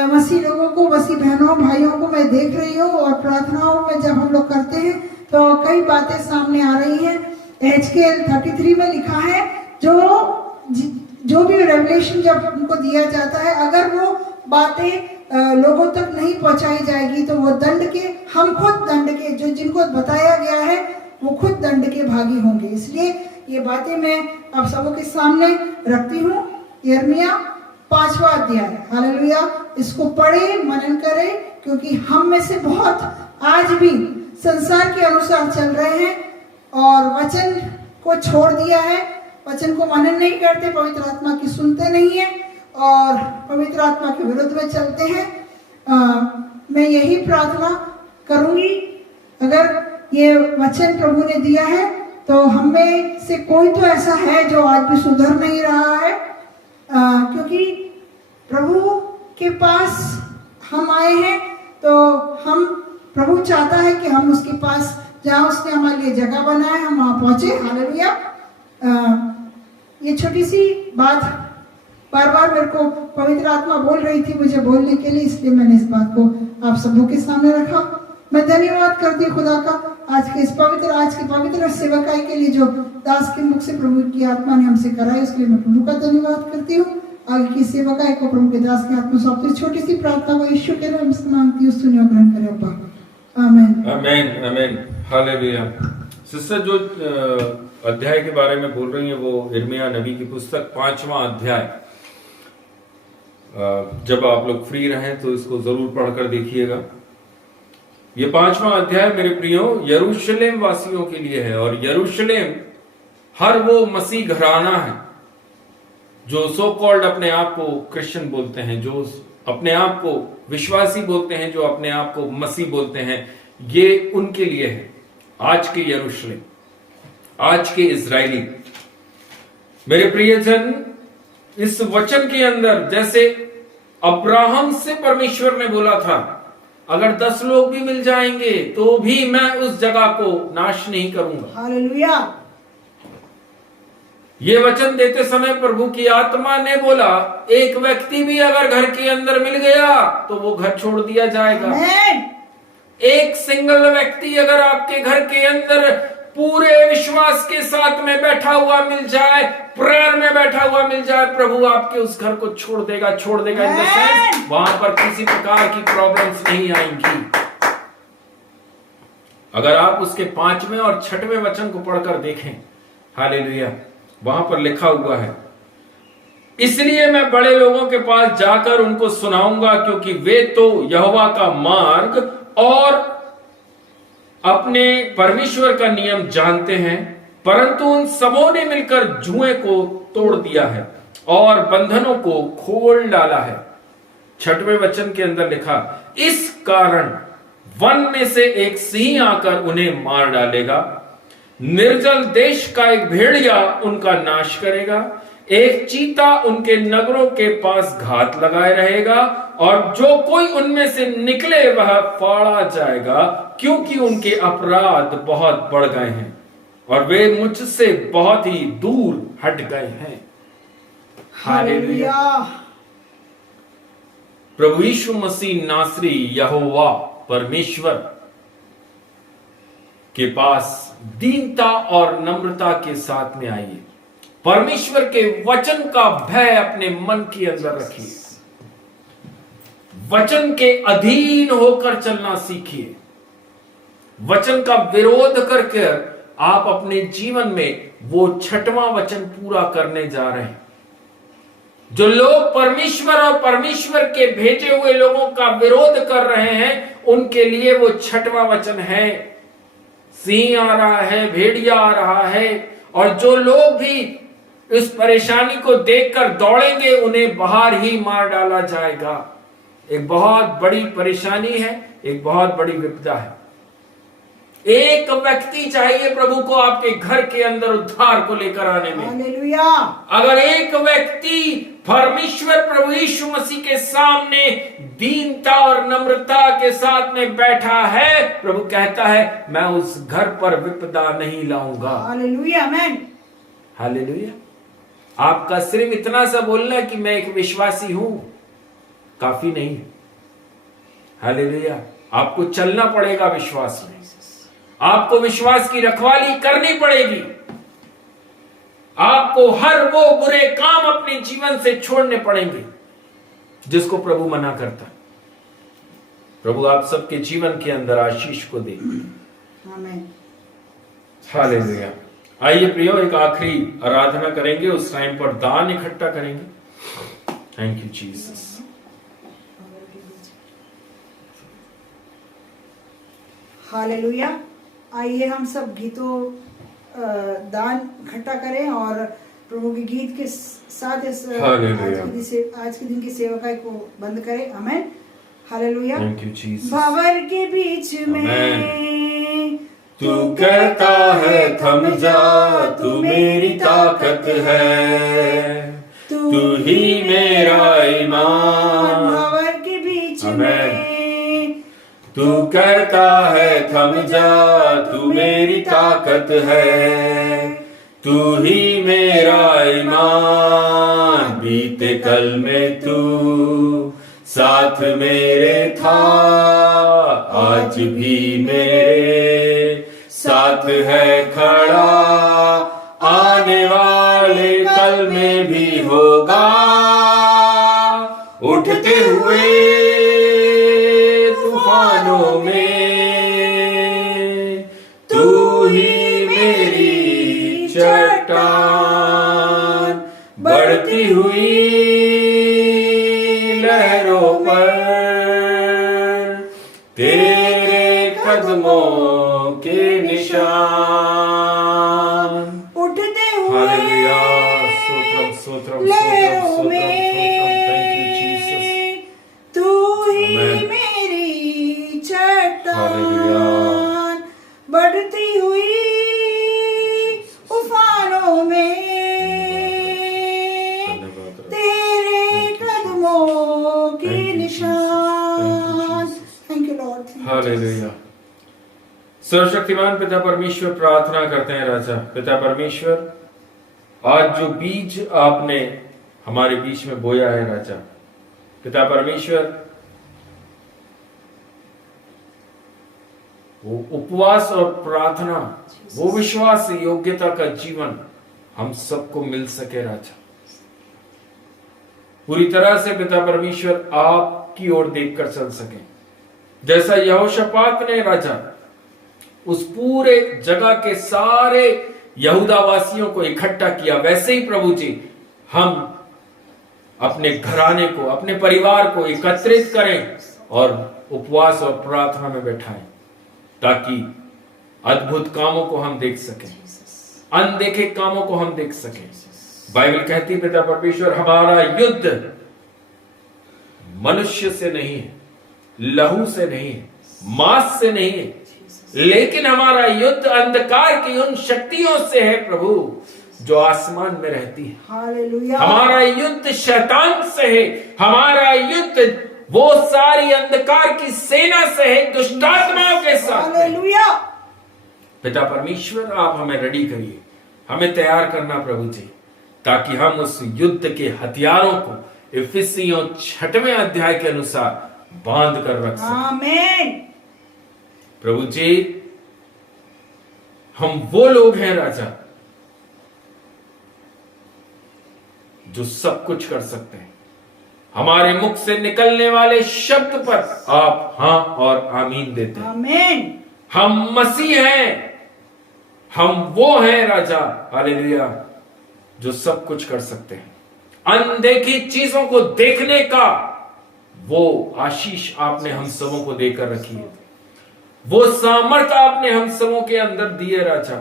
मसीह लोगों को, मसीह बहनों भाइयों को मैं देख रही हूँ और प्रार्थनाओं में जब हम लोग करते हैं तो कई बातें सामने आ रही हैं। HKL 33 में लिखा है जो भी रेवलेशन जब उनको दिया जाता है, अगर वो बातें लोगों तक नहीं पहुंचाई जाएगी तो वो दंड के, हम खुद दंड के, जो जिनको बताया गया है वो खुद दंड के भागी होंगे। इसलिए ये बातें मैं आप सबों के सामने रखती हूँ। यिर्मयाह 5वां अध्याय, हालेलुया, इसको पढ़े, मनन करें, क्योंकि हम में से बहुत आज भी संसार के अनुसार चल रहे हैं और वचन को छोड़ दिया है, वचन को मनन नहीं करते, पवित्र आत्मा की सुनते नहीं है और पवित्र आत्मा के विरुद्ध में चलते हैं। मैं यही प्रार्थना करूंगी, अगर ये वचन प्रभु ने दिया है तो हम में से कोई तो ऐसा है जो आज भी सुधर नहीं रहा है, क्योंकि प्रभु के पास हम आए हैं तो हम, प्रभु चाहता है कि हम उसके पास, जहाँ उसने हमारे लिए जगह बनाए, हम वहाँ पहुँचे। हालेलुया। ये छोटी सी बात बार बार मेरे को पवित्र आत्मा बोल रही थी मुझे बोलने के लिए, इसलिए मैंने इस बात को आप सबों के सामने रखा। मैं धन्यवाद करती हूँ खुदा का आज की पवित्र सेवकाई के लिए जो दास के मुख से प्रभु की आत्मा ने हमसे कराई, उसके लिए मैं प्रभु का धन्यवाद करती हूँ। आगे की सेवकाई को प्रभु के दास के हाथ में सौंपती, छोटी सी प्रार्थना को यीशु के नाम से मांगती हूँ, सुनिए और ग्रहण करें अब्बा। आमीन, आमीन, आमीन, हालेलुया। सिस्टर जो अध्याय के बारे में बोल रही है वो यिर्मयाह नबी की पुस्तक 5वां अध्याय। जब आप लोग फ्री रहें तो इसको जरूर पढ़कर देखिएगा। ये 5वां अध्याय मेरे प्रियो यरूशलेम वासियों के लिए है और यरूशलेम हर वो मसीह घराना है जो सो कॉल्ड अपने आप को क्रिश्चियन बोलते हैं, जो अपने आप को विश्वासी बोलते हैं, जो अपने आप को मसीह बोलते हैं, ये उनके लिए है। आज के यरूशलेम, आज के इजरायली, मेरे प्रियजन, इस वचन के अंदर जैसे अब्राहम से परमेश्वर ने बोला था अगर 10 लोग भी मिल जाएंगे तो भी मैं उस जगह को नाश नहीं करूंगा। हालेलुया। ये वचन देते समय प्रभु की आत्मा ने बोला एक व्यक्ति भी अगर घर के अंदर मिल गया तो वो घर छोड़ दिया जाएगा। एक सिंगल व्यक्ति अगर आपके घर के अंदर पूरे विश्वास के साथ में बैठा हुआ मिल जाए, प्रेयर में बैठा हुआ मिल जाए, प्रभु आपके उस घर को छोड़ देगा इन द सेंस वहां पर किसी प्रकार की प्रॉब्लम्स नहीं आएंगी। अगर आप उसके 5वें और 6वें वचन को पढ़कर देखें, हालेलुया, वहां पर लिखा हुआ है, इसलिए मैं बड़े लोगों के पास जाकर उनको सुनाऊंगा, क्योंकि वे तो यहोवा का मार्ग और अपने परमेश्वर का नियम जानते हैं, परंतु उन सबों ने मिलकर जुए को तोड़ दिया है और बंधनों को खोल डाला है। 6वें वचन के अंदर लिखा, इस कारण वन में से एक सिंह आकर उन्हें मार डालेगा, निर्जल देश का एक भेड़िया उनका नाश करेगा, एक चीता उनके नगरों के पास घात लगाए रहेगा, और जो कोई उनमें से निकले वह फाड़ा जाएगा, क्योंकि उनके अपराध बहुत बढ़ गए हैं और वे मुझसे बहुत ही दूर हट गए हैं। हालेलुया। प्रभु यीशु मसीह नासरी यहोवा परमेश्वर के पास दीनता और नम्रता के साथ में आइए। परमेश्वर के वचन का भय अपने मन के अंदर रखिए, वचन के अधीन होकर चलना सीखिए, वचन का विरोध करके आप अपने जीवन में वो 6वां वचन पूरा करने जा रहे हैं। जो लोग परमेश्वर और परमेश्वर के भेजे हुए लोगों का विरोध कर रहे हैं, उनके लिए वो 6वां वचन है, सिंह आ रहा है, भेड़िया आ रहा है, और जो लोग भी इस परेशानी को देखकर दौड़ेंगे उन्हें बाहर ही मार डाला जाएगा। एक बहुत बड़ी परेशानी है, एक बहुत बड़ी विपदा है। एक व्यक्ति चाहिए प्रभु को आपके घर के अंदर उद्धार को लेकर आने में। हालेलुया। अगर एक व्यक्ति परमेश्वर प्रभु यीशु मसीह के सामने दीनता और नम्रता के साथ में बैठा है, प्रभु कहता है मैं उस घर पर विपदा नहीं लाऊंगा। हालेलुया, आमीन। हालेलुया। आपका सिर्फ इतना सा बोलना कि मैं एक विश्वासी हूं काफी नहीं है। हालेलुया। आपको चलना पड़ेगा विश्वास में, आपको विश्वास की रखवाली करनी पड़ेगी, आपको हर वो बुरे काम अपने जीवन से छोड़ने पड़ेंगे जिसको प्रभु मना करता है। प्रभु आप सबके जीवन के अंदर आशीष को दे। आमीन। हालेलुया। आइए प्रियो, एक आखिरी आराधना करेंगे, उस टाइम पर दान इकट्ठा करेंगे। Thank you Jesus. हालेलुया। आइए हम सब गीतों दान इकट्ठा करें और प्रभु के गीत के साथ इस आज के दिन की सेवकाई को बंद करें। आमीन। हालेलुया। Thank you Jesus. भंवर के बीच में तू कहता है थम जा, तू मेरी ताकत है, तू ही मेरा ईमान। भंवर के बीच में तू कहता है थम जा, तू मेरी ताकत है, तू ही मेरा ईमान। बीते कल में तू साथ मेरे था, आज भी मेरे साथ है खड़ा, आने वाले कल में भी होगा। उठते हुए तूफानों में तू ही मेरी चट्टान, बढ़ती हुई लहरों पर तेरे कदमों के निशान। उठते हुए स्तोत्रम लहरों में थैंक यू जीसस। तू ही आमीन। मेरी चट्टान, हालेलुया। बढ़ती हुई उफानों में तेरे कदमों के निशान। Thank you Lord. हालेलुया। सर्वशक्तिमान पिता परमेश्वर, प्रार्थना करते हैं राजा पिता परमेश्वर, आज जो बीज आपने हमारे बीच में बोया है राजा पिता परमेश्वर, वो उपवास और प्रार्थना, वो विश्वास योग्यता का जीवन हम सबको मिल सके राजा। पूरी तरह से पिता परमेश्वर आपकी ओर देखकर चल सके, जैसा यहोशापात ने राजा उस पूरे जगह के सारे यहूदा वासियों को इकट्ठा किया, वैसे ही प्रभु जी हम अपने घराने को, अपने परिवार को एकत्रित करें और उपवास और प्रार्थना में बैठाएं, ताकि अद्भुत कामों को हम देख सकें, अनदेखे कामों को हम देख सकें। बाइबल कहती है पिता परमेश्वर, हमारा युद्ध मनुष्य से नहीं है, लहू से नहीं है, मांस से नहीं है, लेकिन हमारा युद्ध अंधकार की उन शक्तियों से है प्रभु जो आसमान में रहती है। हालेलुया। हमारा युद्ध शैतान से है, हमारा युद्ध वो सारी अंधकार की सेना से है, दुष्टात्माओं के साथ। हालेलुया। पिता परमेश्वर आप हमें रेडी करिए, हमें तैयार करना प्रभु जी, ताकि हम उस युद्ध के हथियारों को इफिसियों 6वें अध्याय के अनुसार बांध कर रख सकें। आमीन। प्रभु जी हम वो लोग हैं राजा जो सब कुछ कर सकते हैं। हमारे मुख से निकलने वाले शब्द पर आप हां और आमीन देते हैं। आमीन। हम मसीह हैं, हम वो हैं राजा, हालेलुया, जो सब कुछ कर सकते हैं। अनदेखी चीजों को देखने का वो आशीष आपने हम सबों को देकर रखी है, वो सामर्थ आपने हम सबों के अंदर दी है राजा।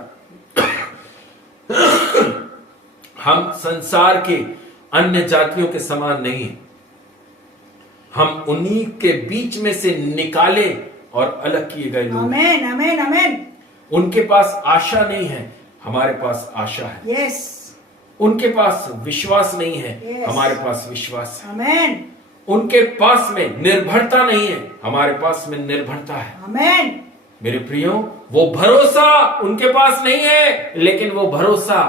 हम संसार के अन्य जातियों के समान नहीं है, हम उन्हीं के बीच में से निकाले और अलग किए गए लोग। आमीन आमीन आमीन। उनके पास आशा नहीं है, हमारे पास आशा है। यस। उनके पास विश्वास नहीं है, Yes. हमारे पास विश्वास है। आमीन उनके पास में निर्भरता नहीं है, हमारे पास में निर्भरता है। आमीन। मेरे प्रियो, वो भरोसा उनके पास नहीं है, लेकिन वो भरोसा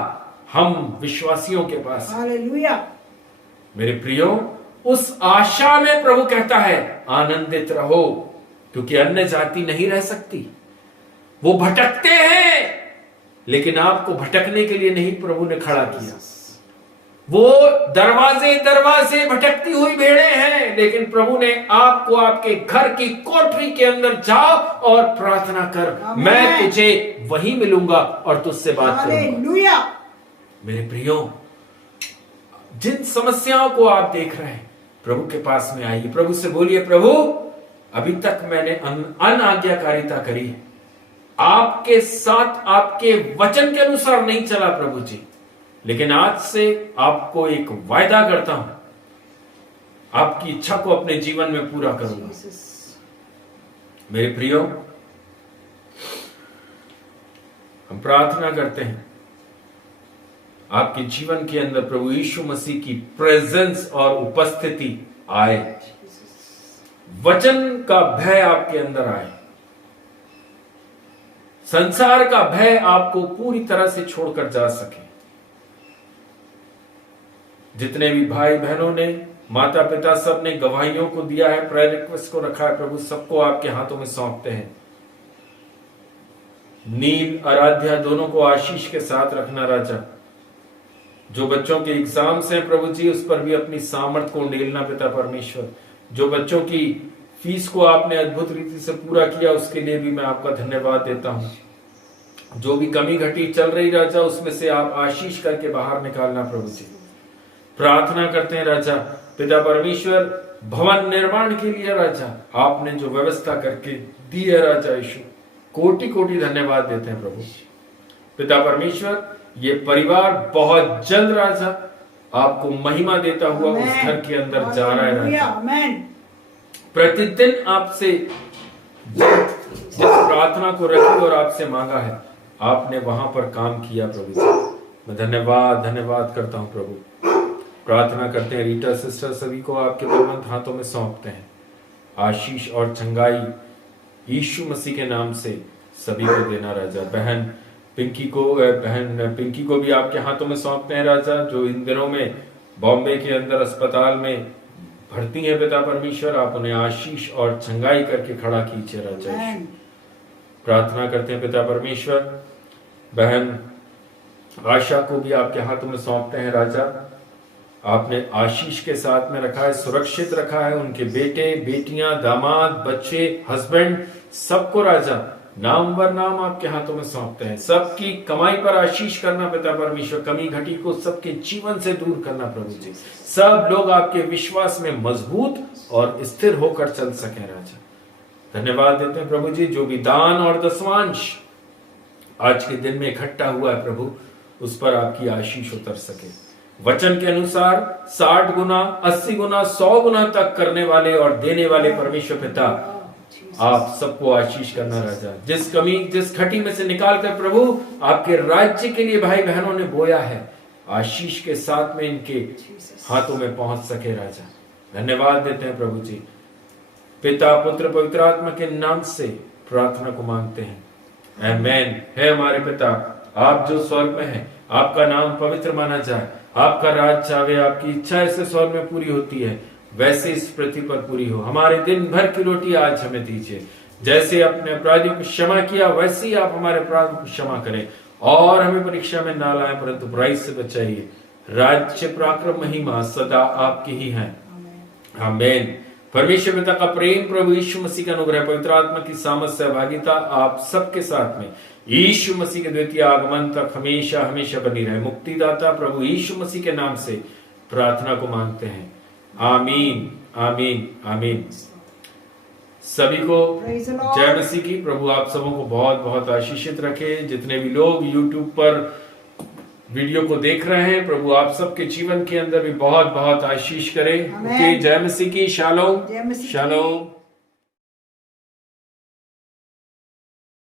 हम विश्वासियों के पास है। हालेलुया। मेरे प्रियो, उस आशा में प्रभु कहता है आनंदित रहो, क्योंकि अन्य जाति नहीं रह सकती। वो भटकते हैं, लेकिन आपको भटकने के लिए नहीं प्रभु ने खड़ा किया। वो दरवाजे दरवाजे भटकती हुई भेड़ें हैं, लेकिन प्रभु ने आपको आपके घर की कोठरी के अंदर जाओ और प्रार्थना कर, मैं तुझे वहीं मिलूंगा और तुझसे बात करूंगा। हालेलुया। मेरे प्रियो, जिन समस्याओं को आप देख रहे हैं, प्रभु के पास में आइए, प्रभु से बोलिए, प्रभु अभी तक मैंने अनाज्ञाकारिता करी है, आपके साथ आपके वचन के अनुसार नहीं चला प्रभु जी, लेकिन आज से आपको एक वायदा करता हूं, आपकी इच्छा को अपने जीवन में पूरा करूंगा। मेरे प्रियो, हम प्रार्थना करते हैं आपके जीवन के अंदर प्रभु यीशु मसीह की प्रेजेंस और उपस्थिति आए, वचन का भय आपके अंदर आए, संसार का भय आपको पूरी तरह से छोड़कर जा सके। जितने भी भाई बहनों ने, माता पिता सब ने गवाहियों को दिया है, प्रेयर रिक्वेस्ट को रखा है, प्रभु सबको आपके हाथों में सौंपते हैं। नील आराध्या दोनों को आशीष के साथ रखना राजा। जो बच्चों के एग्जाम्स हैं प्रभु जी, उस पर भी अपनी सामर्थ को उंडेलना पिता परमेश्वर। जो बच्चों की फीस को आपने अद्भुत रीति से पूरा किया, उसके लिए भी मैं आपका धन्यवाद देता हूं। जो भी कमी घटी चल रही राजा, उसमें से आप आशीष करके बाहर निकालना प्रभु जी। प्रार्थना करते हैं राजा पिता परमेश्वर, भवन निर्माण के लिए राजा आपने जो व्यवस्था करके दी है राजा यीशु, कोटि कोटि धन्यवाद देते हैं प्रभु पिता परमेश्वर। ये परिवार बहुत जल्द राजा आपको महिमा देता हुआ उस घर के अंदर जा रहा है राजा। प्रतिदिन आपसे जिस प्रार्थना को रखी और आपसे मांगा है, आपने वहां पर काम किया प्रभु जी। मैं धन्यवाद करता हूं प्रभु। प्रार्थना करते हैं, रीटा सिस्टर सभी को आपके बलवंत हाथों में सौंपते हैं। आशीष और चंगाई यीशु मसीह के नाम से सभी को देना राजा। बहन पिंकी को भी आपके हाथों में सौंपते हैं राजा, जो इन दिनों में बॉम्बे के अंदर अस्पताल में भर्ती है पिता परमेश्वर। आप उन्हें आशीष और चंगाई करके खड़ा कीजिए राजा। प्रार्थना करते हैं पिता परमेश्वर, बहन आशा को भी आपके हाथों में सौंपते हैं राजा। आपने आशीष के साथ में रखा है, सुरक्षित रखा है। उनके बेटे बेटियां, दामाद, बच्चे, हस्बैंड, सबको राजा नाम बर नाम आपके हाथों में सौंपते हैं। सबकी कमाई पर आशीष करना पिता परमेश्वर, कमी घटी को सबके जीवन से दूर करना प्रभु जी। सब लोग आपके विश्वास में मजबूत और स्थिर होकर चल सके राजा। धन्यवाद देते हैं प्रभु जी, जो भी दान और दशमांश आज के दिन में इकट्ठा हुआ है प्रभु, उस पर आपकी आशीष उतर सके। वचन के अनुसार 60 गुना, 80 गुना, 100 गुना तक करने वाले और देने वाले परमेश्वर पिता, आप सबको आशीष करना राजा। जिस कमी, जिस खटी में से निकाल कर प्रभु आपके राज्य के लिए भाई बहनों ने बोया है, आशीष के साथ में इनके हाथों में पहुंच सके राजा। धन्यवाद देते हैं प्रभु जी। पिता, पुत्र, पवित्र आत्मा के नाम से प्रार्थना को मांगते हैं, आमेन। है हमारे पिता, आप जो स्वर्ग में हैं, आपका नाम पवित्र माना जाए, आपका राज आवे, आपकी इच्छा ऐसे स्वर्ग में पूरी होती है वैसे इस पृथ्वी पर पूरी हो। हमारे दिन भर की रोटी आज हमें दीजिए, जैसे अपने अपराधियों को क्षमा किया वैसे ही आप हमारे अपराध को क्षमा करें, और हमें परीक्षा में ना लाएं परंतु बुराई से बचाइए। राज्य, पराक्रम, महिमा सदा आपकी ही है, आमेन। परमेश्वर पिता का प्रेम, प्रभु यीशु मसीह का अनुग्रह, पवित्र आत्मा की सामर्थ सहभागिता आप सबके साथ में यीशु मसीह के द्वितीय आगमन तक हमेशा हमेशा बनी रहे। मुक्तिदाता प्रभु यीशु मसीह के नाम से प्रार्थना को मांगते हैं, आमीन, आमीन, आमीन। सभी को जय मसीह की। प्रभु आप सबों को बहुत बहुत आशीषित रखे। जितने भी लोग YouTube पर वीडियो को देख रहे हैं, प्रभु आप सबके जीवन के अंदर भी बहुत बहुत आशीष करें। जय मसीह की। Shalom, shalom.